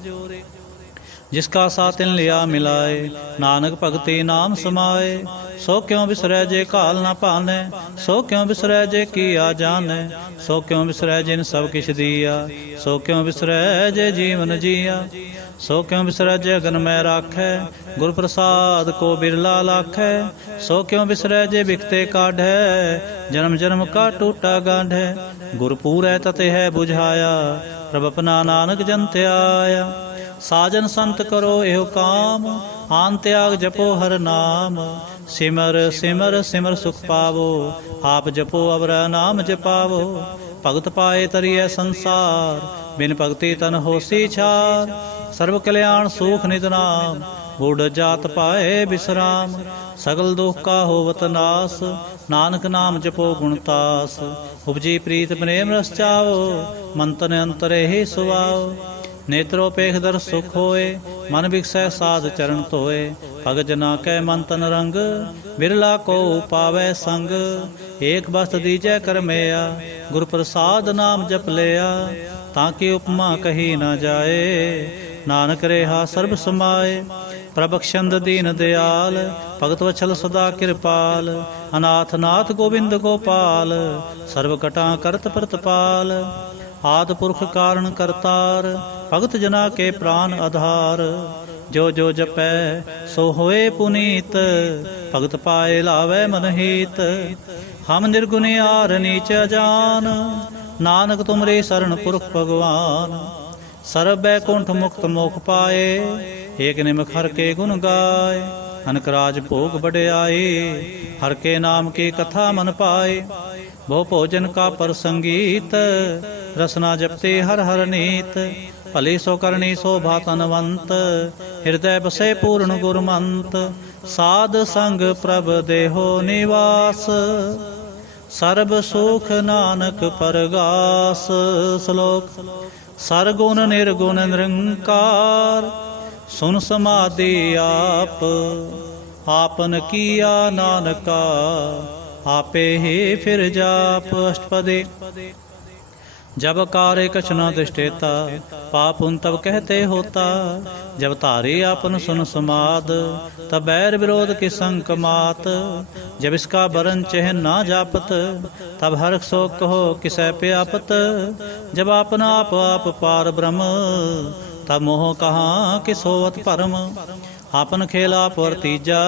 जिसका सातिन लिया मिलाए, नानक भगति नाम समाए। सो क्यों बिसरै जे काल ना पाने, सो क्यों बिसरै जे किया जाने। सो क्यों बिसरै जिन सब किछ दिया, सो क्यों बिसरै जे जीवन जिया। सो क्यों बिसरै जे अगन में राखै, गुर प्रसाद को बिरला लाखै। सो क्यों बिसरै जे बिकते काढ़ै, जन्म जन्म का टूटा गाढ़ै। गुर पूरै तते है बुझाया, ਪ੍ਰਭ ਆਪਣਾ ਨਾਨਕ ਜਨ ਧਿਆਇਆ। ਸਾਜਨ ਸੰਤ ਕਰੋ ਇਹੋ ਕਾਮ, ਆਨ ਤਿਆਗ ਜਪੋ ਹਰ ਨਾਮ। ਸਿਮਰ ਸਿਮਰ ਸਿਮਰ ਸੁਖ ਪਾਵੋ, ਆਪ ਜਪੋ ਅਵਰ ਨਾਮ ਜਪਾਵੋ। ਭਗਤ ਪਾਏ ਤਰੀਐ ਸੰਸਾਰ, ਬਿਨ ਭਗਤੀ ਤਨ ਹੋਸੀ ਛਾਰ। ਸਰਬ ਕਲਿਆਣ ਸੂਖ ਨਿਤ ਨਾਮ, ਬੂढ़ जात पाए विश्राम। सगल दुख का होवत नास, नानक नाम जपो गुणतास। उपजी प्रीत प्रेम रस चाओ, मंतन अंतरे ही सुवाओ। नेत्रोपेख दर सुख होए, मन विकसै साध चरण धोए। भगत जना कै मंतन रंग, बिरला को पावै संग। एक बस्त दीजै करमेया, गुर प्रसाद नाम जप लिया। ताकि उपमा कही न जाए, नानक रेहा सर्ब समाए। प्रबक्षंद दीन दयाल, भगत वछल सदा कृपाल। अनाथ नाथ गोविंद गोपाल, सर्व कटा करत प्रतपाल। आद पुरख कारण करतार, भगत जना के प्राण आधार। जो जो जपै सो होए पुनीत, भगत पाए लावै मन हीत। हम निर्गुणी आर नीच जान, नानक तुमरे शरण पुरख भगवान। सरब बैकुंठ मुक्त मोख पाए, एक निमक हर के गुण गाय। अनक राज भोग बड़ियाई, हर के नाम की कथा मन पाए। बहु भोजन का प्रसंगीत, रसना जपते हर हर नीत। भली सो करनी शोभा तनवंत, हृदय बसे पूर्ण गुरमंत। साध संग प्रभ देहो निवास, सर्ब सुख नानक परगास। श्लोक सरगुण निर्गुण निरंकार, सुन समाधि आप। आपन किया नानका, आपे ही फिर जाप। अष्टपदी जब कार्य कछ न दृष्टेता, पाप उन तब कहते होता। जब तारी आपन सुन समाद, तब बैर विरोध की संक मात। जब इसका बरन चहन ना जापत, तब हर सो कहो किसै प्यापत। जब आपन आप आप पार ब्रह्म, तब मोह कहाँ किस होवत परम। आपन खेला पर तीजा,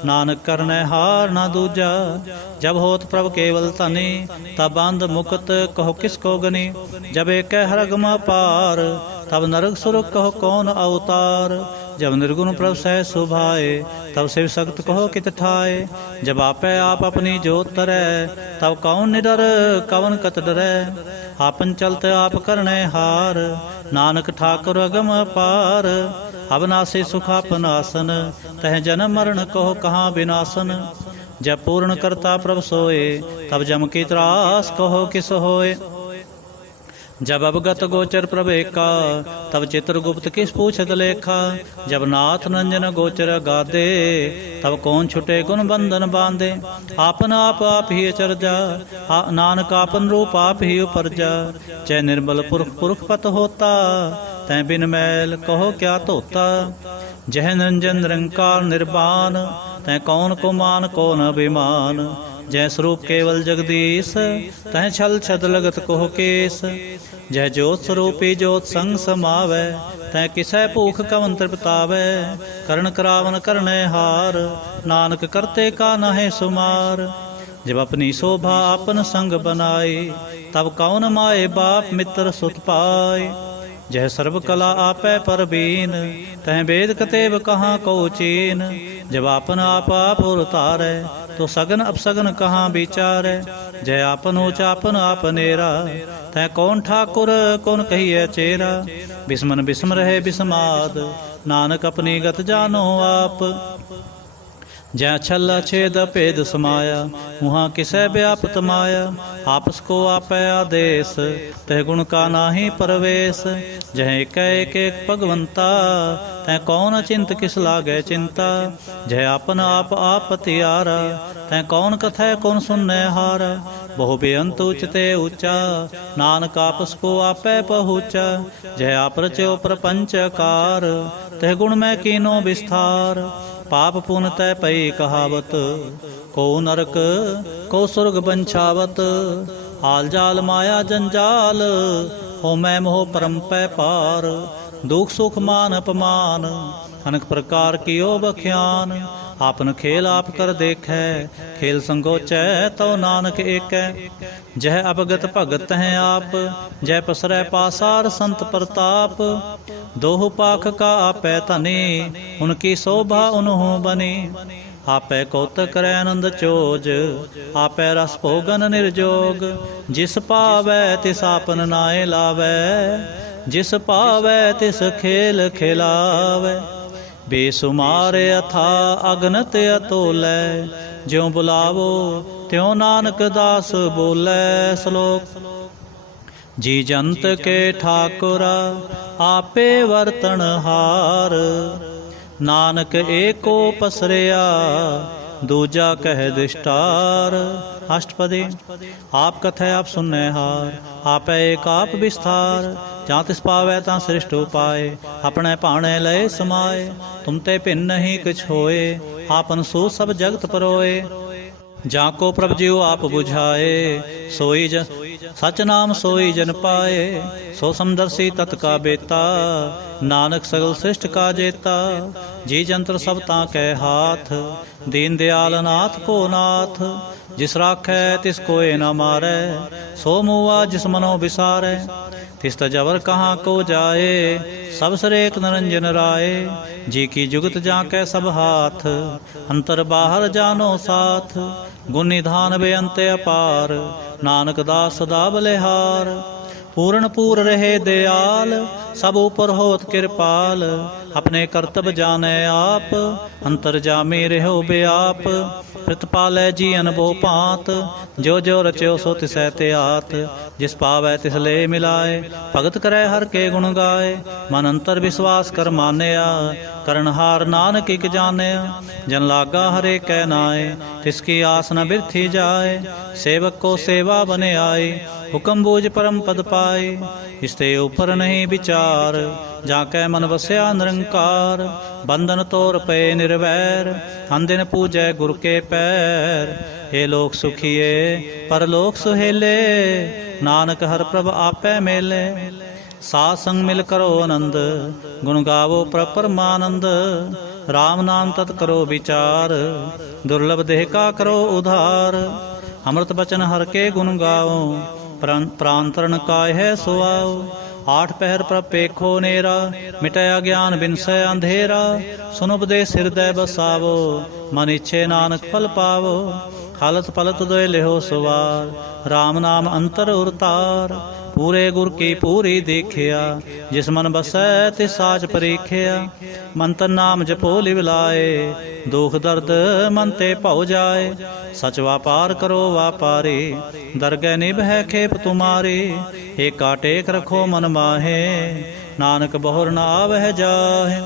नानक करनै हार ना दूजा। जब होत प्रभ केवल तनि, तब बंध मुक्त कहो किसको गनि। जब एक हरगम पार, तब नरक सुरक कहो कौन अवतार। जब निर्गुण प्रभ सह सुभाए, तब शिव सख्त कहो कित ठाए। जब आपे आप अपनी जोत तरै, तब कौन निडर कवन कत डरै। आपन चलत आप करने हार, नानक ठाकुर अगम पार। अविनाशी सुख आपनासन, तह जन्म मरण कहो कहाँ विनाशन। जब पूर्ण करता प्रभ सोए, तब जम की त्रास कहो किस होए। जब अवगत गोचर प्रभ एका, तब चित्रगुप्त किस पूछत लेखा। जब नाथ नंजन गोचर गादे, तब कौन छुटे गुण बंधन बांधे। आपन आप आप ही अचरजा, नानक आपन रूप आप ही उपरजा। जय निर्मल पुरख पुरख पत होता, तै बिन मैल कहो क्या धोता। जय निरंजन निरंकार निर्वाण, तै कौन को मान कौन अभिमान। जय स्वरूप केवल जगदीश, तह छल छद लगत कोह केस। जय ज्योत स्वरूपी ज्योत संग समावै, तै किसै भूख कवन तृप्तावै। करण करावन करने हार, नानक करते का नाहे सुमार। जब अपनी शोभा आपन संग बनाई, तब कौन माए बाप मित्र सुत पाए। जय सर्व कला आपै परबीन, तह वेद कतेब कहाँ को चीन। जब आपन आप आप उतारै, तो सगन अपसगन कहाँ विचारै। जय आपन ऊँच आपन आपनेरा, तै कौन ठाकुर कौन कहिए चेरा। बिस्मन बिस्म रहे बिस्माद, नानक अपनी गत जानो आप। जय छल छेद भेद समाया, वहाँ किसै व्यापत माया। आपस को आपै आदेश, तह गुण का नाही परवेश। जह एक एक भगवंता, तै कौन चिंत किस लागै चिंता। जय आपन आप आप पतियारा, तै कौन कथै कौन सुनने हारा। बहु बेअंत उचते ऊंचा, नानक आपस को आपै पहुँचा। जय आप रच्यो प्रपंच कार, तह गुण में कीनो विस्तार। पाप पुन तै पई कहावत, को नरक को सुरग बंछावत। हाल जाल माया जंजाल, हो मैं मोह परम पै पार। दुख सुख मान अपमान, अनेक प्रकार कियो बख्यान। आपन खेल आप कर देखै, खेल संगोचै तो नानक एकै। जह अवगत भगत हैं आप, जय पसरै पासार संत प्रताप। दोह पाख का आपै धनी, उनकी शोभा उन्हों बनी। आपै कौतक करै आनंद चोज, आपै रस भोगन निर्जोग। जिस पावै तिस आपन नाए लावै, जिस पावै तिस खेल खिलावै। बेसुमार अथा अगनत अतोलै, ज्यों बुलावो त्यों नानक दास बोलै। श्लोक। जी जंत के ठाकुरा आपे वर्तन हार, नानक एको पसरिया दूजा कह दृष्टार। अष्टपदी। आप कथै आप सुनने हार, आपै एक आप विस्तार। जां तिस पावै तां श्रेष्ठ उपाय, अपने भाणे लय समाए। तुम ते भिन्न नहीं किछ होए, आपन सो सब जगत परोए। जाको प्रभ जियो आप बुझाए, सोई सच नाम सोई जन पाए। सो समदर्शी तत् का बेता, नानक सगल सृष्ट का जेता। जी जंत्र सब ताकै हाथ, दीन दयाल नाथ को नाथ। जिस राखै तिस कोय न मारै, सो मुआ जिस मनो बिसारै। तिस तजवर कहाँ को जाए, सब सरेक निरंजन राय। जी की जुगत जाकै सब हाथ, अंतर बाहर जानो साथ। गुण निधान बेअंत अपार, नानक दास सदा बलिहार। पूर्ण पूर रहे दयाल, सब ऊपर होत कृपाल। अपने कर्तव्य जाने आप, अंतर जामी रहो बेआप। प्रतिपालै जी अनबो पात, जो जो रच्यो सो तिसै त्यात। जिस पावै तिस ले मिलाए, भगत करै हर के गुण गाए। मन अंतर विश्वास कर मानया, करनहार नानक इक जानया। जन लागा हरे कै नाए, तिसकी आस न बिरथी जाए। सेवक को सेवा बने आई, हुक्म बूझ परम पद पाए। इसते ऊपर नहीं विचार, जाकै मन बसया निरंकार। बंधन तोर पे निर्वैर, अंदिन पूजै गुर के पैर। हे लोक सुखिए परलोक सुहेले, नानक हर प्रभ आपै मेले। साध संग मिल करो आनंद, गुण गावो प्रभ परमानंद। राम नाम तत् करो विचार, दुर्लभ देह का करो उधार। अमृत बचन हर के गुण गाओ, प्रांतरण काय है सुआओ। आठ पहर पर पेखो नेरा, मिटाया ज्ञान बिनसै अंधेरा। सुन उपदेश हृदय बसावो, मन इच्छे नानक फल पावो। हालत पलत दोय लेहो सुवार, राम नाम अंतर उरतार। पूरे गुर की पूरी देखिया, जिस मन बसै तिस साच परीखिया। मंत्र नाम जपो लिव लाए, दुख दर्द मन ते भौ जाए। सच व्यापार करो व्यापारी, दरगह निभै खेप तुम्हारी। एका टेक रखो मन माहे, नानक बहुर न आवह जाहे।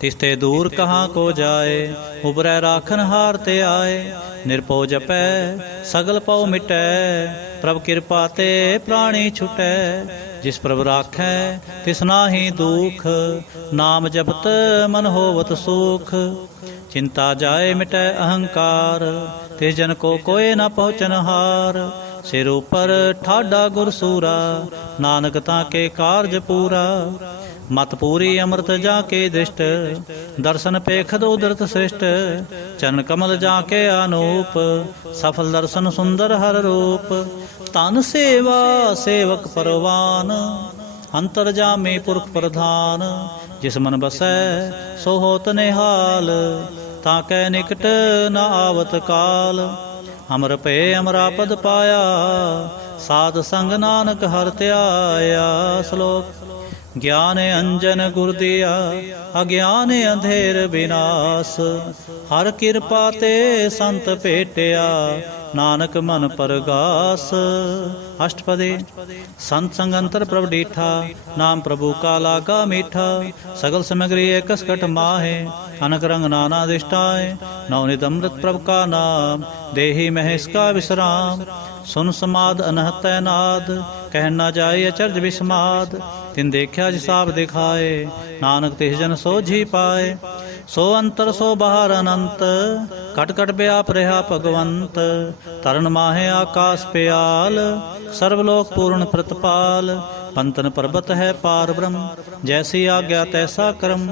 तिसते दूर कहाँ को जाए, उबरै राखन हार ते आए। निरपो जपै सगल पौ मिटै, प्रभ कृपा ते प्राणी छुटै। जिस प्रभ राखै तिस नाहि दुख, नाम जपत मन होवत सुख। चिंता जाए मिटै अहंकार, तिस जन को कोय न पहुँचन हार। सिर ऊपर ठाडा गुरसूरा, नानक ताके कारज पूरा। मत पूरी अमृत जाके दृष्ट, दर्शन पेख दो उदरत श्रेष्ठ। चरण कमल जाके अनूप, सफल दर्शन सुंदर हर रूप। तन सेवा सेवक परवान, अंतर जामे पुरख प्रधान। जिस मन बसै सो होत निहाल, ताकै निकट न आवत काल। अमर पे अमरा पद पाया, साध संग नानक हर त्याया। श्लोक। ज्ञान अंजन गुर दिया, अज्ञान अंधेर विनाश। हर कृपा ते संत भेटिया, नानक मन परगास। अष्टपदी। संत संग अंतर प्रभ डीठा, नाम प्रभु का लागा मीठा। सगल सामग्री एक घट माहे, अनक रंग नाना दिष्टाए। नवनित अमृत प्रभ का नाम, देहि महेश का विश्राम। सुन समाद अनहत नाद, कह न जाए अचरज विस्माद। तिन देखा जिसाब दिखाए, नानक तिस जन सोझी पाए। सो अंतर सो बाहर अनंत, कट कट व्याप रहा भगवंत। तरन माहे आकाश प्याल, सर्वलोक पूर्ण प्रतिपाल। पंतन पर्वत है पार ब्रह्म, जैसी आज्ञा तैसा कर्म।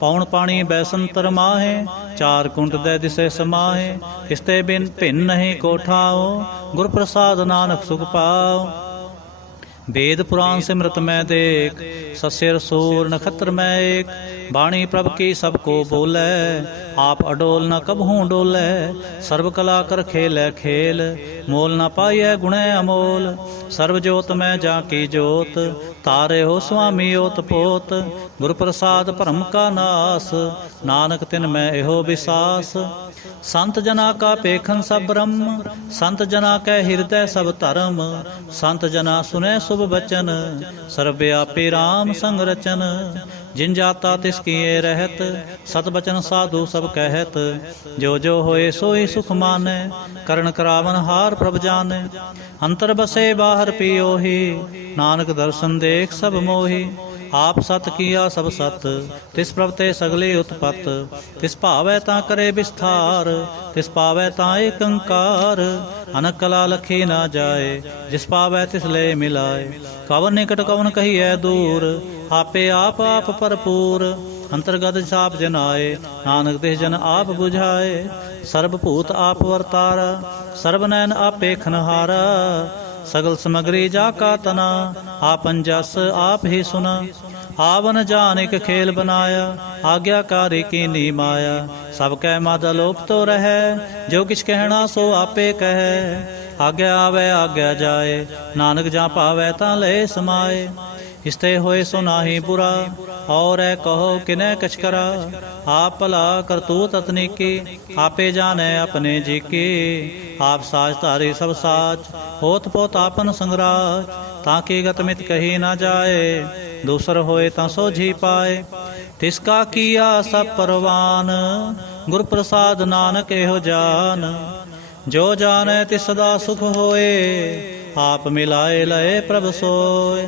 पौन पाणी बैसंतर माहे, चार कुंट दै दिसे समाहे। इसते बिन भिन्न नहीं कोठाओ, गुर प्रसाद नानक सुख पाओ। वेद पुराण सिमरत मैं देख, सस्य रसूल नखत्र मैं एक। बाणी प्रभ की सबको बोलै, आप अडोल न कबहूँ डोलै। सर्व कला कर खेलै खेल, मोल न पाइयै गुणै अमोल। सर्व जोत मैं जाकी जोत, तारे हो स्वामी ओत पोत। गुर प्रसाद भरम का नास, नानक तिन मैं एहो विसास। संत जना का पेखन सब ब्रह्म, संत जना कै हृदय सब धर्म। संत जना सुनै शुभ बचन, सर्वव्यापी राम संग रचन। जिन जाता तिस किए रहत, सत बचन साधु सब कहत। जो जो होए सोई सुख मानै, करण करावन हार प्रभ जानै। अंतर बसे बाहर पियोहि, नानक दर्शन देख सब मोहि। आप सत किया सब सत, तिस प्रभ ते सगले उत्पत। तिस भावै तां करे विस्तार, तिस पावै तां एक अंकार। अनक कला लखी ना जाए, जिस पावै तिस ले मिलाए। कवन निकट कवन कहिए दूर, आपे आप आप भरपूर। अंतर्गत साप जन आए, नानक तिस जन आप बुझाए। सर्वभूत आप वर्तारा, सर्वनैन आपे खनहारा। सगल समग्री जाका तना, आपन जस आप ही सुना। आवन जान एक खेल बनाया, आज्ञाकारी की नी माया। सब कह मद अलोप तो रहे, जो किछ कहना सो आपे कहे। आज्ञा आवे आज्ञा जाए, नानक जा पावै तां ले समाए। इसते होए सो नाहि बुरा, और है कहो किनै कछ करा। आप भला करतूत ततनीकी, आपे जाने अपने जी की। आप साज धारी सब साच, होत पोत आपन संगराज। ताकि गतमित कही ना जाए, दूसर होए तां सोझी पाए। तिसका किया सब परवान, गुर प्रसाद नानक एहो जान। जो जाने तिस सदा सुख होए, आप मिलाए लए प्रभ सोए।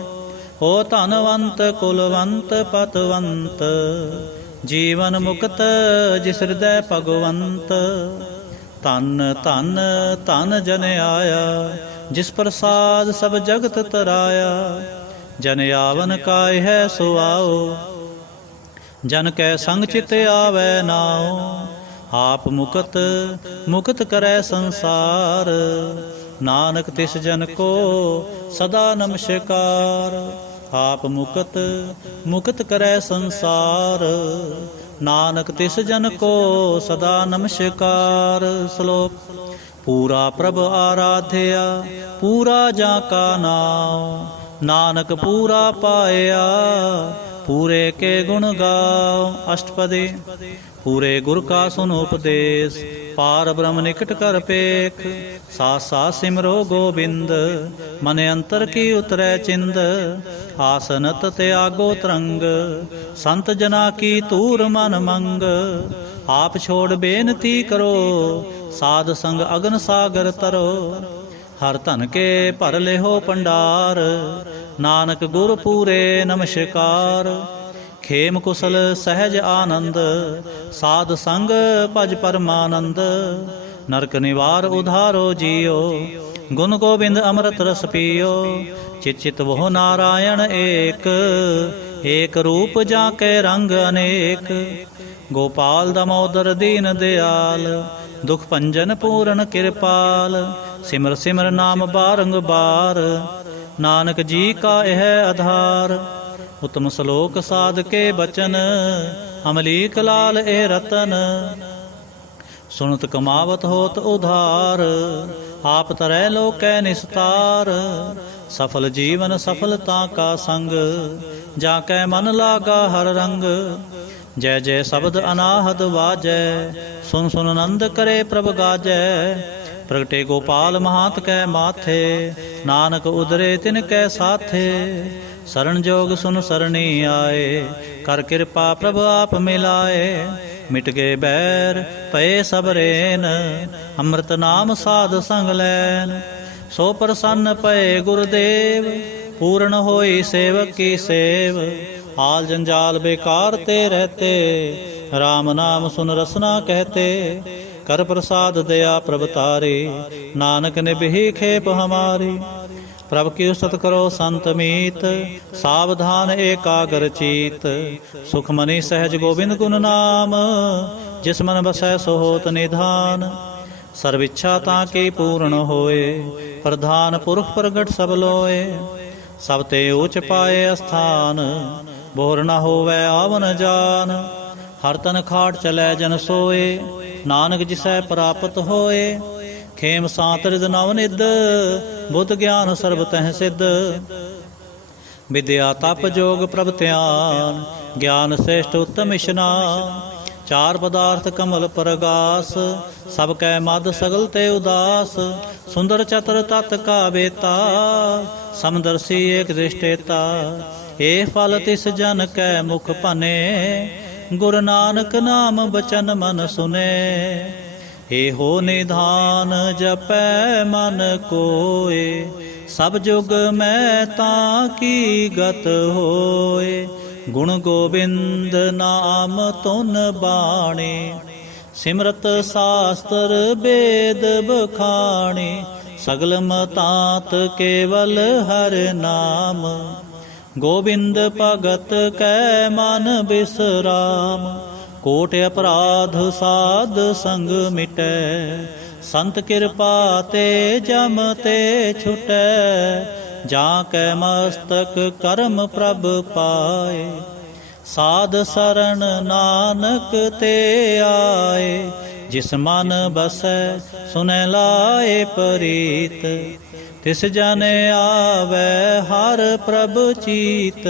हो धनवंत कुलवंत पतवंत, जीवन मुक्त जिस हृदय भगवंत। धन धन धन जन आया, जिस प्रसाद सब जगत तराया। जन आवन काय है सो आओ, जन कै संग चित आवे नाओ। आप मुकत मुकत करै संसार, नानक तिस जन को सदा नमस्कार। आप मुकत मुकत करै संसार, नानक तिस जन को सदा नमस्कार। श्लोक। पूरा प्रभ आराध्या, पूरा जाका नाम। नानक पूरा पाया, पूरे के गुण गाओ। अष्टपदी। पूरे गुर का सुन उपदेश, पार ब्रह्म निकट कर पेख। साथ साथ सिमरो गोबिंद, मन अंतर की उतरै चिंद। आसनत त्यागो तरंग, संत जना की तूर मन मंग। आप छोड़ बेनती करो, साध संग अगन सागर तरो। हर धन के भर लेहो भंडार, नानक गुर पूरे नमस्कार। खेम कुशल सहज आनंद, साध संग भज परमानंद। नरक निवार उधारो जियो, गुण गोबिंद अमृत रस पियो। चित चित वह नारायण एक, एक रूप जाके रंग अनेक। गोपाल दामोदर दीन दयाल, दुख भंजन पूरन कृपाल। सिमर सिमर नाम बारंबार, नानक जी का यह आधार। उत्तम श्लोक साध के बचन, अमलीक लाल ए रतन। सुनत कमावत होत उधार, आप तरह लोकै निस्तार। सफल जीवन सफलता का संग, जाकै मन लागा हर रंग। जय जय शब्द अनाहद वाजै, सुन सुन नंद करे प्रभ गाजै। प्रगटे गोपाल महात कै माथे, नानक उदरे तिन कै साथे। शरण जोग सुन सरणी आए, कर कृपा प्रभ आप मिलाए। मिट गए बैर पए सब रेन, अमृत नाम साध संग लैन। सो प्रसन्न पए गुरुदेव, पूर्ण होई सेवक की सेव। आल जंजाल बेकार ते रहते, राम नाम सुन रसना कहते। कर प्रसाद दया प्रभ तारे, नानक निभि खेप हमारी। ਪ੍ਰਭ ਕੀ ਉਸਤਤ ਕਰੋ ਸੰਤ ਮੀਤ, ਸਾਵਧਾਨ ਏਕਾਗਰ ਚੀਤ। ਸੁਖਮਨੀ ਸਹਿਜ ਗੋਬਿੰਦ ਗੁਣ ਨਾਮ, ਜਿਸ ਮਨ ਬਸੈ ਸੋ ਹੋਤ ਨਿਧਾਨ। ਸਰਬ ਇੱਛਾ ਤਾਂ ਕੀ ਪੂਰਨ ਹੋਏ, ਪ੍ਰਧਾਨ ਪੁਰਖ ਪ੍ਰਗਟ ਸਭ ਲੋਏ। ਸਭ ਤੇ ਊਚ ਪਾਏ ਅਸਥਾਨ, ਬੋਰ ਨ ਹੋਵੈ ਆਵਨ ਜਾਨ। ਹਰ ਤਨ ਖਾਟ ਚਲੈ ਜਨ ਸੋਏ, ਨਾਨਕ ਜਿਸੈ ਪ੍ਰਾਪਤ ਹੋਏ। ਖੇਮ ਸਾਤ ਰਿਦ ਨਵ ਨਿਧ, ਬੁੱਧ ਗਿਆਨ ਸਰਬ ਤਹਿ ਸਿੱਧ। ਵਿਦਿਆ ਤਪ ਜੋਗ ਪ੍ਰਭ ਧਿਆਨ, ਗਿਆਨ ਸ੍ਰੇਸ਼ਟ ਉੱਤਮ ਇਸ਼ਨਾਨ। ਚਾਰ ਪਦਾਰਥ ਕਮਲ ਪਰਗਾਸ, ਸਭ ਕੈ ਮਦ ਸਗਲ ਤੇ ਉਦਾਸ। ਸੁੰਦਰ ਚਤਰ ਤਤ ਕਾ ਬੇਤਾ, ਸਮਦਰਸੀ ਏਕ ਦ੍ਰਿਸ਼ਟੇਤਾ। ਏ ਫਲ ਤਿਸ ਜਨ ਕੈ ਮੁਖ ਭਨੇ, ਗੁਰ ਨਾਨਕ ਨਾਮ ਬਚਨ ਮਨ ਸੁਨੇ। ਏਹੋ ਨਿਧਾਨ ਜਪੈ ਮਨ ਕੋਏ, ਸਭ ਜੁਗ ਮੈਂ ਤਾਂ ਕੀ ਗਤ ਹੋਏ। ਗੁਣ ਗੋਬਿੰਦ ਨਾਮ ਤੁਨ ਬਾਣੀ, ਸਿਮਰਤ ਸਾਸਤਰ ਬੇਦ ਬਖਾਣੀ। ਸਗਲ ਮਤਾਂਤ ਕੇਵਲ ਹਰ ਨਾਮ, ਗੋਬਿੰਦ ਭਗਤ ਕੈ ਮਨ ਬਿਸਰਾਮ। ਕੋਟ ਅਪਰਾਧ ਸਾਧ ਸੰਗ ਮਿਟੈ, ਸੰਤ ਕਿਰਪਾ ਤੇ ਜਮ ਤੇ ਛੁਟੈ। ਜਾਂ ਕੈ ਮਸਤਕ ਕਰਮ ਪ੍ਰਭ ਪਾਏ, ਸਾਧ ਸਰਣ ਨਾਨਕ ਤੇ ਆਏ। ਜਿਸ ਮਨ ਬਸੈ ਸੁਨੈ ਲਾਏ ਪ੍ਰੀਤ, ਤਿਸ ਜਨ ਆਵੈ ਹਰ ਪ੍ਰਭ ਚੀਤ।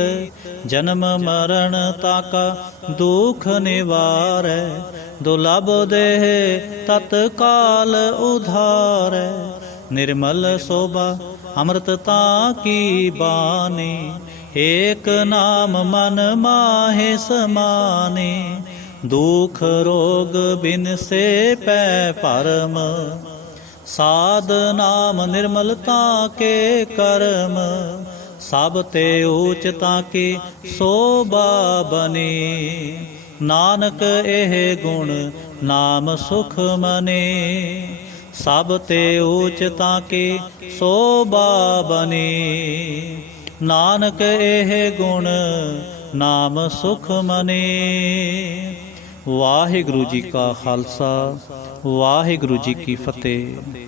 ਜਨਮ ਮਰਨ ਤਾਕਾ ਦੁਖ ਨਿਵਾਰੈ, ਦੁਲਭ ਦੇਹ ਤਤਕਾਲ ਉਧਾਰੈ। ਨਿਰਮਲ ਸੋਭਾ ਅੰਮ੍ਰਿਤ ਤਾਂ ਕੀ ਬਾਣੀ, ਏਕ ਨਾਮ ਮਨ ਮਾਹੇ ਸਮਾਨੇ। ਦੁਖ ਰੋਗ ਬਿਨ ਸੇ ਪੈ ਭਰਮ, ਸਾਧ ਨਾਮ ਨਿਰਮਲ ਤਾਂ ਕੇ ਕਰਮ। ਸਭ ਤੇ ਊਚ ਤਾਂ ਕੀ ਸੋਭਾ ਬਨੀ, ਨਾਨਕ ਇਹ ਗੁਣ ਨਾਮ ਸੁਖ ਮਨੇ। ਸਭ ਤੇ ਊਚ ਤਾਂ ਕੀ ਸੋਭਾ ਬਨੀ, ਨਾਨਕ ਇਹ ਗੁਣ ਨਾਮ ਸੁਖ ਮਨੇ। ਵਾਹਿਗੁਰੂ ਜੀ ਕਾ ਖਾਲਸਾ, ਵਾਹਿਗੁਰੂ ਜੀ ਕੀ ਫਤਿਹ।